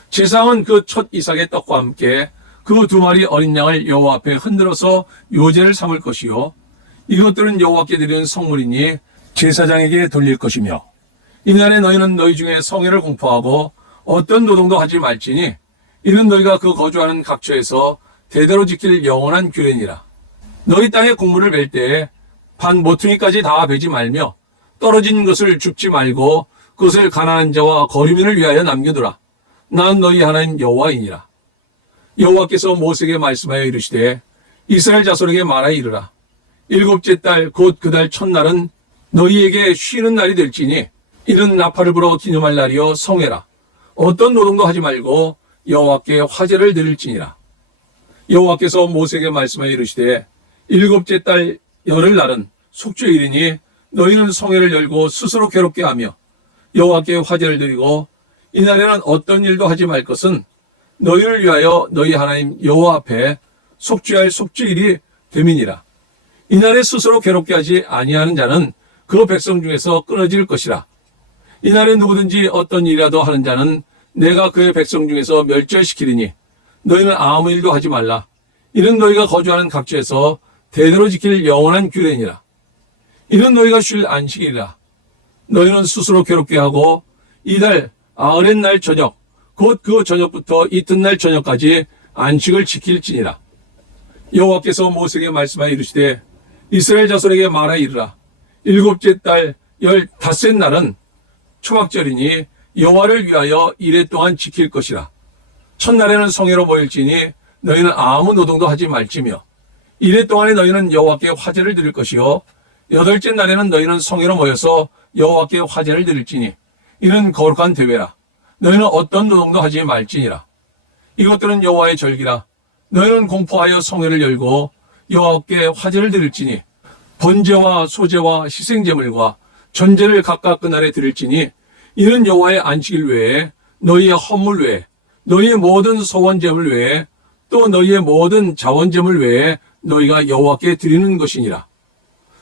제사장은 그 첫 이삭의 떡과 함께 그 2마리 어린 양을 여호와 앞에 흔들어서 요제를 삼을 것이요 이것들은 여호와께 드리는 성물이니 제사장에게 돌릴 것이며 이날에 너희는 너희 중에 성회를 공포하고 어떤 노동도 하지 말지니 이는 너희가 그 거주하는 각처에서 대대로 지킬 영원한 규례니라. 너희 땅에 곡물을 벨 때에 반 모퉁이까지 다 베지 말며 떨어진 것을 줍지 말고 그것을 가난한 자와 거류민을 위하여 남겨두라. 나는 너희 하나님 여호와이니라. 여호와께서 모세에게 말씀하여 이르시되 이스라엘 자손에게 말하여 이르라. 7째 달 곧 그 달 첫날은 너희에게 쉬는 날이 될지니 이는 나팔을 불어 기념할 날이요 성회라. 어떤 노동도 하지 말고 여호와께 화제를 드릴지니라. 여호와께서 모세에게 말씀하여 이르시되 7째 달 열흘날은 속죄일이니 너희는 성회를 열고 스스로 괴롭게 하며 여호와께 화제를 드리고 이날에는 어떤 일도 하지 말 것은 너희를 위하여 너희 하나님 여호와 앞에 속죄할 속죄일이 됨이니라. 이날에 스스로 괴롭게 하지 아니하는 자는 그 백성 중에서 끊어질 것이라. 이날에 누구든지 어떤 일이라도 하는 자는 내가 그의 백성 중에서 멸절시키리니 너희는 아무 일도 하지 말라. 이는 너희가 거주하는 각지에서 대대로 지킬 영원한 규례니라. 이는 너희가 쉴 안식이라. 너희는 스스로 괴롭게 하고 이달 아흐렛 날 저녁 곧 그 저녁부터 이튿날 저녁까지 안식을 지킬지니라. 여호와께서 모세에게 말씀하여 이르시되 이스라엘 자손에게 말하여 이르라. 7째 달 15째 날은 초막절이니 여호와를 위하여 이레 동안 지킬 것이라. 첫날에는 성회로 모일지니 너희는 아무 노동도 하지 말지며 이레 동안에 너희는 여호와께 화제를 드릴 것이요 8째 날에는 너희는 성회로 모여서 여호와께 화제를 드릴지니 이는 거룩한 대회라. 너희는 어떤 노동도 하지 말지니라. 이것들은 여호와의 절기라. 너희는 공포하여 성회를 열고 여호와께 화제를 드릴지니 번제와 소제와 희생제물과 전제를 각각 그날에 드릴지니 이는 여호와의 안식일 외에 너희의 헌물 외에 너희의 모든 소원제물 외에 또 너희의 모든 자원제물 외에 너희가 여호와께 드리는 것이니라.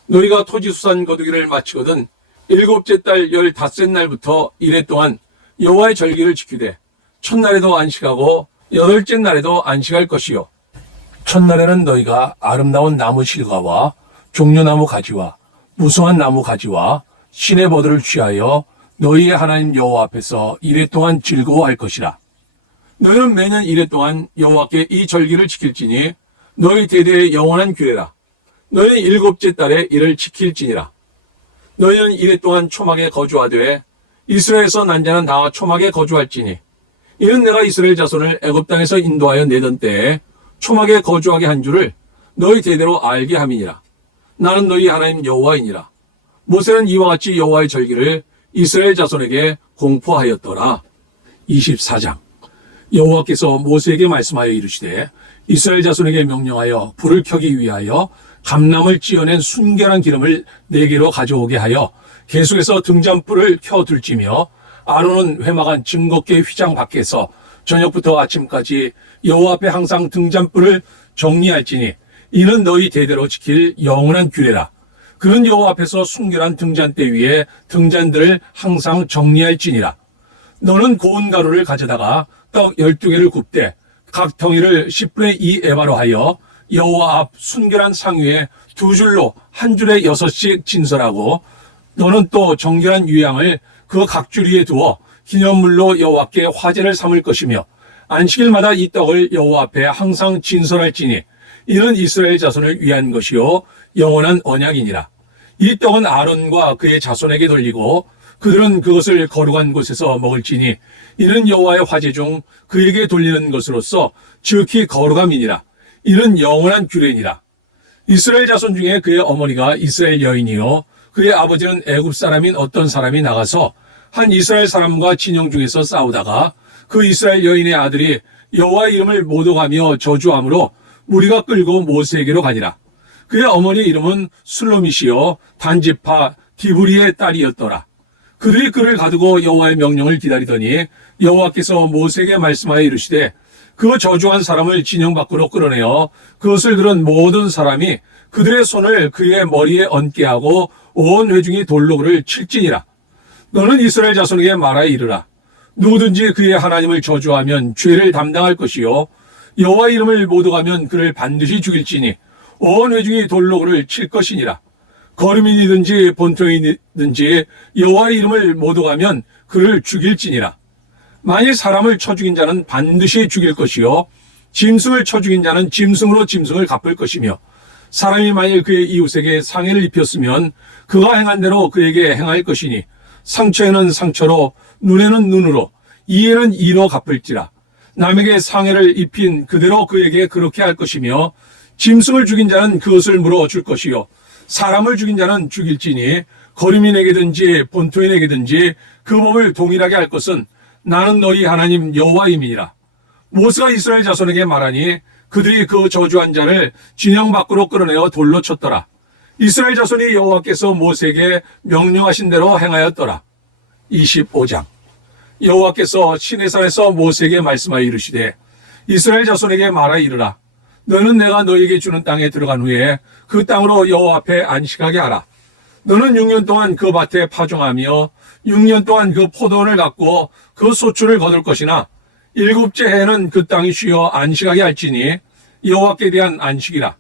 너희가 토지수산 거두기를 마치거든 7째 달 15째 날부터 이레 동안 여호와의 절기를 지키되 첫날에도 안식하고 8째 날에도 안식할 것이요 첫날에는 너희가 아름다운 나무 실과와 종려나무 가지와 무성한 나무 가지와 시내 버들을 취하여 너희의 하나님 여호와 앞에서 이레 동안 즐거워할 것이라. 너희는 매년 이레 동안 여호와께 이 절기를 지킬지니 너희 대대의 영원한 규례라. 너희는 7째 달에 이를 지킬지니라. 너희는 이레 동안 초막에 거주하되 이스라엘에서 난 자는 다 초막에 거주할지니 이는 내가 이스라엘 자손을 애굽 땅에서 인도하여 내던 때에 초막에 거주하게 한 줄을 너희 대대로 알게 함이니라. 나는 너희 하나님 여호와이니라. 모세는 이와 같이 여호와의 절기를 이스라엘 자손에게 공포하였더라. 24장 여호와께서 모세에게 말씀하여 이르시되 이스라엘 자손에게 명령하여 불을 켜기 위하여 감람을 찌어낸 순결한 기름을 4개로 가져오게 하여 계속해서 등잔불을 켜둘지며 아론은 회막안 증거궤 휘장 밖에서 저녁부터 아침까지 여호와 앞에 항상 등잔불을 정리할지니 이는 너희 대대로 지킬 영원한 규례라. 그는 여호와 앞에서 순결한 등잔대 위에 등잔들을 항상 정리할지니라. 너는 고운 가루를 가져다가 떡 12개를 굽되 각 덩이를 10분의 2 에바로 하여 여호와 앞 순결한 상 위에 두 줄로 한 줄에 6씩 진설하고 너는 또 정결한 유향을 그 각 줄 위에 두어 기념물로 여호와께 화제를 삼을 것이며 안식일마다 이 떡을 여호와 앞에 항상 진설할지니 이는 이스라엘 자손을 위한 것이요 영원한 언약이니라. 이 떡은 아론과 그의 자손에게 돌리고 그들은 그것을 거룩한 곳에서 먹을지니 이는 여호와의 화제 중 그에게 돌리는 것으로서 즉히 거룩함이니라. 이는 영원한 규례니라. 이스라엘 자손 중에 그의 어머니가 이스라엘 여인이요 그의 아버지는 애굽 사람인 어떤 사람이 나가서 한 이스라엘 사람과 진영 중에서 싸우다가 그 이스라엘 여인의 아들이 여호와의 이름을 모독하며 저주함으로 무리가 끌고 모세에게로 가니라. 그의 어머니 이름은 술로밋이요 단지파 디브리의 딸이었더라. 그들이 그를 가두고 여호와의 명령을 기다리더니 여호와께서 모세에게 말씀하여 이르시되 그 저주한 사람을 진영 밖으로 끌어내어 그것을 들은 모든 사람이 그들의 손을 그의 머리에 얹게 하고 온 회중이 돌로 그를 칠지니라. 너는 이스라엘 자손에게 말하여 이르라. 누구든지 그의 하나님을 저주하면 죄를 담당할 것이요 여호와 이름을 모독하면 그를 반드시 죽일지니 온 회중이 돌로 그를 칠 것이니라. 거류민이든지 본토인이든지 여호와의 이름을 모독하면 그를 죽일지니라. 만일 사람을 쳐 죽인 자는 반드시 죽일 것이요 짐승을 쳐 죽인 자는 짐승으로 짐승을 갚을 것이며 사람이 만일 그의 이웃에게 상해를 입혔으면 그가 행한 대로 그에게 행할 것이니 상처에는 상처로 눈에는 눈으로 이에는 이로 갚을지라. 남에게 상해를 입힌 그대로 그에게 그렇게 할 것이며 짐승을 죽인 자는 그것을 물어줄 것이요 사람을 죽인 자는 죽일지니 거류민에게든지 본토인에게든지 그 법을 동일하게 할 것은 나는 너희 하나님 여호와임이니라. 모세가 이스라엘 자손에게 말하니 그들이 그 저주한 자를 진영 밖으로 끌어내어 돌로 쳤더라. 이스라엘 자손이 여호와께서 모세에게 명령하신 대로 행하였더라. 25장. 여호와께서 시내산에서 모세에게 말씀하여 이르시되 이스라엘 자손에게 말하여 이르라. 너는 내가 너에게 주는 땅에 들어간 후에 그 땅으로 여호와 앞에 안식하게 하라. 너는 6년 동안 그 밭에 파종하며 6년 동안 그 포도원을 갖고 그 소출을 거둘 것이나 7째 해에는 그 땅이 쉬어 안식하게 할지니 여호와께 대한 안식이라.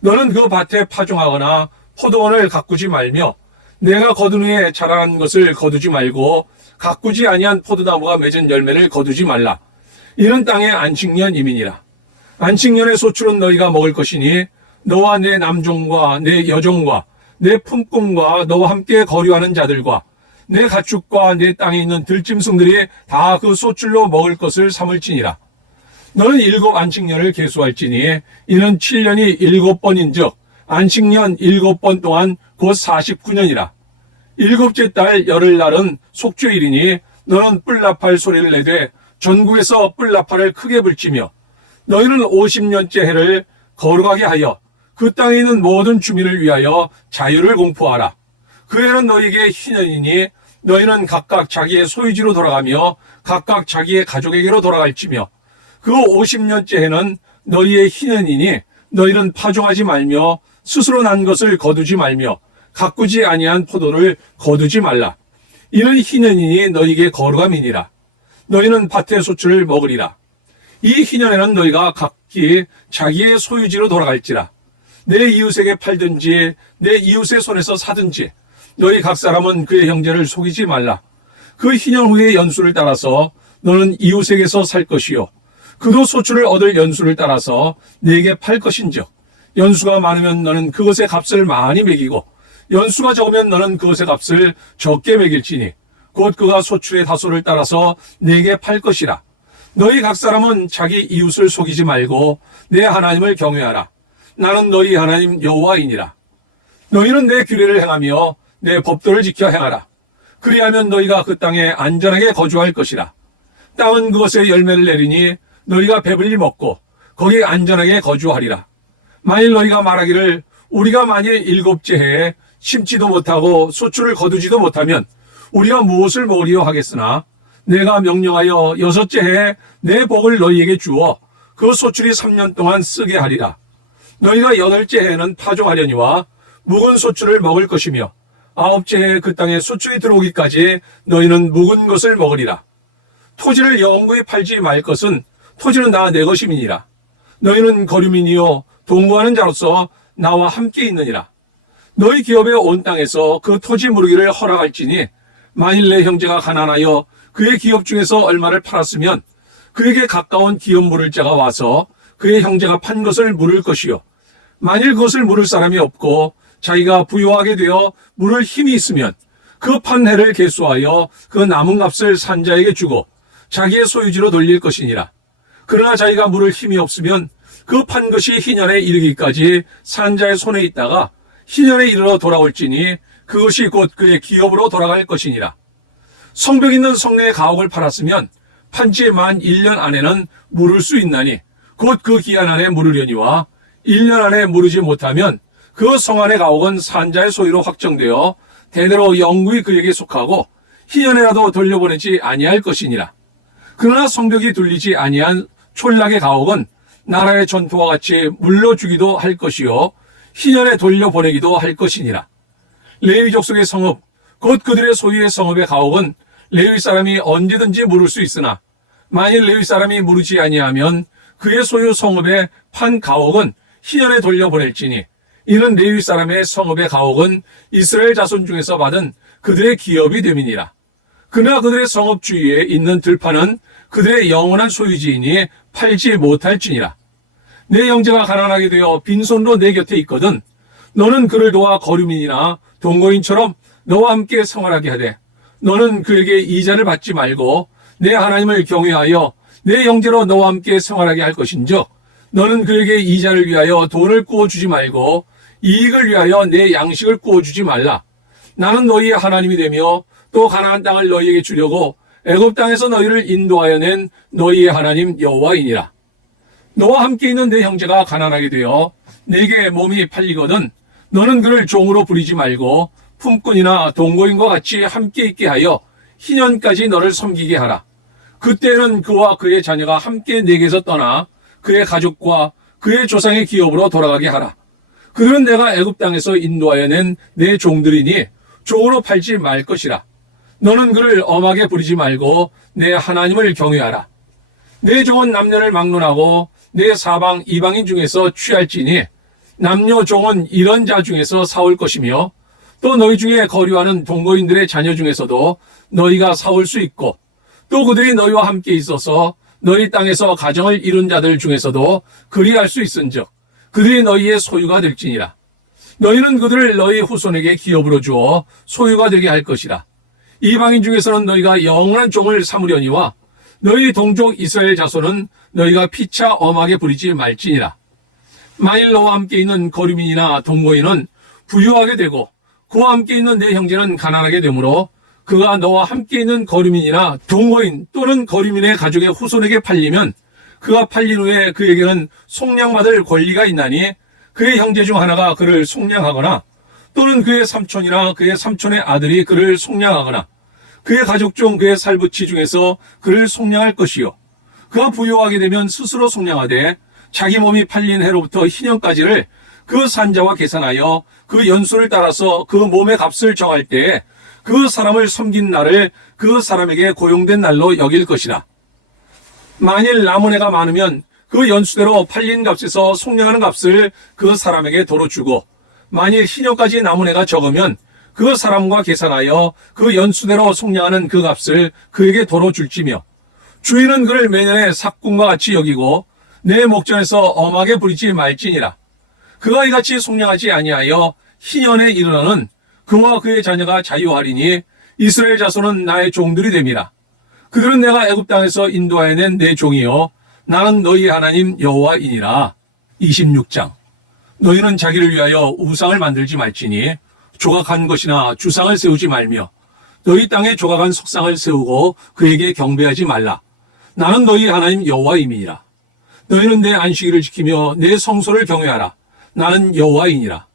너는 그 밭에 파종하거나 포도원을 가꾸지 말며 내가 거둔 후에 자라난 것을 거두지 말고 가꾸지 아니한 포도나무가 맺은 열매를 거두지 말라. 이는 땅의 안식년임이니라. 안식년의 소출은 너희가 먹을 것이니 너와 내 남종과 내 여종과 내 품꾼과 너와 함께 거류하는 자들과 내 가축과 내 땅에 있는 들짐승들이 다 그 소출로 먹을 것을 삼을지니라. 너는 7 안식년을 계수할지니 이는 7년이 7번인즉 안식년 7번 동안 곧 49년이라. 7째 달 열흘날은 속죄일이니 너는 뿔나팔 소리를 내되 전국에서 뿔나팔을 크게 불지며 너희는 50년째 해를 거룩하게 하여 그 땅에 있는 모든 주민을 위하여 자유를 공포하라. 그 해는 너희에게 희년이니 너희는 각각 자기의 소유지로 돌아가며 각각 자기의 가족에게로 돌아갈지며 그 50년째 해는 너희의 희년이니 너희는 파종하지 말며 스스로 난 것을 거두지 말며 가꾸지 아니한 포도를 거두지 말라. 이는 희년이니 너희에게 거룩함이니라. 너희는 밭의 소출을 먹으리라. 이 희년에는 너희가 각기 자기의 소유지로 돌아갈지라. 내 이웃에게 팔든지 내 이웃의 손에서 사든지 너희 각 사람은 그의 형제를 속이지 말라. 그 희년 후의 연수를 따라서 너는 이웃에게서 살 것이요 그도 소출을 얻을 연수를 따라서 네게 팔 것인즉 연수가 많으면 너는 그것의 값을 많이 매기고 연수가 적으면 너는 그것의 값을 적게 매길지니 곧 그가 소출의 다소를 따라서 네게 팔 것이라. 너희 각 사람은 자기 이웃을 속이지 말고 내 하나님을 경외하라. 나는 너희 하나님 여호와이니라. 너희는 내 규례를 행하며 내 법도를 지켜 행하라. 그리하면 너희가 그 땅에 안전하게 거주할 것이라. 땅은 그것의 열매를 내리니 너희가 배불리 먹고 거기 안전하게 거주하리라. 만일 너희가 말하기를 우리가 만일 7째 해에 심지도 못하고 소출을 거두지도 못하면 우리가 무엇을 먹으리요 하겠으나 내가 명령하여 6째 해에 내 복을 너희에게 주어 그 소출이 3년 동안 쓰게 하리라. 너희가 8째 해에는 파종하려니와 묵은 소출을 먹을 것이며 9째 해에 그 땅에 소출이 들어오기까지 너희는 묵은 것을 먹으리라. 토지를 영구히 팔지 말 것은 토지는 다 내 것임이니라. 너희는 거류민이요 동거하는 자로서 나와 함께 있느니라. 너희 기업의 온 땅에서 그 토지 무르기를 허락할지니 만일 내 형제가 가난하여 그의 기업 중에서 얼마를 팔았으면 그에게 가까운 기업 물을 자가 와서 그의 형제가 판 것을 물을 것이요 만일 그것을 물을 사람이 없고 자기가 부유하게 되어 물을 힘이 있으면 그 판 해를 계수하여 그 남은 값을 산자에게 주고 자기의 소유지로 돌릴 것이니라. 그러나 자기가 물을 힘이 없으면 그 판 것이 희년에 이르기까지 산자의 손에 있다가 희년에 이르러 돌아올지니 그것이 곧 그의 기업으로 돌아갈 것이니라. 성벽 있는 성내의 가옥을 팔았으면 판지 만 1년 안에는 물을 수 있나니 곧 그 기한 안에 물으려니와 1년 안에 물으지 못하면 그 성 안의 가옥은 산자의 소유로 확정되어 대대로 영구히 그에게 속하고 희년에라도 돌려보내지 아니할 것이니라. 그러나 성벽이 둘리지 아니한 촌락의 가옥은 나라의 전토와 같이 물러주기도 할 것이요 희년에 돌려보내기도 할 것이니라. 레위 족속의 성읍 곧 그들의 소유의 성읍의 가옥은 레위 사람이 언제든지 물을 수 있으나 만일 레위 사람이 물으지 아니하면 그의 소유 성읍의 판 가옥은 희년에 돌려보낼지니 이는 레위 사람의 성읍의 가옥은 이스라엘 자손 중에서 받은 그들의 기업이 됨이니라. 그러나 그들의 성읍 주위에 있는 들판은 그들의 영원한 소유지이니 팔지 못할지니라. 내 형제가 가난하게 되어 빈손으로 내 곁에 있거든 너는 그를 도와 거류민이나 동거인처럼 너와 함께 생활하게 하되 너는 그에게 이자를 받지 말고 내 하나님을 경외하여 내 형제로 너와 함께 생활하게 할 것인즉 너는 그에게 이자를 위하여 돈을 구워주지 말고 이익을 위하여 내 양식을 구워주지 말라. 나는 너희의 하나님이 되며 또 가나안 땅을 너희에게 주려고 애굽 땅에서 너희를 인도하여 낸 너희의 하나님 여호와이니라. 너와 함께 있는 내 형제가 가난하게 되어 내게 몸이 팔리거든 너는 그를 종으로 부리지 말고 품꾼이나 동거인과 같이 함께 있게 하여 희년까지 너를 섬기게 하라. 그때는 그와 그의 자녀가 함께 내게서 떠나 그의 가족과 그의 조상의 기업으로 돌아가게 하라. 그들은 내가 애굽 땅에서 인도하여 낸 내 종들이니 종으로 팔지 말 것이라. 너는 그를 엄하게 부리지 말고 내 하나님을 경외하라. 내 종은 남녀를 막론하고 내 사방 이방인 중에서 취할지니 남녀 종은 이런 자 중에서 사올 것이며 또 너희 중에 거류하는 동거인들의 자녀 중에서도 너희가 사올 수 있고 또 그들이 너희와 함께 있어서 너희 땅에서 가정을 이룬 자들 중에서도 그리할 수 있은즉 그들이 너희의 소유가 될지니라. 너희는 그들을 너희 후손에게 기업으로 주어 소유가 되게 할 것이라. 이방인 중에서는 너희가 영원한 종을 삼으려니와 너희 동족 이스라엘 자손은 너희가 피차 엄하게 부리지 말지니라. 만일 너와 함께 있는 거류민이나 동거인은 부유하게 되고 그와 함께 있는 내 형제는 가난하게 되므로 그가 너와 함께 있는 거류민이나 동거인 또는 거류민의 가족의 후손에게 팔리면 그가 팔린 후에 그에게는 속량받을 권리가 있나니 그의 형제 중 하나가 그를 속량하거나 또는 그의 삼촌이나 그의 삼촌의 아들이 그를 속량하거나 그의 가족 중 그의 살부치 중에서 그를 속량할 것이요 그가 부유하게 되면 스스로 속량하되 자기 몸이 팔린 해로부터 희년까지를 그 산자와 계산하여 그 연수를 따라서 그 몸의 값을 정할 때에 그 사람을 섬긴 날을 그 사람에게 고용된 날로 여길 것이라. 만일 남은 해가 많으면 그 연수대로 팔린 값에서 속량하는 값을 그 사람에게 도로 주고 만일 희년까지 남은 해가 적으면 그 사람과 계산하여 그 연수대로 속량하는 그 값을 그에게 도로 줄지며 주인은 그를 매년에 삭군과 같이 여기고 내 목전에서 엄하게 부리지 말지니라. 그가 이같이 속량하지 아니하여 희년에 이르러는 그와 그의 자녀가 자유하리니 이스라엘 자손은 나의 종들이 됨이라. 그들은 내가 애굽 땅에서 인도하여 낸 내 종이요 나는 너희 하나님 여호와이니라. 26장. 너희는 자기를 위하여 우상을 만들지 말지니 조각한 것이나 주상을 세우지 말며 너희 땅에 조각한 석상을 세우고 그에게 경배하지 말라. 나는 너희 하나님 여호와임이니라. 너희는 내 안식일을 지키며 내 성소를 경외하라. 나는 여호와이니라.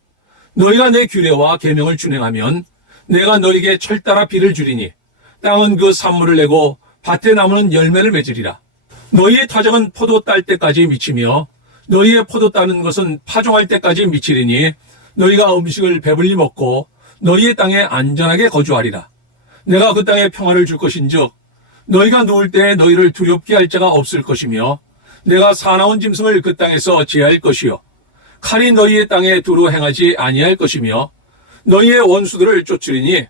너희가 내 규례와 계명을 준행하면 내가 너희에게 철따라 비를 주리니 땅은 그 산물을 내고 밭에 나무는 열매를 맺으리라. 너희의 타작은 포도 딸 때까지 미치며 너희의 포도 따는 것은 파종할 때까지 미치리니 너희가 음식을 배불리 먹고 너희의 땅에 안전하게 거주하리라. 내가 그 땅에 평화를 줄 것인즉 너희가 누울 때 너희를 두렵게 할 자가 없을 것이며 내가 사나운 짐승을 그 땅에서 제할 것이요 칼이 너희의 땅에 두루 행하지 아니할 것이며 너희의 원수들을 쫓으리니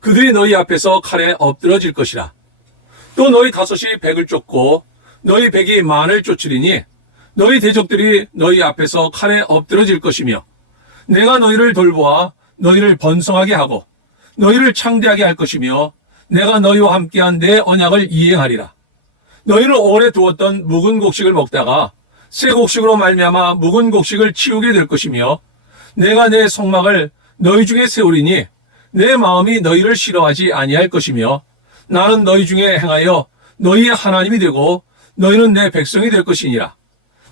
그들이 너희 앞에서 칼에 엎드러질 것이라. 또 너희 다섯이 백을 쫓고 너희 백이 만을 쫓으리니 너희 대적들이 너희 앞에서 칼에 엎드러질 것이며 내가 너희를 돌보아 너희를 번성하게 하고 너희를 창대하게 할 것이며 내가 너희와 함께한 내 언약을 이행하리라. 너희는 오래 두었던 묵은 곡식을 먹다가 새 곡식으로 말미암아 묵은 곡식을 치우게 될 것이며 내가 내 성막을 너희 중에 세우리니 내 마음이 너희를 싫어하지 아니할 것이며 나는 너희 중에 행하여 너희의 하나님이 되고 너희는 내 백성이 될 것이니라.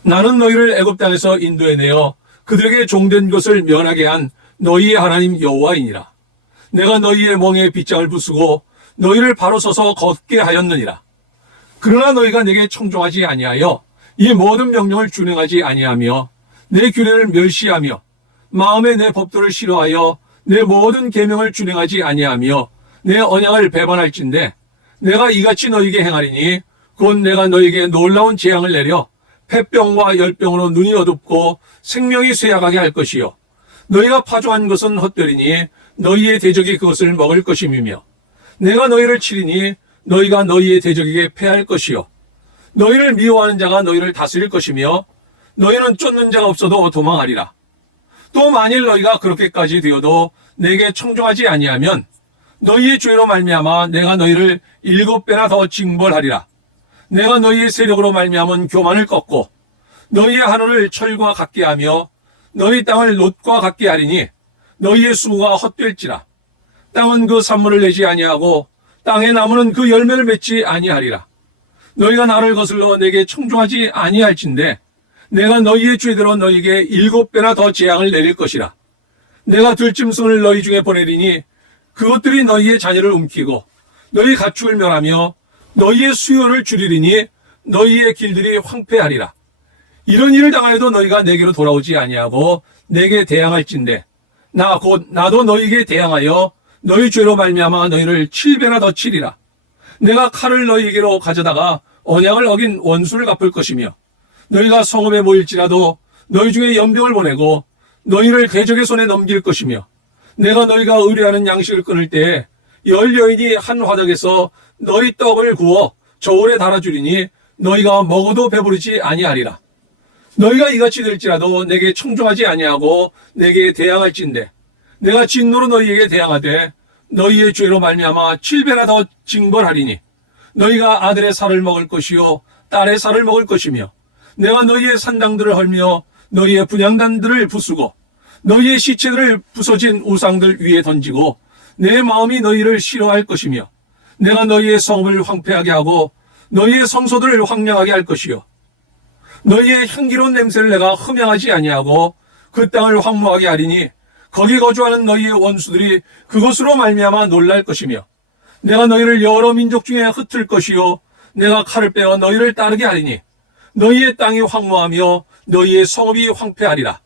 나는 너희를 애굽 땅에서 인도해내어 그들에게 종된 것을 면하게 한 너희의 하나님 여호와이니라. 내가 너희의 멍에 빗장을 부수고 너희를 바로 서서 걷게 하였느니라. 그러나 너희가 내게 청종하지 아니하여 이 모든 명령을 준행하지 아니하며 내 규례를 멸시하며 마음에 내 법도를 싫어하여 내 모든 계명을 준행하지 아니하며 내 언약을 배반할진대 내가 이같이 너희에게 행하리니 곧 내가 너희에게 놀라운 재앙을 내려 폐병과 열병으로 눈이 어둡고 생명이 쇠약하게 할 것이요 너희가 파종한 것은 헛되리니 너희의 대적이 그것을 먹을 것임이며 내가 너희를 치리니 너희가 너희의 대적에게 패할 것이요 너희를 미워하는 자가 너희를 다스릴 것이며 너희는 쫓는 자가 없어도 도망하리라. 또 만일 너희가 그렇게까지 되어도 내게 청종하지 아니하면 너희의 죄로 말미암아 내가 너희를 7배나 더 징벌하리라. 내가 너희의 세력으로 말미암은 교만을 꺾고 너희의 하늘을 철과 같게 하며 너희 땅을 놋과 같게 하리니 너희의 수고가 헛될지라. 땅은 그 산물을 내지 아니하고 땅의 나무는 그 열매를 맺지 아니하리라. 너희가 나를 거슬러 내게 청종하지 아니할진대 내가 너희의 죄대로 너희에게 7배나 더 재앙을 내릴 것이라. 내가 들짐승을 너희 중에 보내리니 그것들이 너희의 자녀를 움키고 너희 가축을 멸하며 너희의 수요를 줄이리니 너희의 길들이 황폐하리라. 이런 일을 당하여도 너희가 내게로 돌아오지 아니하고 내게 대항할진대 나 곧 나도 너희에게 대항하여 너희 죄로 말미암아 너희를 7배나 더 치리라. 내가 칼을 너희에게로 가져다가 언약을 어긴 원수를 갚을 것이며 너희가 성읍에 모일지라도 너희 중에 연병을 보내고 너희를 대적의 손에 넘길 것이며 내가 너희가 의뢰하는 양식을 끊을 때에 10여인이 한 화덕에서 너희 떡을 구워 저울에 달아주리니 너희가 먹어도 배부르지 아니하리라. 너희가 이같이 될지라도 내게 청종하지 아니하고 내게 대항할진대 내가 진노로 너희에게 대항하되 너희의 죄로 말미암아 7배나 더 징벌하리니 너희가 아들의 살을 먹을 것이요 딸의 살을 먹을 것이며 내가 너희의 산당들을 헐며 너희의 분향단들을 부수고 너희의 시체들을 부서진 우상들 위에 던지고 내 마음이 너희를 싫어할 것이며 내가 너희의 성읍을 황폐하게 하고 너희의 성소들을 황량하게 할 것이요 너희의 향기로운 냄새를 내가 흠양하지 아니하고 그 땅을 황무하게 하리니 거기 거주하는 너희의 원수들이 그것으로 말미암아 놀랄 것이며 내가 너희를 여러 민족 중에 흩을 것이요 내가 칼을 빼어 너희를 따르게 하리니 너희의 땅이 황무하며 너희의 성읍이 황폐하리라.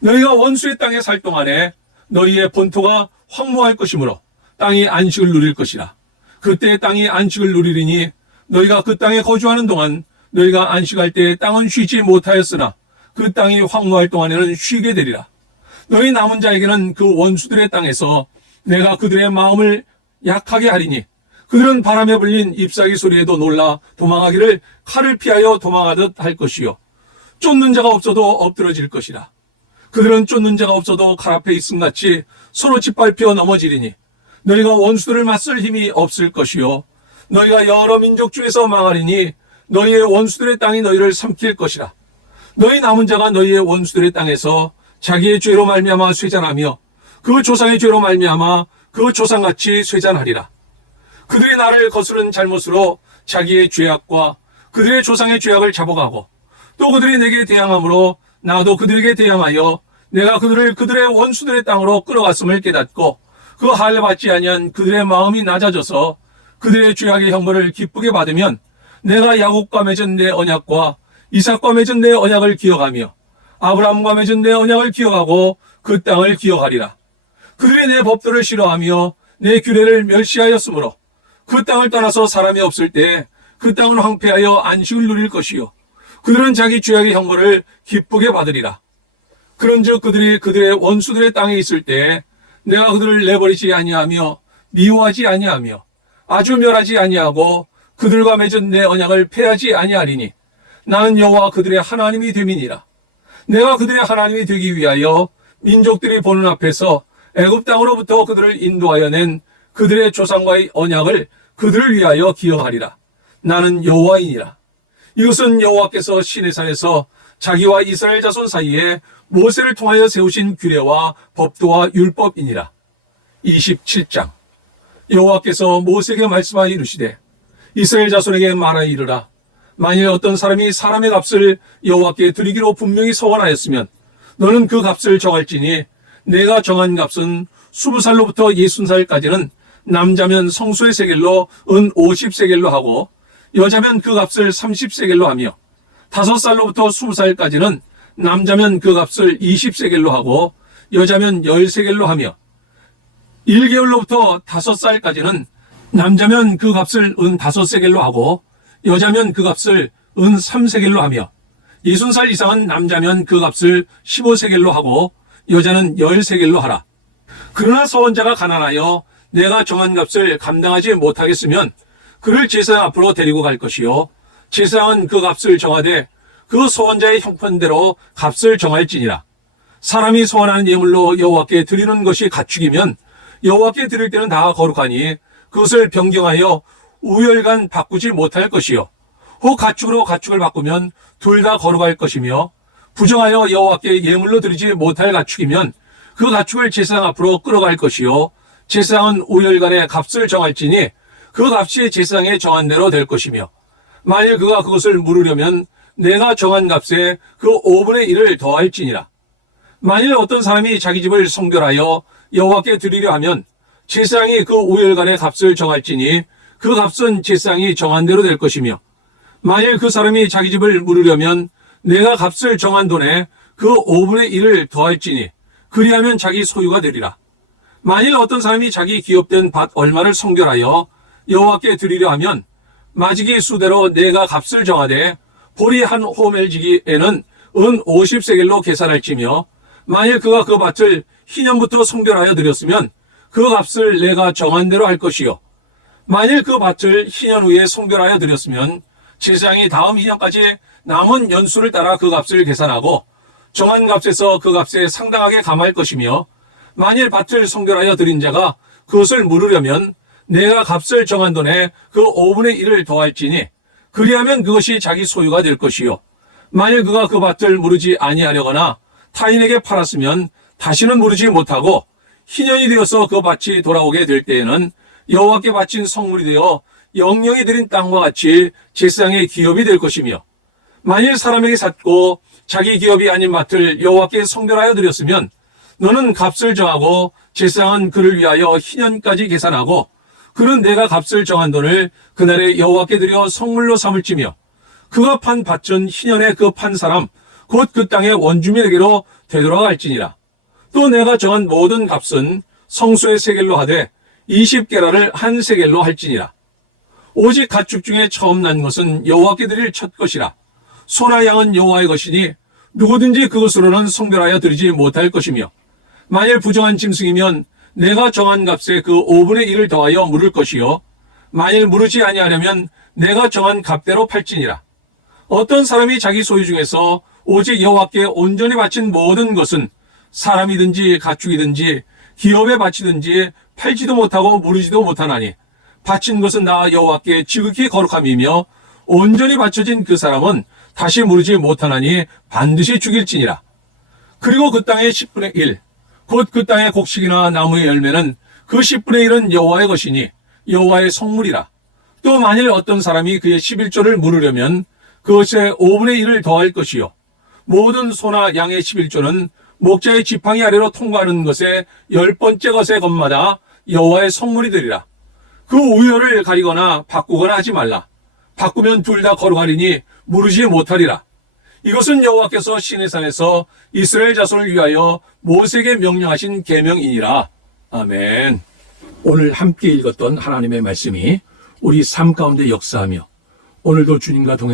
너희가 원수의 땅에 살 동안에 너희의 본토가 황무할 것이므로 땅이 안식을 누릴 것이라. 그때 땅이 안식을 누리리니 너희가 그 땅에 거주하는 동안 너희가 안식할 때 땅은 쉬지 못하였으나 그 땅이 황무할 동안에는 쉬게 되리라. 너희 남은 자에게는 그 원수들의 땅에서 내가 그들의 마음을 약하게 하리니 그들은 바람에 불린 잎사귀 소리에도 놀라 도망하기를 칼을 피하여 도망하듯 할 것이요 쫓는 자가 없어도 엎드러질 것이라. 그들은 쫓는 자가 없어도 칼 앞에 있음같이 서로 짓밟혀 넘어지리니 너희가 원수들을 맞설 힘이 없을 것이요 너희가 여러 민족 중에서 망하리니 너희의 원수들의 땅이 너희를 삼킬 것이라. 너희 남은 자가 너희의 원수들의 땅에서 자기의 죄로 말미암아 쇠잔하며 그 조상의 죄로 말미암아 그 조상같이 쇠잔하리라. 그들이 나를 거스른 잘못으로 자기의 죄악과 그들의 조상의 죄악을 잡아가고 또 그들이 내게 대항함으로 나도 그들에게 대항하여 내가 그들을 그들의 원수들의 땅으로 끌어갔음을 깨닫고 그 할례 받지 아니한 그들의 마음이 낮아져서 그들의 죄악의 형벌을 기쁘게 받으면 내가 야곱과 맺은 내 언약과 이삭과 맺은 내 언약을 기억하며 아브라함과 맺은 내 언약을 기억하고 그 땅을 기억하리라. 그들이 내 법도를 싫어하며 내 규례를 멸시하였으므로 그 땅을 떠나서 사람이 없을 때 그 땅은 황폐하여 안식을 누릴 것이요 그들은 자기 죄악의 형벌을 기쁘게 받으리라. 그런즉 그들이 그들의 원수들의 땅에 있을 때 내가 그들을 내버리지 아니하며 미워하지 아니하며 아주 멸하지 아니하고 그들과 맺은 내 언약을 폐하지 아니하리니 나는 여호와 그들의 하나님이 됨이니라. 내가 그들의 하나님이 되기 위하여 민족들이 보는 앞에서 애굽 땅으로부터 그들을 인도하여 낸 그들의 조상과의 언약을 그들을 위하여 기억하리라. 나는 여호와이니라. 이것은 여호와께서 시내산에서 자기와 이스라엘 자손 사이에 모세를 통하여 세우신 규례와 법도와 율법이니라. 27장. 여호와께서 모세에게 말씀하여 이르시되 이스라엘 자손에게 말하여 이르라. 만일 어떤 사람이 사람의 값을 여호와께 드리기로 분명히 서원하였으면 너는 그 값을 정할지니 내가 정한 값은 20살로부터 60살까지는 남자면 성소의 세겔로 은 50세겔로 하고 여자면 그 값을 30세겔로 하며 5살로부터 20살까지는 남자면 그 값을 20세겔로 하고 여자면 10세겔로 하며 1개월로부터 5살까지는 남자면 그 값을 은 5세겔로 하고 여자면 그 값을 은 3세겔로 하며 60살 이상은 남자면 그 값을 15세겔로 하고 여자는 10세겔로 하라. 그러나 서원자가 가난하여 내가 정한 값을 감당하지 못하겠으면 그를 제사장 앞으로 데리고 갈 것이요 제사장은 그 값을 정하되 그 소원자의 형편대로 값을 정할지니라. 사람이 소원하는 예물로 여호와께 드리는 것이 가축이면 여호와께 드릴 때는 다 거룩하니 그것을 변경하여 우열간 바꾸지 못할 것이요 혹 가축으로 가축을 바꾸면 둘 다 거룩할 것이며 부정하여 여호와께 예물로 드리지 못할 가축이면 그 가축을 제사장 앞으로 끌어갈 것이요 제사장은 우열간의 값을 정할지니 그 값이 제사장의 정한 대로 될 것이며 만일 그가 그것을 물으려면 내가 정한 값에 그 5분의 1을 더할지니라. 만일 어떤 사람이 자기 집을 성결하여 여호와께 드리려 하면 제사장이 그 우열간의 값을 정할지니 그 값은 제사장이 정한 대로 될 것이며 만일 그 사람이 자기 집을 물으려면 내가 값을 정한 돈에 그 5분의 1을 더할지니 그리하면 자기 소유가 되리라. 만일 어떤 사람이 자기 기업된 밭 얼마를 성결하여 여호와께 드리려 하면 마지기 수대로 내가 값을 정하되 보리 한 호멜지기에는 은 50세겔로 계산할지며 만일 그가 그 밭을 희년부터 성결하여 드렸으면 그 값을 내가 정한 대로 할 것이요 만일 그 밭을 희년 후에 성결하여 드렸으면 제사장이 다음 희년까지 남은 연수를 따라 그 값을 계산하고 정한 값에서 그 값에 상당하게 감할 것이며 만일 밭을 성결하여 드린 자가 그것을 물으려면 내가 값을 정한 돈에 그 5분의 1을 더할지니 그리하면 그것이 자기 소유가 될 것이요 만일 그가 그 밭을 무르지 아니하려거나 타인에게 팔았으면 다시는 무르지 못하고 희년이 되어서 그 밭이 돌아오게 될 때에는 여호와께 바친 성물이 되어 영영이 드린 땅과 같이 제사장의 기업이 될 것이며 만일 사람에게 샀고 자기 기업이 아닌 밭을 여호와께 성결하여 드렸으면 너는 값을 정하고 제사장은 그를 위하여 희년까지 계산하고 그는 내가 값을 정한 돈을 그날에 여호와께 드려 성물로 삼을지며 그가 판 밭은 희년에 그 판 사람 곧 그 땅의 원주민에게로 되돌아갈지니라. 또 내가 정한 모든 값은 성소의 세겔로 하되 20게라를 한 세겔로 할지니라. 오직 가축 중에 처음 난 것은 여호와께 드릴 첫 것이라. 소나 양은 여호와의 것이니 누구든지 그것으로는 성별하여 드리지 못할 것이며 만일 부정한 짐승이면 내가 정한 값에 그 5분의 1을 더하여 물을 것이요 만일 물으지 아니하려면 내가 정한 값대로 팔지니라. 어떤 사람이 자기 소유 중에서 오직 여호와께 온전히 바친 모든 것은 사람이든지 가축이든지 기업에 바치든지 팔지도 못하고 무르지도 못하나니 바친 것은 다 여호와께 지극히 거룩함이며 온전히 바쳐진 그 사람은 다시 무르지 못하나니 반드시 죽일지니라. 그리고 그 땅의 10분의 1 곧 그 땅의 곡식이나 나무의 열매는 그 10분의 1은 여호와의 것이니 여호와의 성물이라. 또 만일 어떤 사람이 그의 11조를 물으려면 그것에 5분의 1을 더할 것이요 모든 소나 양의 11조는 목자의 지팡이 아래로 통과하는 것에 10번째 것의 것마다 여호와의 성물이 되리라. 그 우열을 가리거나 바꾸거나 하지 말라. 바꾸면 둘 다 거룩하리니 무르지 못하리라. 이것은 여호와께서 시내산에서 이스라엘 자손을 위하여 모세에게 명령하신 계명이니라. 아멘. 오늘 함께 읽었던 하나님의 말씀이 우리 삶 가운데 역사하며 오늘도 주님과 동행